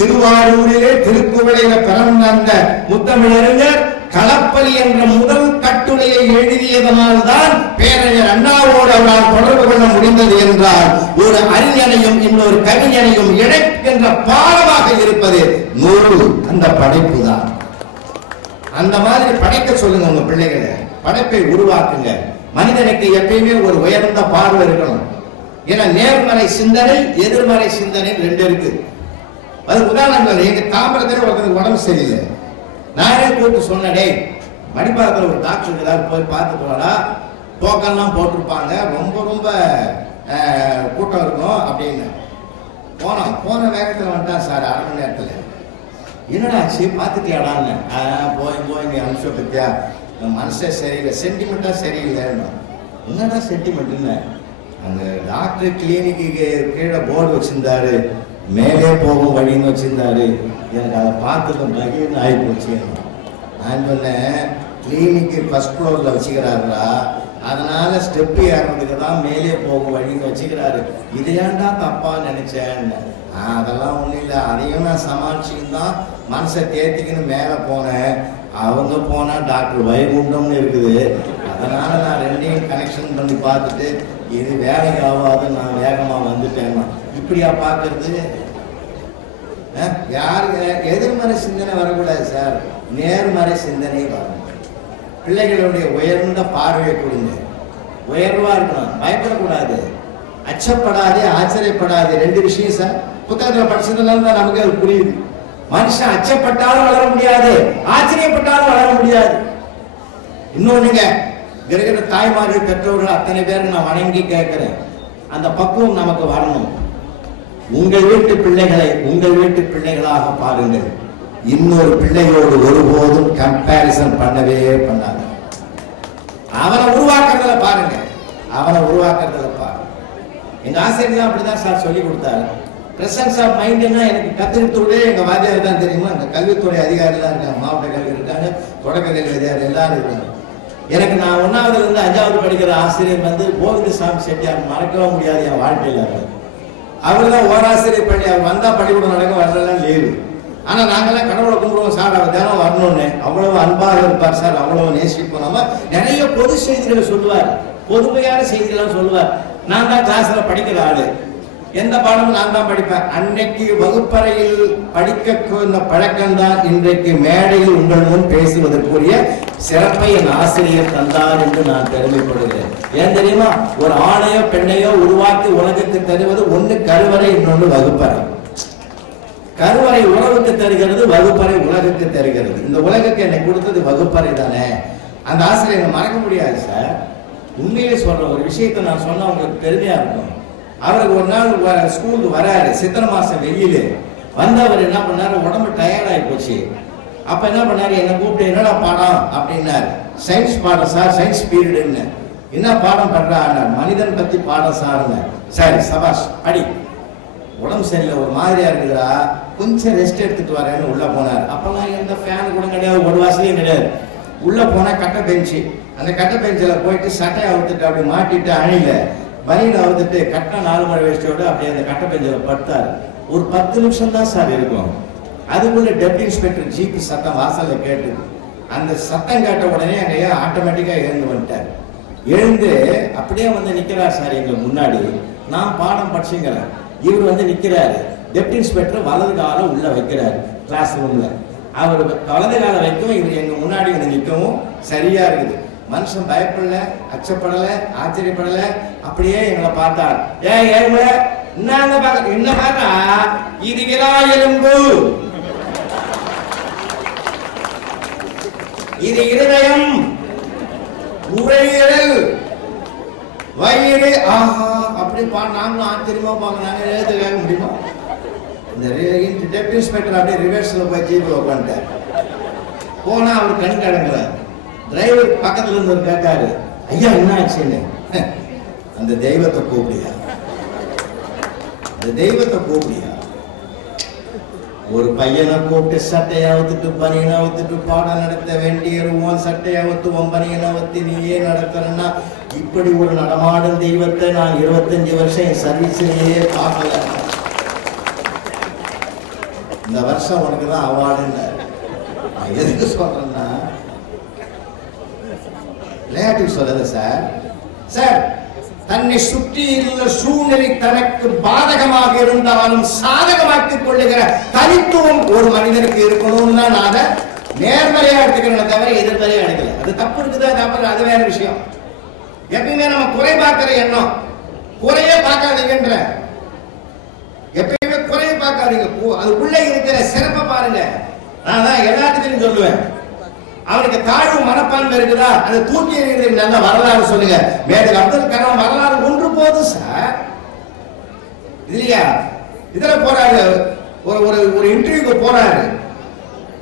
திருவாரூரிலே திருக்குவளையில பிறந்த முத்தமிழறிஞர் களப்பலி என்ற முதல் கட்டுரையை எழுதியதனால் தான் பேரறிஞர் அண்ணாவோடு அவரால் தொடர்பு கொள்ள முடிந்தது என்றால் ஒரு அறிஞனையும் இன்னொரு கவிஞனையும் இணைக்கின்ற பாலமாக இருப்பது நூறு, அந்த படைப்பு தான். அந்த மாதிரி படைக்க சொல்லுங்க உங்க பிள்ளைகளை, படைப்பை உருவாக்குங்க. மனிதனுக்கு எப்பயுமே ஒரு உயர்ந்த பார்வை இருக்கணும். ஏன்னா நேர்மறை சிந்தனை எதிர்மறை சிந்தனை 2 இருக்கு. அது உதாரணங்கள், எங்க தாம்பரத்தில் ஒருத்தருக்கு உடம்பு சரியில்லை, நானே கூப்பிட்டு சொன்னே, மடிப்பாக்கத்தில் ஒரு டாக்டர் ஏதாவது போய் பார்த்து போனா டோக்கன்லாம் போட்டிருப்பாங்க, ரொம்ப ரொம்ப கூட்டம் இருக்கும் அப்படின்னு போன வேகத்தில் வந்துட்டான் சார். 1/2 மணி நேரத்தில் என்னடா ஆச்சு பார்த்துட்டியாடான்னு, போய் நீ அனுப்பிச்சு பத்தியா மனசே சரியில்லை, சென்டிமெண்டா சரியில்லைன்னு. என்னடா சென்டிமெண்ட்டுன்னு, அந்த டாக்டர் கிளினிக்கு கீழே போர்டு வச்சிருந்தாரு, மேலே போகும் வழின்னு வச்சிருந்தாரு. எனக்கு அதை பார்த்துட்டு பகிர்ந்து ஆகி போச்சு. நான் சொன்னேன், கிளினிக்கு ஃபர்ஸ்ட் ஃப்ளோரில் வச்சுக்கிறாருடா, அதனால ஸ்டெப்பு ஏறதுக்கு தான் மேலே போகும் வழின்னு வச்சுக்கிறாரு, இது ஏன்டா தப்பா நினைச்சேன். அதெல்லாம் ஒன்றும் இல்லை, அதையும் நான் சமாளிச்சுன்னு தான் மனசை தேர்த்திக்கின்னு மேலே போனேன். அவங்க போனால் டாக்டர் வைகுண்டம்னு இருக்குது, அதனால நான் 2ஐயும் கனெக்ஷன் பண்ணி பார்த்துட்டு இது வேலைக்கு ஆகாது, நான் வேகமாக வந்துட்டேன். இப்படியா பார்க்கறது? யாருக்கு எதிர்மறை சிந்தனை வரக்கூடாது சார், நேர்மறை சிந்தனை வரணும். பிள்ளைகளுடைய உயர்ந்த பார்வையை கொடுங்க, உயர்வா இருக்கணும், பயப்படக்கூடாது, அச்சப்படாதே ஆச்சரியப்படாது. 2 விஷயம் சார் புத்தகத்தில் படிச்சதுனால தான் நமக்கு அது புரியுது. மனுஷன் அச்சப்பட்டாலும் வளர முடியாது, ஆச்சரியப்பட்டாலும் வளர முடியாது. இன்னொன்னுங்க, இருக்கிற தாய்மார்கள் பெற்றோர்கள் அத்தனை பேருக்கு நான் வணங்கி கேட்கிறேன், அந்த பக்குவம் நமக்கு வரணும். உங்கள் வீட்டு பிள்ளைகளை உங்கள் வீட்டு பிள்ளைகளாக பாருங்கள், இன்னொரு பிள்ளையோடு ஒருபோதும் கம்பேரிசன் பண்ணவே பண்ணாங்க. அவனை உருவாக்குறதுல பாருங்க, அவனை உருவாக்குறதுல பாருங்க. எங்க ஆசிரியர் அப்படிதான் சார் சொல்லி கொடுத்தாரு. பிரசன்ஸ் ஆஃப் மைண்ட்னா எனக்கு கத்திரித்துறை எங்க வாத்தியார் தான் தெரியுமா, எங்க கல்வித்துறை அதிகாரிலாம் இருக்காங்க, மாவட்ட கல்வி இருக்காங்க, தொடக்க கல்வி அதிகாரி எல்லாரும் இருக்காங்க. எனக்கு நான் 1ஆவதுல இருந்து 5ஆவது படிக்கிற ஆசிரியர் வந்து கோவிந்தசாமி செட்டியார், மறக்கவே முடியாது என் வாழ்க்கையில். அவர் தான் ஓராசிரியர் பள்ளி, அவர் வந்தா பள்ளிக்கூடம் நடக்க, வரலாம் லீவு. ஆனா நாங்கெல்லாம் கடவுளை கும்பிடுவோம் சார், அவர் தினம் வரணும்னு. அவ்வளவு அன்பாக இருப்பார் சார், அவ்வளவு நேசிப்போம். நம்ம நிறைய பொது செய்திகளை சொல்லுவார், பொதுமையான செய்திகளை சொல்லுவார். நான் தான் கிளாஸ்ல படிக்கிற ஆளு, எந்த பாடமும் நான் தான் படிப்பேன். அன்னைக்கு வகுப்பறையில் படிக்க பழக்கம் தான் இன்றைக்கு மேடையில் உங்கள் முன் பேசுவதற்குரிய சிறப்பை என் ஆசிரியர் தந்தார் என்று நான் பெருமைப்படுகிறேன். ஏன் தெரியுமா, ஒரு ஆணையோ பெண்ணையோ உருவாக்கி உலகுக்கு தருவது ஒன்று கருவறை, இன்னொன்று வகுப்பறை. கருவறை உறவுக்கு தருகிறது, வகுப்பறை உலகுக்கு தருகிறது. இந்த உலகுக்கு என்னை கொடுத்தது வகுப்பறை தானே. அந்த ஆசிரியர் மறக்க முடியாது சார். உண்மையிலே சொல்ற ஒரு விஷயத்தை நான் சொன்னா உங்களுக்கு பெருமையா இருக்கும். அவருக்கு ஒரு நாள் ஸ்கூலுக்கு வராரு, சித்திரை மாசம் வெயிலு வந்தவர் என்ன பண்ணாரு, உடம்பு டயர்ட் ஆகி போச்சு. அப்ப என்ன பண்ணாரு, என்ன கூப்பிட்டு என்னடா பாடம் அப்படின்னாரு. சயின்ஸ் பாடம் சார், சயின்ஸ் பீரியடுன்னு. என்ன பாடம் பண்றா? மனிதன் பத்தி பாடம் சாருங்க. சரி சபாஷ் அடி. உடம்பு சரியில்லை, ஒரு மாதிரியா இருக்குதா, கொஞ்சம் ரெஸ்ட் எடுத்துட்டு வரேன்னு உள்ள போனார். அப்பெல்லாம் எந்த ஃபேன் கூட கிடையாது, ஒரு வாசலையும் கிடையாது. உள்ள போனா கட்டை பெஞ்சு, அந்த கட்டை பெஞ்சில் போயிட்டு சட்டையை அவுத்துட்டு அப்படி மாட்டிட்டு அணில பனியில் அவுத்துட்டு கட்டை 4 மணி வேஸ்டோடு அப்படியே அந்த கட்டை பெஞ்சில் படுத்தாரு. ஒரு 10 நிமிஷம் தான் சார் இருக்கும். அதுக்குள்ள டெப்டி இன்ஸ்பெக்டர் ஜீப்பு சத்தம் வாசல்ல கேட்டு, அந்த சத்தம் கேட்ட உடனே அங்கேயே ஆட்டோமேட்டிக்கா எழுந்து வந்துட்டார். எழுந்து அப்படியே வந்து நிக்கிறார் சார் எங்களுக்கு முன்னாடி. நான் பாடம் படிச்சுங்கிறேன், இவர் வந்து நிக்கிறாரு. டெப்டி இன்ஸ்பெக்டர் வலது கால உள்ள வைக்கிறாரு கிளாஸ் ரூம்ல. அவர் வலது கால வைக்கும், இவர் எங்க முன்னாடி வந்து நிற்கவும் சரியா இருக்குது. மனுஷன் பயப்படல, அச்சப்படல, ஆச்சரியப்படல, அப்படியே எங்களை பார்த்தார். என்ன பாக்க என்ன பாக்கா, இது விழா எலும்பு, இது இருதயம், நுரையீரல், வயிறு. ஆஹா அப்படி நாங்களும் ஆச்சரியமா பார்க்க, நாங்க எழுத கேட்க முடியுமா? இந்த டெப்டி இன்ஸ்பெக்டர் அப்படியே ரிவர்ஸ்ல போய் ஜீப்ல உட்காந்துட்டார். போனா அவர் கண் கடங்கல. டிரைவர் பக்கத்துல இருந்து கேட்டாரு, ஐயா என்ன ஆச்சுன்னு. அந்த தெய்வத்தை கூப்பிடியா, அந்த தெய்வத்தை கூப்பிடியா. ஒரு பையனை கூப்பிட்டு சட்டையாவத்துட்டு பனியனாவத்துட்டு பாடம் நடத்த வேண்டியிருவோம். சட்டையாவத்துவோம் பனியனாவத்து நீயே நடத்தணும்னா இப்படி ஒரு நடமாடும் தெய்வத்தை நான் 25 வருஷம் என் சர்வீஸ்லயே பார்க்கல. இந்த வருஷம் உனக்கு தான் அவார்டுன்னு. நான் எதுக்கு சொல்றேன்னா, விளையாட்டுக்கு சொல்லல சார். சார் தன்னை சுற்றி உள்ள சூழ்நிலை தனக்கு பாதகமாக இருந்தாலும் சாதகமாக்கிக் கொள்ளுகிற தனித்துவம் ஒரு மனிதனுக்கு இருக்கணும்னு தான் நான் அதை நேர்மறையா எடுத்துக்கிறேன், தவிர எதிர்மறையா எடுக்கல. அது தப்பு இருக்குதா தப்பு, அது வேற விஷயம். எப்பயுமே நம்ம குறை பார்க்கிற எண்ணம், குறையே பார்க்காதீங்கன்ற, எப்பயுமே குறைய பார்க்காதீங்க, அது உள்ள இருக்கிற சிறப்பை பாருங்க. நான் தான் எல்லாத்துக்கும் சொல்லுவேன், அவனுக்கு தாழ்வு மனப்பான்மை இருக்குதா, அதை தூக்கி எறிகிறதுக்கு நல்ல வரலாறு சொல்லுங்க. மேஜர் அப்துல் கலாம் வரலாறு ஒன்று போது சார். இல்லையா, இதுல போறாரு, ஒரு இன்டர்வியூக்கு போறாரு.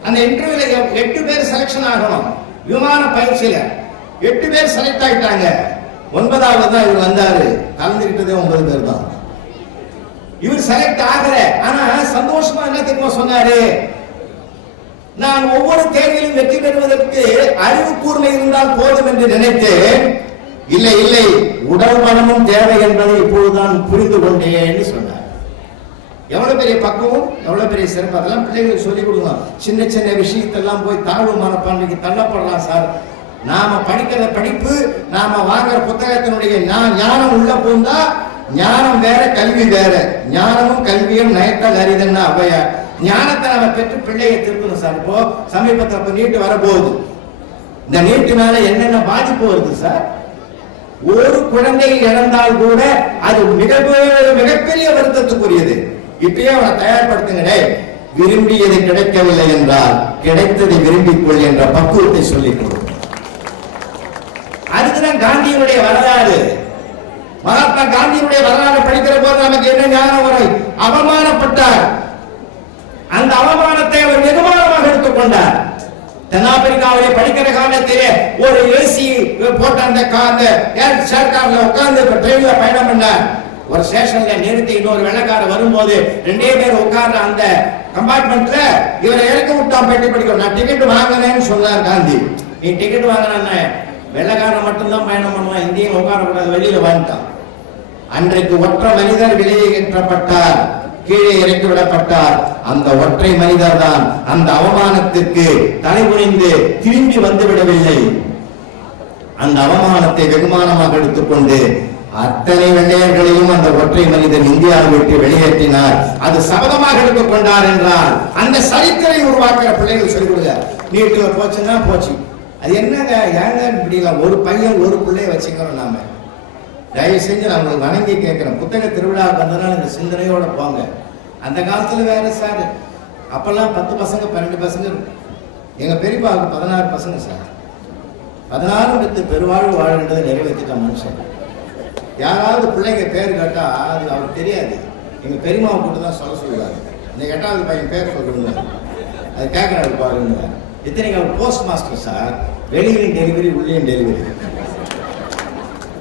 அந்த இன்டர்வியூல 8 பேர் செலக்ஷன் ஆகணும். விமான பயிற்சியில 8 பேர் செலக்ட் ஆயிட்டாங்க. 9வது தான் இவர் வந்தாரு. கலந்துகிட்டதே 9 பேர் தான். இவர் செலக்ட் ஆகல. ஆனா சந்தோஷமா என்ன தெரியுமா சொன்னாரு, நான் ஒவ்வொரு தேர்விலும் வெற்றி பெறுவதற்கு அறிவு கூர்மை இருந்தால் போதும் என்று நினைத்தேன். இல்லை இல்லை, உடல் மனமும் தேவை என்பதை இப்போதுதான் புரிந்து கொண்டேன்னு சொன்னார். எவ்வளவு பெரிய பக்குவம், எவ்வளவு பெரிய சிறப்பு, அதெல்லாம் பிள்ளைகளுக்கு சொல்லிக் கொடுக்கலாம். சின்ன சின்ன விஷயத்தெல்லாம் போய் தாழ்வு மனப்பான்மைக்கு தள்ளப்படலாம் சார். நாம படிக்கிற படிப்பு, நாம வாங்குற புத்தகத்தினுடைய ஞானம் உள்ள போந்தா ஞானம் வேற, கல்வி வேற. ஞானமும் கல்வியும் நயத்தால் அறிதன்னா அவையா. ஞானத்தை நம்ம பெற்று பிள்ளையை திருத்தணும் சார். இப்போ சமீபத்தில் நீட்டு வரப்போகுது. இந்த நீட்டுனால என்னென்ன பாதிப்பு வருது சார்? ஒரு குழந்தை இழந்தால் கூட அது மிகப்பெரிய வருத்தத்துக்குரியது. இப்பயே அவனை தயார்படுத்துங்களே. விரும்பியது கிடைக்கவில்லை என்றால் கிடைத்ததை விரும்பிக் கொள் என்ற பக்குவத்தை சொல்லிக் கொள்ளும். அதுக்குதான் காந்தியினுடைய வரலாறு. மகாத்மா காந்தியினுடைய வரலாறு படிக்கிற போது நமக்கு என்ன ஞானம் வரும்? அவமானப்பட்டார், அந்த அவமானத்தை அவர் வெகுமானமாக எடுத்துக்கொண்டார். தென்னாப்பிரிக்காவிலே படிக்கிற காலத்திலே ஒரு ஏசி போட்ட அந்த சேர்க்கார்ல உட்கார்ந்து ட்ரெயின்ல பயணம் பண்ணார். ஒரு ஸ்டேஷன்ல நிறுத்தி இன்னொரு வெள்ளக்கார வரும்போது 2 பேர் உட்கார்ற அந்த கம்பார்ட்மெண்ட்ல இவரை இறக்கி விட்டான். பெட்டி படிக்க நான் டிக்கெட் வாங்கினேன்னு சொன்னார் காந்தி. நீ டிக்கெட் வாங்கின வெள்ளக்காரன் மட்டும்தான் பயணம் பண்ணுவான், இந்தியன் உட்காரக்கூடாது, வெளியில வந்துட்டான். அன்றைக்கு ஒற்றை மனிதர் வெளியேற்றப்பட்டார், கீழே இறக்கி விடப்பட்டார். அந்த ஒற்றை மனிதர் தான் அந்த அவமானத்திற்கு தலைகுனிந்து திரும்பி வந்துவிடவில்லை. அந்த அவமானத்தை வெகுமானமாக எடுத்துக்கொண்டு அத்தனை வெள்ளையர்களையும் அந்த ஒற்றை மனிதன் இந்தியாவை விட்டு வெளியேற்றினார். அது சபதமாக எடுத்துக்கொண்டார் என்றால் அந்த சரித்திரை உருவாக்குற பிள்ளைகள் சொல்லிக் கொடுங்க. நீட்டுல போச்சுன்னா போச்சு. அது என்னங்க ஏங்க இப்படி ஒரு பையன் ஒரு பிள்ளைய வச்சுக்கிறோம். நாம தயவு செஞ்சு நான் உங்களுக்கு வணங்கி கேட்கிறேன், புத்தக திருவிழாவுக்கு வந்ததுனால இந்த சிந்தனையோட போங்க. அந்த காலத்துல வேற சார், அப்பெல்லாம் 10 பசங்க 12 பசங்க. எங்க பெரியப்பாவுக்கு 16 பசங்க சார். 16 வித்து பெருவாழ்வு வாழ்கின்றதை நிறைவேற்றிட்ட மனுஷன். யாராவது பிள்ளைங்க பேர் கேட்டா அது அவருக்கு தெரியாது. எங்க பெரியமாவை கூட்டு தான் சொல்ல சொல்லுவாரு, இந்த 8வது பையன் பேர் சொல்லுங்க. அது கேட்கறாரு பாருங்க. இத்தனைக்கு அவர் போஸ்ட் மாஸ்டர் சார், வெளியிலையும் டெலிவரி உள்ளேயும் டெலிவரி.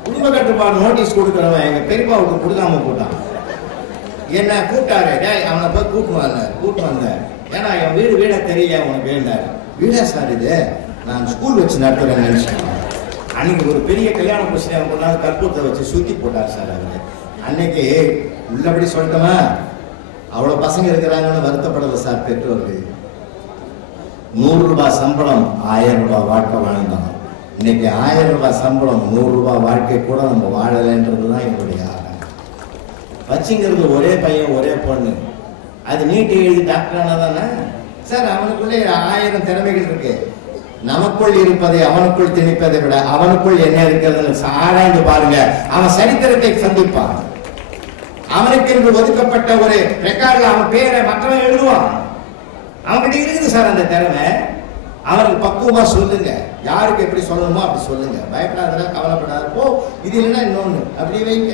குடும்ப கட்டுப்பாடு நோட்டீஸ் கொடுக்குறவன் எங்க பெரியப்பாவுக்கு கொடுக்காம போட்டான். என்ன கூப்பிட்டாரு, அவனை போய் கூட்டு வந்தேன். ஏன்னா என் வீடா தெரியல உனக்கு வேண்டாரு. வீடா சார் இது, நான் ஸ்கூல் வச்சு நடத்துறேன்னு நினைச்சேன். அன்னைக்கு ஒரு பெரிய கல்யாண பிரச்சனை கொண்டாந்து கற்பூரத்தை வச்சு சுத்தி போட்டார் சார். அவரு அன்னைக்கு உள்ளபடி சொல்லிட்டோமா, அவ்வளவு பசங்க இருக்கிறாங்கன்னு வருத்தப்படல சார் பெற்றோர்கள். 100 ரூபாய் சம்பளம் 1000 ரூபாய் வாழ்க்கை வாழ்ந்தான். இன்னைக்கு 1000 ரூபாய் சம்பளம் 100 ரூபாய் வாழ்க்கை கூட நம்ம வாழலைன்றதுதான் என்னுடைய ஆர்வம். வச்சுங்கிறது ஒரே பையன் ஒரே பொண்ணு, அது நீட்டு எழுதி டாக்டர் ஆனாதானே சார். அவனுக்குள்ளே 1000 திறமைகள் இருக்கு. நமக்குள் இருப்பதை அவனுக்குள் திணிப்பதை விட அவனுக்குள் என்ன இருக்கிறது ஆராய்ந்து பாருங்க. அவன் சரித்திரத்தை சந்திப்பான். அவனுக்கு என்று ஒதுக்கப்பட்ட ஒரு ரெக்கார்ட்ல அவன் பேரை மற்றவன் எழுதுவான். அவன்கிட்ட இருக்குது சார் அந்த திறமை. அவனுக்கு பக்குவமா சொல்லுங்க, யாருக்கு எப்படி சொல்லணுமோ அப்படி சொல்லுங்க. பயப்படாத, கவலைப்படாத. போ, இது இல்லைன்னா இன்னொன்னு அப்படி வைங்க.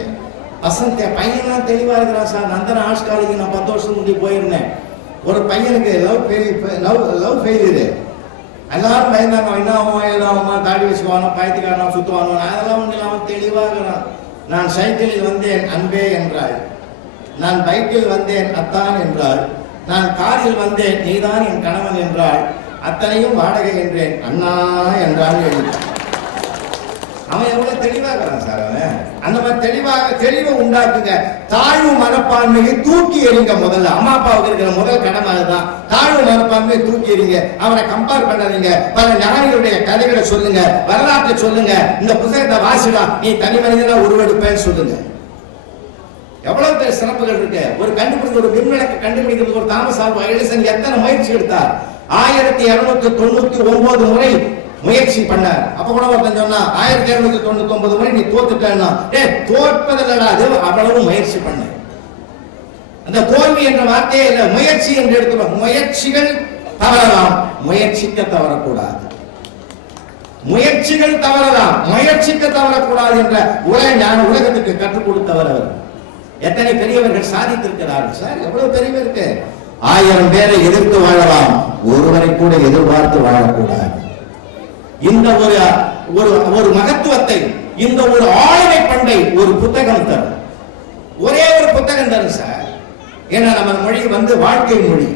வசந்த பையன்லாம் தெளிவா இருக்கிறான் சார். நந்தன ஆர்ட்ஸ் காலேஜ் நான் 10 வருஷம் முந்தி போயிருந்தேன். ஒரு பையனுக்கு லவ் ஃபெயிலியர். எல்லாரும் பயந்தாங்க, என்ன ஆகுமா ஏதாகுமா, தாடி வச்சுக்குவானோ, பயத்துக்காரனா சுத்துவானோ. அதெல்லாம் ஒண்ணு அவன் தெளிவா இருக்கிறான். நான் சைக்கிளில் வந்தேன் அன்பே என்றாள், நான் பைக்கில் வந்தேன் அத்தான் என்றாள், நான் காரில் வந்தேன் நீதான் என் கணவன் என்றாள், அத்தனையும் வாடகை என்றேன் அண்ணா என்றான் எழுதிட்டான். அவன் எவ்வளவு தெளிவாகிறான் சார். அவன் அந்த மாதிரி தெளிவை உண்டாக்குங்க. தாழ்வு மனப்பான்மையை தூக்கி எறிங்க. முதல்ல அம்மா அப்பாவுக்கு இருக்கிற முதல் கடமை அதுதான். தாழ்வு மனப்பான்மையை தூக்கி எறிங்க. அவனை கம்பேர் பண்ணாதீங்க. பல ஞானிகளுடைய கதைகளை சொல்லுங்க, வரலாற்றை சொல்லுங்க. இந்த புத்தகத்தை வாசிடா, நீ தனி மனிதனா உருவெடுப்பேன்னு சொல்லுங்க. எவ்வளவு பேர் சிறப்புகள் இருக்கு. ஒரு கண்டுபிடிக்க, ஒரு விண்விளக்கு கண்டுபிடிக்கிறதுக்கு ஒரு தாமஸ் ஆல்வா எடிசன் எத்தனை முயற்சி எடுத்தார். 1299 முறை முயற்சி பண்ணார். அப்ப கூட ஒருத்தன் சொன்னா 1299 முறை நீ தோத்துட்டா. தோற்பதில்லடா, அது அவ்வளவு முயற்சி பண்ண. அந்த தோல்வி என்ற வார்த்தையே இல்ல, முயற்சி என்று எடுத்துக்கணும். முயற்சிகள் தவறலாம், முயற்சிக்க தவறக்கூடாது. முயற்சிகள் தவறலாம், முயற்சிக்க தவறக்கூடாது என்ற உலகத்துக்கு கற்றுக் கொடுத்தவர் அவர். எத்தனை பெரியவர்கள் சாதித்திருக்கிறார்கள் சார். எவ்வளவு பெரியவருக்கு 1000 பேரை எதிர்த்து வாழலாம், ஒருவரை கூட எதிர்பார்த்து வாழக்கூடாது. இந்த ஒரு மகத்துவத்தை, இந்த ஒரு ஆளுமை பண்பை ஒரு புத்தகம் தரும். ஒரே ஒரு புத்தகம் தரும் சார். ஏன்னா நம்ம மொழி வாழ்க்கை மொழி.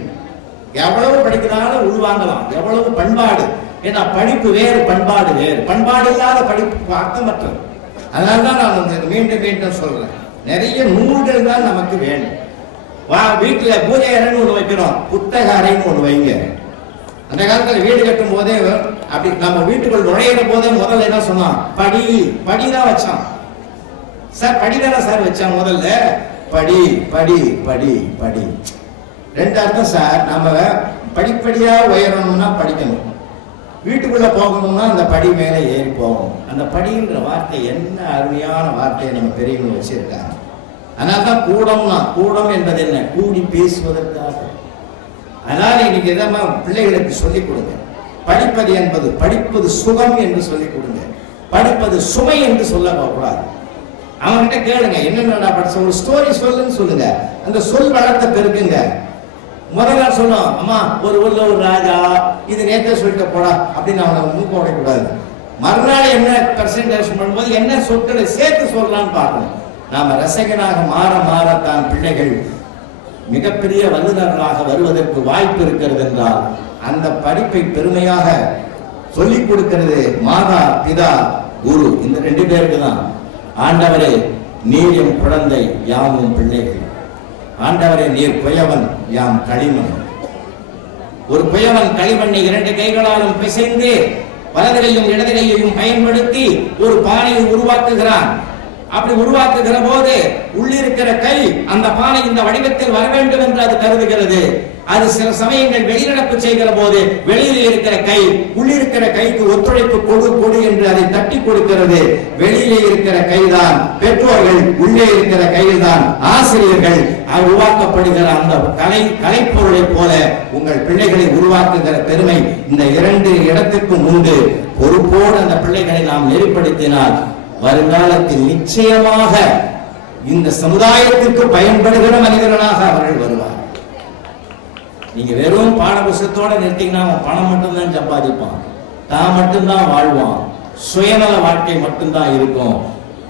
எவ்வளவு படிக்கிறாலும் உள்வாங்கலாம். எவ்வளவு பண்பாடு. ஏன்னா படிப்பு வேறு, பண்பாடு வேறு. பண்பாடு இல்லாத படிப்பு அர்த்தமற்றது. அதனால்தான் நான் மீண்டும் சொல்றேன், நிறைய நூல்கள் தான் நமக்கு வேணும். வீட்டுல பூஜை அறைன்னு ஒண்ணு வைக்கிறோம், புத்தக அறைன்னு ஒண்ணு வைங்க. அந்த காலத்துல வீடு கட்டும் போதே அப்படி நம்ம வீட்டுக்குள் நுழையிற போதே முதல்ல என்ன சொன்னான், படிதான் வச்சான் சார். படிதானே சார் வச்சான் முதல்ல. படி படி படி படி. 2 அர்த்தம் சார். நம்ம படிப்படியா உயரணும்னா படிக்கணும், வீட்டுக்குள்ள போகணும்னா அந்த படி மேல ஏறி போகணும். அந்த படின்ற வார்த்தை என்ன அருமையான வார்த்தையை நம்ம பெரியவங்க வச்சிருக்காங்க. அதனால்தான் கூடம் என்பது என்ன, கூடி பேசுவதற்காக. அதனால இன்னைக்கு எதமா பிள்ளைகளுக்கு சொல்லிக் கொடுங்க. படிப்பது என்பது, படிப்பது சுகம் என்று சொல்லிக் கொடுங்க. படிப்பது சுமை என்று சொல்லக்கூடாது. அவன்கிட்ட கேளுங்க, என்னென்ன படிச்ச ஒரு ஸ்டோரி சொல்லுன்னு சொல்லுங்க. அந்த சொல் வளர்த்த பெருக்குங்க. முதல்ல சொல்லும், அம்மா ஒரு ஊர்ல ஒரு ராஜா, இது நேற்று சொல்லிட்டு போடா அப்படின்னு அவனை மூக்க உடையக்கூடாது. மறுநாள் என்ன பிரசன்டேஷன் பண்ணும்போது என்ன சொற்களை சேர்த்து சொல்லலாம்னு பார்க்கணும். நாம ரசிகனாக மாற மாறத்தான் பிள்ளைகள் மிகப்பெரிய வல்லுநர்களாக வருவதற்கு வாய்ப்பு இருக்கிறது என்றால் அந்த படிப்பை பெருமையாக சொல்லிக் கொடுக்கிறது மாதா பிதா குரு, இந்த 2 பேருக்கு தான். ஆண்டவரே நீர் என் குழந்தை, யாமும் பிள்ளைகள். ஆண்டவரே நீர் குயவன், யாம் களிமண். ஒரு குயவன் களிமண்ணை 2 கைகளாலும் பிசைந்து வலதிலையும் இடதிலையும் பயன்படுத்தி ஒரு பானையை உருவாக்குகிறான். அப்படி உருவாக்குகிற போது உள்ளிருக்கிற கை அந்த பானை இந்த வடிவத்தில் வர வேண்டும் என்று அது கருதுகிறது. அது சில சமயங்கள் வெளிநடப்பு செய்கிற போது வெளியில் இருக்கிற கை உள்ளிருக்கிற கைக்கு ஒத்துழைப்பு கொடு என்று அதை தட்டி கொடுக்கிறது. வெளியிலே இருக்கிற கைதான் பெற்றோர்கள், உள்ளே இருக்கிற கைதான் ஆசிரியர்கள். உருவாக்கப்படுகிற அந்த கலைப்பொருளை போல உங்கள் பிள்ளைகளை உருவாக்குகிற பெருமை இந்த 2 இடத்திற்கும் உண்டு. பொறுப்போடு அந்த பிள்ளைகளை நாம் நெறிப்படுத்தினால் வருங்காலத்தில் நிச்சயமாக இந்த சமுதாயத்திற்கு பயன்படுகிற மனிதர்களாக அவர்கள் வருவார். நீங்க வெறும் பாட புஸ்தகத்தோட நிறுத்தீங்கன்னா அவன் பணம் மட்டும்தான் சம்பாதிப்பான், தான் மட்டும்தான் வாழ்வான், சுயநல வாழ்க்கை மட்டும்தான் இருக்கும்.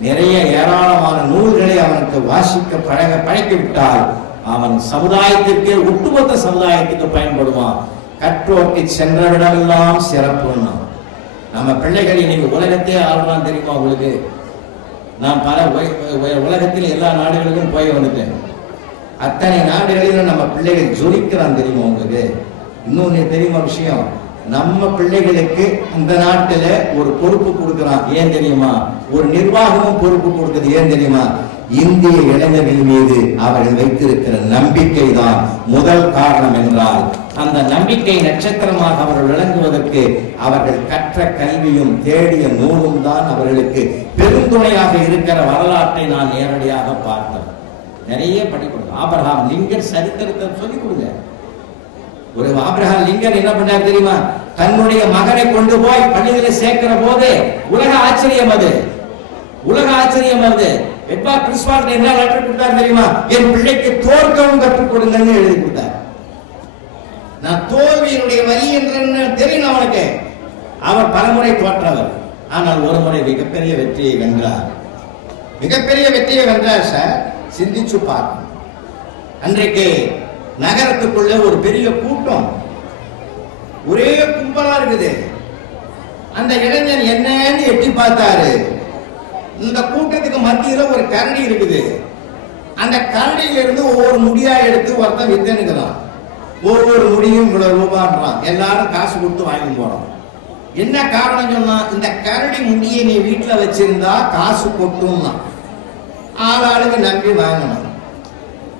நிறைய ஏராளமான நூல்களை அவனுக்கு வாசிக்க பழக்கி விட்டால் அவன் சமுதாயத்திற்கு, ஒட்டுமொத்த சமுதாயத்துக்கு பயன்படுவான். கற்றோர்க்கு சென்றவிடமெல்லாம் சிறப்புன்னா நம்ம பிள்ளைகள் இன்னைக்கு உலகத்தையே ஆள்றான் தெரியுமா உங்களுக்கு? நான் பல உலகத்தில் எல்லா நாடுகளுக்கும் போய் வந்துட்டேன். அத்தனை நாடுகளிலும் நம்ம பிள்ளைகள் ஜொலிக்கிறான் தெரியுமா உங்களுக்கு? இன்னொன்னு தெரியுமா விஷயம், நம்ம பிள்ளைகளுக்கு இந்த நாட்டில ஒரு பொறுப்பு கொடுக்கிறான். ஏன் தெரியுமா? ஒரு நிர்வாகமும் பொறுப்பு கொடுக்குது. ஏன் தெரியுமா? இந்திய இளைஞர்கள் மீது அவர்கள் வைத்திருக்கிற நம்பிக்கை தான் முதல் காரணம் என்றால், அந்த நம்பிக்கை நட்சத்திரமாக அவர்கள் விளங்குவதற்கு அவர்கள் கற்ற கல்வியும் தேடிய நூலும் தான் அவர்களுக்கு பெருந்துணையாக இருக்கிற வரலாற்றை நான் நேரடியாக பார்த்தேன். நிறைய படிக்கணும். ஆபிரகாம் லிங்கன் சரித்திரத்தை சொல்லிக் கொடுங்க. ஒரு ஆபிரகாம் லிங்கன் என்ன பண்ணார் தெரியுமா? தன்னுடைய மகனை கொண்டு போய் பள்ளியில சேர்க்கிற போது உலக ஆச்சரியம் அது, உலக ஆச்சரியம் அது. எப்பா கிறிஸ்துவான் என்ன லெட்டர் கொடுத்தார் தெரியுமா? என் பிள்ளைக்கு தோற்கவும் கற்றுக் கொடுங்கன்னு எழுதி கொடுத்தார். நான் தோல்வியினுடைய வழி என்று தெரியும் அவனுக்கு. அவர் பலமுறை தோற்றவர், ஆனால் ஒரு முறை மிகப்பெரிய வெற்றியை வென்றார். மிகப்பெரிய வெற்றியை வென்றார் சார். சிந்திச்சு பார்க்கணும். அன்றைக்கு நகரத்துக்குள்ள ஒரு பெரிய கூட்டம், ஒரே கும்பலா இருக்குது. அந்த இளைஞன் என்னன்னு எட்டி பார்த்தாரு. இந்த கூட்டத்துக்கு மத்தியில ஒரு கரடி இருக்குது. அந்த கரடியில இருந்து ஒவ்வொரு முடியா எடுத்து ஒருத்தன் வித்தனுக்குறான். ஒவ்வொரு முடியும் இவ்வளவு ரூபான்றான். எல்லாரும் காசு கொடுத்து வாங்கி போறோம். என்ன காரணம் சொன்னா, இந்த கரடி முடியை நீ வீட்டுல வச்சிருந்தா காசு கொட்டும்னா ஆளாளுக்கு நம்பி வாங்கணும்.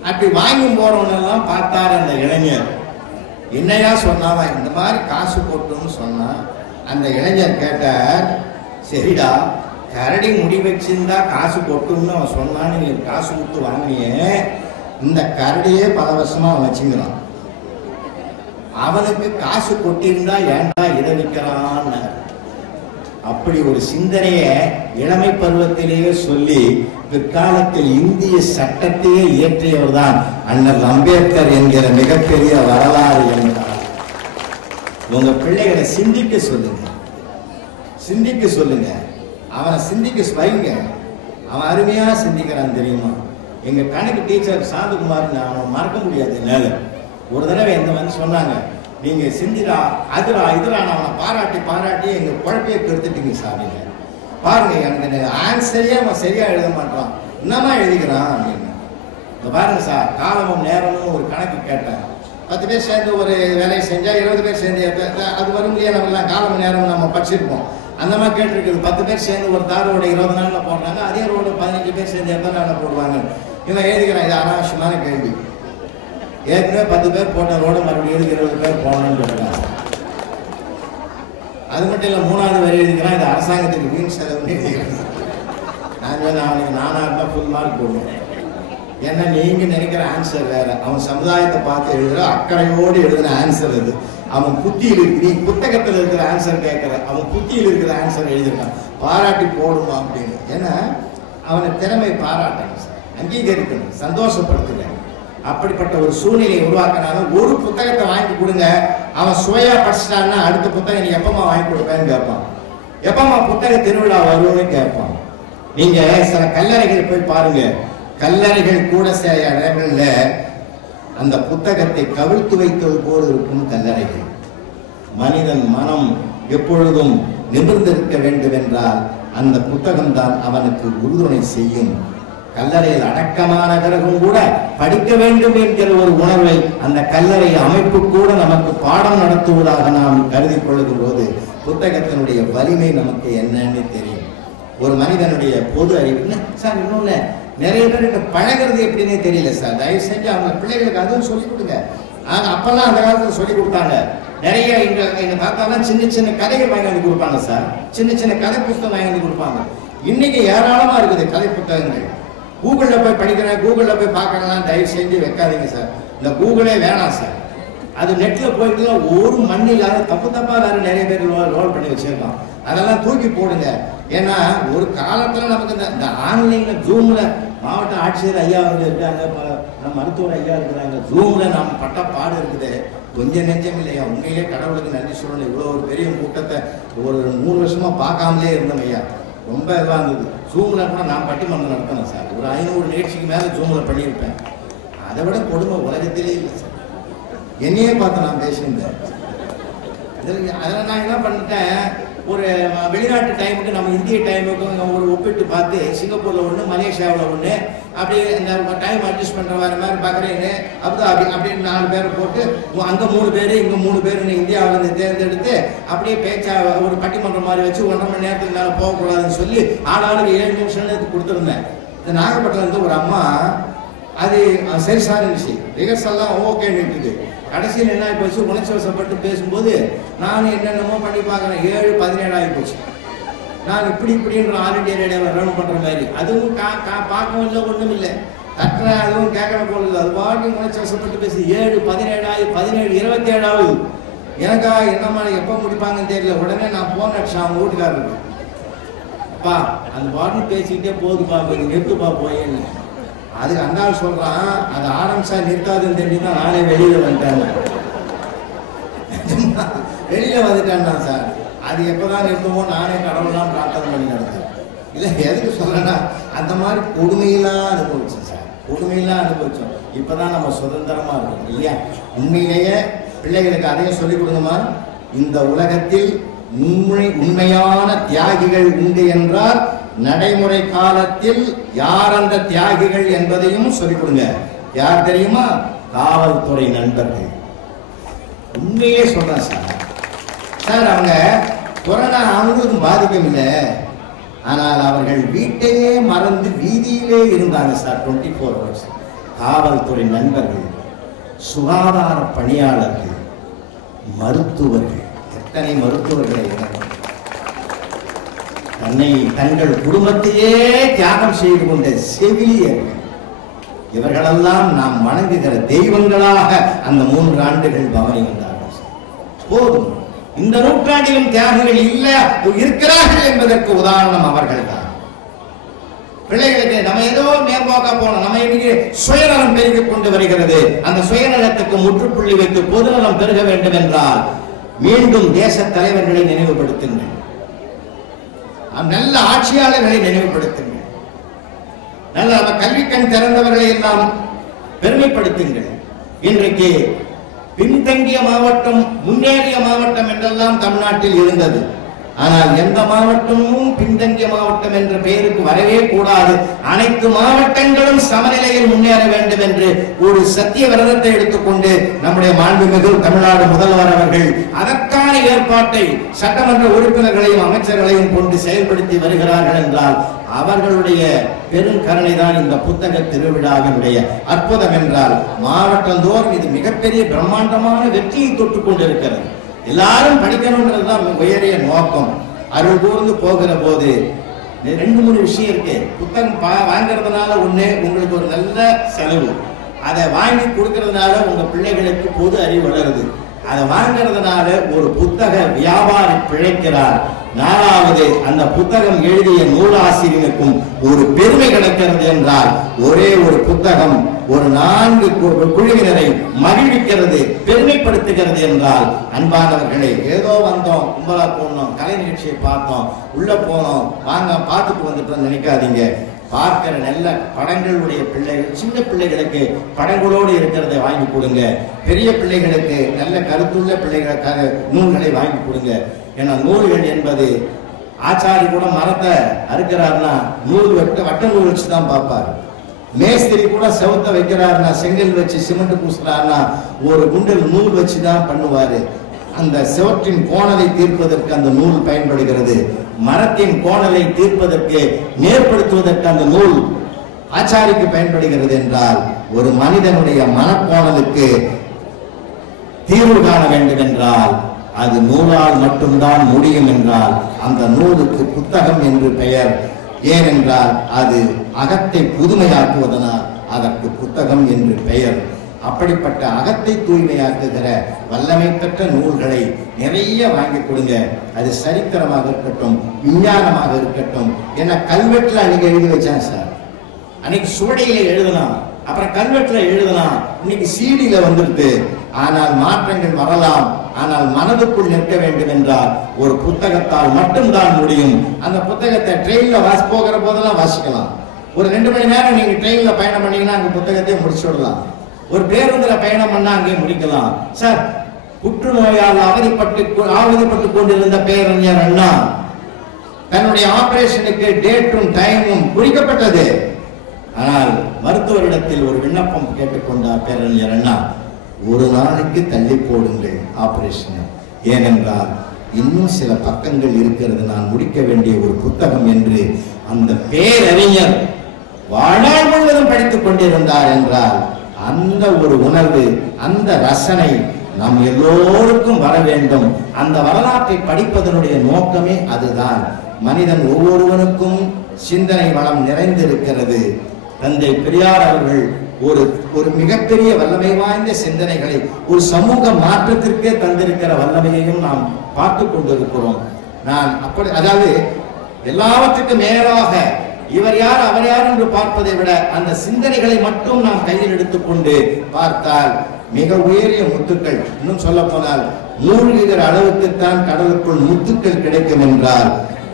அப்படி வாங்கி போறவனெல்லாம் பார்த்தாரு அந்த இளைஞர். என்னையா சொன்னாவா இந்த மாதிரி காசு கொட்டும்னு சொன்னா, அந்த இளைஞர் கேட்டார், சரிடா கரடி முடி வச்சிருந்தா காசு கொட்டும்னு அவன் சொன்னான்னு நீ காசு கொடுத்து வாங்கினியே, இந்த கரடியே பல வருஷமா அவன் வச்சுக்கிறான். அவனுக்கு காசு கொட்டியிருந்தா ஏன்டா இதை விற்கிறான்னு அப்படி ஒரு சிந்தனையை இளமை பருவத்திலேயே சொல்லி பிற்காலத்தில் இந்திய சட்டத்தையே இயற்றியவர் தான் அண்ணல் அம்பேத்கர் என்கிற மிகப்பெரிய வரலாறு என்றார். உங்க பிள்ளைகளை சிந்திக்க சொல்லுங்க, சிந்திக்க சொல்லுங்க, அவனை சிந்திக்க வைங்க. அவன் அருமையா சிந்திக்கிறான் தெரியுமா? எங்க கணக்கு டீச்சர் சாந்தகுமார், அவனை மறக்க முடியாது என்னால. ஒரு தடவை என்ன வந்து சொன்னாங்க, நீங்க சிந்திரா அதுரா இதுரா அவனை பாராட்டி பாராட்டி எங்க குழப்பையை கெடுத்துட்டீங்க சார். நீங்க பாருங்க, எனக்கு ஆன்சரையே அவன் சரியா எழுத மாட்டான், என்னமா எழுதிக்கிறான் அப்படின்னு. பாருங்க சார், காலமும் நேரமும் ஒரு கணக்கு கேட்டேன். 10 பேர் சேர்ந்து ஒரு வேலையை செஞ்சா 20 பேர் சேர்ந்து அது வரும் இல்லையா? நம்ம எல்லாம் காலம் நேரம் நம்ம படிச்சிருப்போம். அந்த மாதிரி கேட்டிருக்குது. 10 பேர் சேர்ந்து ஒரு தார் ரோடு 20 நாள்ல போடுறாங்க, அதே ரோடு 15 பேர் சேர்ந்து எத்தனை நாள்ல போடுவாங்க? இவன் எழுதிக்கிறான். இது அனாவசியமான கேள்வி. ஏற்கனவே 10 பேர் போட்ட ரோடு மறுபடியும் 20 பேர் போடணும்னு சொல்றாங்க. அது மட்டும் இல்ல, 3வது வரி எழுதிக்கிறான், இது அரசாங்கத்துக்கு வீண் செலவுன்னு எழுதிக்கிறான். அவனுக்கு 4 ஃபுல் மார்க் போடுவேன். ஏன்னா நீங்க நினைக்கிற ஆன்சர் வேற, அவன் சமுதாயத்தை பார்த்து எழுதுற அக்கறையோடு எழுதுற ஆன்சர் அது. அவன் புத்தியில் இருக்கு, நீ புத்தகத்தில் இருக்கிற ஆன்சர் கேட்கிற, அவன் புத்தியில் இருக்கிற ஆன்சர் எழுதிருக்கான். பாராட்டி போடுமா அப்படின்னு. ஏன்னா அவனை திறமை பாராட்டணும், அங்கீகரிக்கணும், சந்தோஷப்படுத்துங்க. அப்படிப்பட்ட ஒரு சூழ்நிலையை உருவாக்கினாலும் ஒரு புத்தகத்தை வாங்கி கொடுங்க, அவன் சுவையா படிச்சிட்டான்னா அடுத்த புத்தகம் நீ எப்பமா வாங்கி கொடுப்பேன்னு கேட்பான். எப்பமா புத்தக திருவிழா வரும்னு கேட்பான். நீங்க சில கல்லறைகள் போய் பாருங்க, கல்லறைகள் கூட சில இடங்கள்ல அந்த புத்தகத்தை கவிழ்த்து வைத்தது போல் இருக்கும் கல்லறைகள். மனிதன் மனம் எப்பொழுதும் நிமிர்ந்திருக்க வேண்டும் என்றால் அந்த புத்தகம் தான் அவனுக்கு உறுதுணை செய்யும். கல்லறையில் அடக்கமான பிறகும் கூட படிக்க வேண்டும் என்கிற ஒரு உணர்வை அந்த கல்லறை அமைப்பு கூட நமக்கு பாடம் நடத்துவதாக நாம் கருதி கொள்ளும் போது புத்தகத்தினுடைய வலிமை நமக்கு என்னன்னு தெரியும். ஒரு மனிதனுடைய பொது அறிவு சார். இன்னொன்னு, நிறைய பேருக்கு பழகிறது எப்படின்னே தெரியல சார். தயவு செஞ்சு அவங்க பிள்ளைகளுக்கு அதுவும் சொல்லிக் கொடுங்க. அப்பெல்லாம் அந்த காலத்துல சொல்லி கொடுத்தாங்க. நிறைய எங்க தாத்தாலாம் சின்ன சின்ன கதைகள் வாங்கி வந்து கொடுப்பாங்க சார். சின்ன சின்ன கதை புத்தகம் வாங்கி வந்து கொடுப்பாங்க. இன்னைக்கு ஏராளமா இருக்குது கதை புத்தகங்கள். கூகுள்ல போய் படிக்கிறேன், கூகுள்ல போய் பார்க்கலாம், தயவு செஞ்சு வைக்காதீங்க சார். இந்த கூகுளே வேணாம் சார். அது நெட்ல போயிட்டு ஒரு மண் இல்லாத தப்பு தப்பா வேற நிறைய பேர் ரோல் பண்ணி வச்சிருக்கான். அதெல்லாம் தூக்கி போடுங்க. ஏன்னா ஒரு காலத்துல நமக்கு இந்த ஆன்லைன்ல ஜூம்ல மாவட்ட ஆட்சியர் ஐயா அவங்க இருக்காங்க, மருத்துவர் ஐயா இருக்கிறாங்க. ஜூம்ல நாம் பட்ட பாடு இருக்குது, கொஞ்சம் நெஞ்சம் இல்லையா. உண்மையிலே கடவுளுக்கு நன்றி சொல்லணும். இவ்வளோ ஒரு பெரிய கூட்டத்தை ஒரு 3 வருஷமா பார்க்காமலே இருந்தோம் ஐயா. ரொம்ப இதுவாக இருந்தது. ஜூம்ல கூட நான் பட்டிமன்றம் நடத்தினேன் சார். ஒரு 500 நிகழ்ச்சிக்கு மேலே ஜூம்ல பண்ணியிருப்பேன். அதை விட கொடுமை உலகத்திலே இல்லை சார். என்னையே பார்த்து நான் பேசியிருந்தேன். அதில் நான் என்ன பண்ணிட்டேன், ஒரு வெளிநாட்டு டைமுக்கு நம்ம இந்திய டைமுக்கு ஒரு ஒப்பிட்டு பார்த்து சிங்கப்பூரில் ஒன்று, மலேசியாவில் ஒன்று, அப்படி இந்த டைம் அட்ஜஸ்ட் பண்ணுற மாதிரி பஹ்ரைனு, அபுதாபி அப்படின்னு 4 பேரை போட்டு அங்கே 3 பேர் இங்கே 3 பேருன்னு இந்தியாவிலேருந்து தேர்ந்தெடுத்து அப்படியே பேச்சா ஒரு பட்டிமன்றம் மாதிரி வச்சு 1.5 மணி நேரத்துக்கு மேலே போகக்கூடாதுன்னு சொல்லி ஆளாளுக்கு 7 நிமிஷம் கொடுத்துருந்தேன். இந்த நாகப்பட்டினத்துலேருந்து ஒரு அம்மா அது சரி சார் இருந்துச்சு, ரிஹர்சல்லாம் ஓகேன்னு இருக்குது. கடைசியில் என்ன ஆகி போச்சு, உணர்ச்சி வசப்பட்டு பேசும்போது நான் என்னென்னமோ பண்ணி பார்க்குறேன், 7:17 ஆகி போச்சு. நான் இப்படின்ற ஆல் இண்டியா ரேடியோவில் ரன் பண்ணுற மாதிரி அதுவும் பார்க்கவும் இல்லை, ஒன்றும் இல்லை, தட்டுற அதுவும் கேட்கற போல அது பாட்டு உணர்ச்சி வசப்பட்டு பேசி 7:17 ஆகி 17:27 ஆகுது. எனக்கா என்னம்மா எப்போ முடிப்பாங்கன்னு தெரியல. உடனே நான் ஃபோன் அடிச்சேன் அவங்க வீட்டுக்காரருக்கு, அப்பா அந்த பாட்டு பேசிக்கிட்டே போகுதுப்பா, கொஞ்சம் நிறுத்துப்பா போயேன்னு. அதுக்கு அந்தாள் சொல்றான், அது ஆரம்பிச்சா நிறுத்தாதுன்னு தெரிஞ்சுன்னா நானே வெளியில வந்துட்டேன். வெளியில வந்துட்டேன் சார். அது எப்பதான் நிறுத்துமோ நானே கடவுள்லாம் பிரார்த்தனை பண்ணி நடத்தேன். இல்லை எதுக்கு சொல்றேன்னா, அந்த மாதிரி கொடுமையெல்லாம் அனுபவிச்சோம் சார், கொடுமையெல்லாம் அனுபவிச்சோம். இப்பதான் நம்ம சுதந்திரமா இருக்கோம் இல்லையா. உண்மையிலேயே பிள்ளைகளுக்கு அதையும் சொல்லிக் கொடுங்கம்மா. இந்த உலகத்தில் உண்மையான தியாகிகள் உண்டு என்றால் நடைமுறை காலத்தில் யார் அந்த தியாகிகள் என்பதையும் சொல்லிக் கொடுங்க. யார் தெரியுமா? காவல்துறை நண்பர்கள். உண்மையே சொல்றேன் சார். சார் அவங்க கொரோனா அவங்களுக்கும் பாதிக்கம் இல்லை, ஆனால் அவர்கள் வீட்டையே மறந்து வீதியிலே இருந்தாங்க சார் 24 hours. காவல்துறை நண்பர்கள், சுகாதார பணியாளர்கள், மருத்துவர்கள், எத்தனை மருத்துவர்களை தங்கள் குடும்பத்தையே தியாகம் செய்து கொண்ட செவிலியர்கள், இவர்களெல்லாம் நாம் வணங்குகிற தெய்வங்களாக அந்த 3 ஆண்டுகள் பவனி வந்தார்கள். போதும், இந்த நூற்றாண்டிலும் தியாகிகள் இல்ல இருக்கிறார்கள் என்பதற்கு உதாரணம் அவர்கள் தான். பிள்ளைகளுக்கு நம்ம ஏதோ மேம்போக்கா போனோம், நம்ம இன்னைக்கு சுயநலம் பெருகிக் கொண்டு வருகிறது. அந்த சுயநலத்துக்கு முற்றுப்புள்ளி வைத்து பொதுநலம் பெருக வேண்டும் என்றால் மீண்டும் தேச தலைவர்களை நினைவுபடுத்துங்கள், நல்ல ஆட்சியாளர்களை நினைவுபடுத்துங்கள், நல்ல கல்வி கண் திறந்தவர்களை எல்லாம் பெருமைப்படுத்துங்கள். இன்றைக்கு பின்தங்கிய மாவட்டம், முன்னேறிய மாவட்டம் என்றெல்லாம் தமிழ்நாட்டில் இருந்தது. ஆனால் எந்த மாவட்டமும் பின்தங்கிய மாவட்டம் என்ற பெயருக்கு வரவே கூடாது. அனைத்து மாவட்டங்களும் சமநிலையில் முன்னேற வேண்டும் என்று ஒரு சத்திய விரதத்தை எடுத்துக்கொண்டு நம்முடைய மாண்புமிகு தமிழ்நாடு முதல்வர் அவர்கள் அதற்கான ஏற்பாட்டை சட்டமன்ற உறுப்பினர்களையும் அமைச்சர்களையும் கொண்டு செயல்படுத்தி வருகிறார்கள் என்றால் அவர்களுடைய பெருங்கருணை தான் இந்த புத்தக திருவிழாவினுடைய அற்புதம் என்றால் மாவட்டந்தோறும் இது மிகப்பெரிய பிரம்மாண்டமான வெற்றியை தொட்டுக் கொண்டிருக்கிறது. எல்லாரும் படிக்கணும்ன்றதுதான் உயரிய நோக்கம். அருள் கூர்ந்து போகிற போது 2-3 விஷயம் இருக்கு. புத்தகம் வாங்கிறதுனால ஒண்ணு உங்களுக்கு ஒரு நல்ல செலவு, அதை வாங்கி கொடுக்கறதுனால உங்க பிள்ளைகளுக்கு பொது அறிவு வளருது, அதை வாங்கிறதுனால ஒரு புத்தக வியாபாரி பிழைக்கிறார். 4வது, அந்த புத்தகம் எழுதிய நூலாசிரியருக்கும் ஒரு பெருமை கிடைக்கிறது என்றால் ஒரே ஒரு புத்தகம் ஒரு 4 குழுவினரை மகிழ்விக்கிறது, பெருமைப்படுத்துகிறது என்றால் அன்பானவர்களே, ஏதோ வந்தோம், கும்பலா போனோம், கலை நிகழ்ச்சியை பார்த்தோம், உள்ள போனோம், வாங்க பார்த்துட்டு வந்துட்டோம் நினைக்காதீங்க. பார்க்கிற நல்ல படங்களுடைய பிள்ளைகள், சின்ன பிள்ளைகளுக்கு படங்களோடு இருக்கிறதை வாங்கி கொடுங்க. பெரிய பிள்ளைகளுக்கு நல்ல கருத்துள்ள பிள்ளைகளுக்காக நூல்களை வாங்கி கொடுங்க. ஏன்னா நூல்கள் என்பது ஆச்சாரி கூட மரத்தை அறுக்கிறாருன்னா நூல் வட்ட நூல் வச்சுதான் பார்ப்பாரு. மேஸ்திரி கூட செவத்த வைக்கிறாருன்னா, செங்கல் வச்சு சிமெண்ட் பூசுறாருன்னா ஒரு குண்டில் நூல் வச்சுதான் பண்ணுவாரு. அந்த செவற்றின் கோணலை தீர்ப்பதற்கு அந்த நூல் பயன்படுகிறது. மரத்தின் கோணலை தீர்ப்பதற்கு, நேர்படுத்துவதற்கு அந்த நூல் ஆச்சாரிக்கு பயன்படுகிறது என்றால் ஒரு மனிதனுடைய மனக்கோணலுக்கு தீர்வு காண வேண்டும் என்றால் அது நூலால் மட்டும்தான் முடியும் என்றால் அந்த நூலுக்கு புத்தகம் என்று பெயர். ஏனென்றால் அது அகத்தை புதுமையாக்குவதனால் அதற்கு புத்தகம் என்று பெயர். அப்படிப்பட்ட அகத்தை தூய்மையாக்குகிற வல்லமை பெற்ற நூல்களை நிறைய வாங்கி கொடுங்க. அது சரித்திரமாக இருக்கட்டும், விஞ்ஞானமாக இருக்கட்டும். என்ன கல்வெட்டுல அன்னைக்கு எழுதி வச்சேன் சார், அன்னைக்கு சுவடியில எழுதலாம், அப்புறம் கல்வெட்டுல எழுதலாம், இன்னைக்கு சீடியில வந்துருக்கு. ஆனால் மாற்றங்கள் வரலாம். ஆனால் மனதுக்குள் நிற்க வேண்டும் என்றால் ஒரு புத்தகத்தால் மட்டும்தான் முடியும். அந்த புத்தகத்தை ட்ரெயின்ல போகிற போதெல்லாம் வாசிக்கலாம். ஒரு 2 மணி நேரம் நீங்க ட்ரெயின்ல பயணம் பண்ணீங்கன்னா அங்க புத்தகத்தை முடிச்சு விடலாம். ஒரு பேருந்துல பயணம் பண்ணா அங்கே முடிக்கலாம். சார், புற்றுநோயால் அவதிப்பட்டு கொண்டிருந்த பேரறிஞர் அண்ணா தன்னுடைய ஆபரேஷனுக்கு டேட்டும் டைமும் குறிக்கப்பட்டது. ஆனால் மருத்துவரிடத்தில் ஒரு விண்ணப்பம் கேட்டுக்கொண்டார் பேரறிஞர் அண்ணா, ஒரு நாளைக்கு தள்ளி போடுங்கள் ஆபரேஷன், ஏனென்றால் இன்னும் சில பக்கங்கள் இருக்கிறது, நான் முடிக்க வேண்டிய ஒரு புத்தகம் என்று அந்த பேரறிஞர் வாழ்நாள் முழுவதும் படித்துக் கொண்டிருந்தார் என்றால் அந்த ஒரு உணர்வு, அந்த ரசனை நம் எல்லோருக்கும் வர வேண்டும். அந்த வரலாற்றை படிப்பதனுடைய நோக்கமே அதுதான். மனிதன் ஒவ்வொருவனுக்கும் சிந்தனை வளம் நிறைந்திருக்கிறது. தந்தை பெரியார் அவர்கள் ஒரு மிகப்பெரிய வல்லமை வாய்ந்த சிந்தனைகளை ஒரு சமூக மாற்றத்திற்கே தந்திருக்கிற வல்லமையையும் நாம் பார்த்து கொண்டிருக்கிறோம். நான் அப்படி, அதாவது எல்லாவற்றுக்கும் மேலாக இவர் யார் அவர் யார் என்று பார்ப்பதை விட அந்த சிந்தனைகளை மட்டும் நாம் கையில் எடுத்துக்கொண்டு பார்த்தால் மிக உயரிய முத்துக்கள், இன்னும் சொல்ல போனால் மூழ்குகிற அளவுக்குத்தான் கடலுக்குள் முத்துக்கள் கிடைக்கும் என்றால்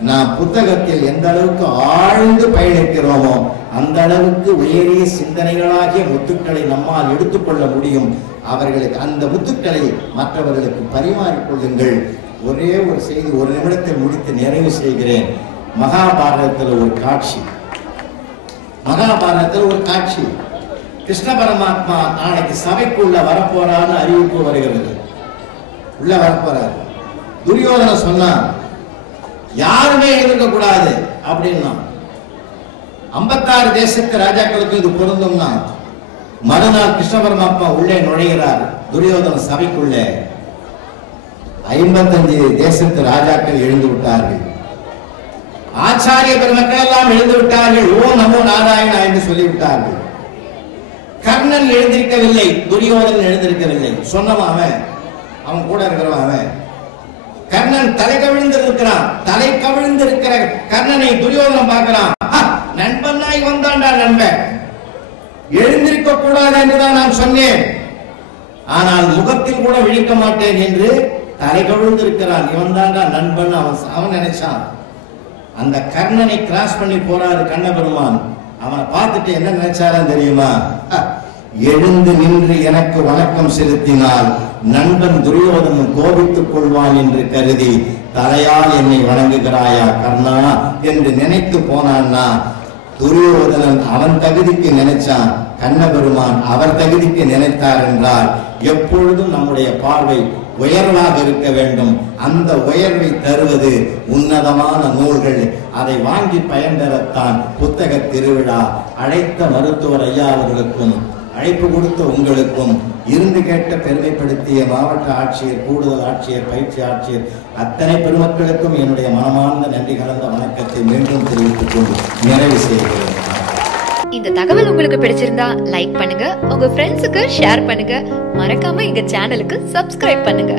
நாம் புத்தகத்தில் எந்த அளவுக்கு ஆழ்ந்து பயணிக்கிறோமோ அந்த அளவுக்கு உயரிய சிந்தனைகளாகிய முத்துக்களை நம்மால் எடுத்துக்கொள்ள முடியும். அவர்களுக்கு அந்த முத்துக்களை மற்றவர்களுக்கு பரிமாறிக்கொள்ளுங்கள். ஒரே ஒரு செய்தி, ஒரு நிமிடத்தில் முடித்து நிறைவு செய்கிறேன். மகாபாரதத்தில் ஒரு காட்சி, கிருஷ்ண பரமாத்மா நாளைக்கு சபைக்குள்ள வரப்போறான்னு அறிவிப்பு வருகிறது. உள்ள வரப்போறாரு. துரியோதன சொன்னா யாருமே இருக்க கூடாது அப்படின்னா 56 தேசத்து ராஜாக்களுக்கு இது பொருந்தும்னா மறுநாள் கிருஷ்ண பரமாத்மா உள்ளே நுழைகிறார். துரியோதன சபைக்குள்ளே 55 தேசத்து ராஜாக்கள் எழுந்து விட்டார்கள். ஆச்சாரிய பெருமக்கள் எல்லாம் எழுந்து விட்டார்கள். ஓ நமோ நாராயணா என்று சொல்லிவிட்டார்கள். கர்ணன் எழுந்திருக்கவில்லை, துரியோதனன் எழுந்திருக்கவில்லை. சொன்னவன் அவன் கூட இருக்கிறவன் அவன். கர்ணன் தலை கவிழ்ந்து இருக்கிறான். தலை கவிழ்ந்து இருக்கிற கர்ணனை துரியோதனன் பார்க்கிறான். நண்பனாய் வந்தாண்டா நண்பன், எழுந்திருக்க கூடாது என்றுதான் நான் சொன்னேன், ஆனால் முகத்தில் கூட விழிக்க மாட்டேன் என்று தலை கவிழ்ந்து இருக்கிறான். இவன் தாண்டா நண்பன் அவன் நினைச்சான். அந்த கர்ணனை கிராஸ் பண்ணி போறாரு கண்ணபெருமான். அவனை பார்த்துட்டு என்ன நினைச்சாரன் தெரியுமா? எழுந்து நின்று எனக்கு வணக்கம் செலுத்தினால் நண்பன் துரியோதனன் கோபித்துக் கொள்வான் என்று கருதி தலையால் என்னை வணங்குகிறாயா கர்ணா என்று நினைத்து போனான்னா துரியோதனன் அவன் தகுதிக்கு நினைச்சான், கண்ணபெருமான் அவர் தகுதிக்கு நினைத்தார் என்றால் எப்பொழுதும் நம்முடைய பார்வை உயர்வாக இருக்க வேண்டும். அந்த உயர்வை தருவது உன்னதமான நூல்கள். அதை வாங்கி பயன்பெறத்தான் புத்தக திருவிழா. அழைத்த மருத்துவர் ஐயா அவர்களுக்கும் அழைப்பு கொடுத்த உங்களுக்கும் இருந்து கேட்ட பெருமைப்படுத்திய மாவட்ட ஆட்சியர், கூடுதல் ஆட்சியர், பயிற்சி ஆட்சியர் அத்தனை பெருமக்களுக்கும் என்னுடைய மனமார்ந்த நன்றி கலந்த வணக்கத்தை மீண்டும் தெரிவித்துக் கொண்டு நிறைவு செய்கிறேன். இந்த தகவல் உங்களுக்கு பிடிச்சிருந்தா லைக் பண்ணுங்க, உங்க ஃப்ரெண்ட்ஸுக்கு ஷேர் பண்ணுங்க, மறக்காம எங்க சேனலுக்கு சப்ஸ்கிரைப் பண்ணுங்க.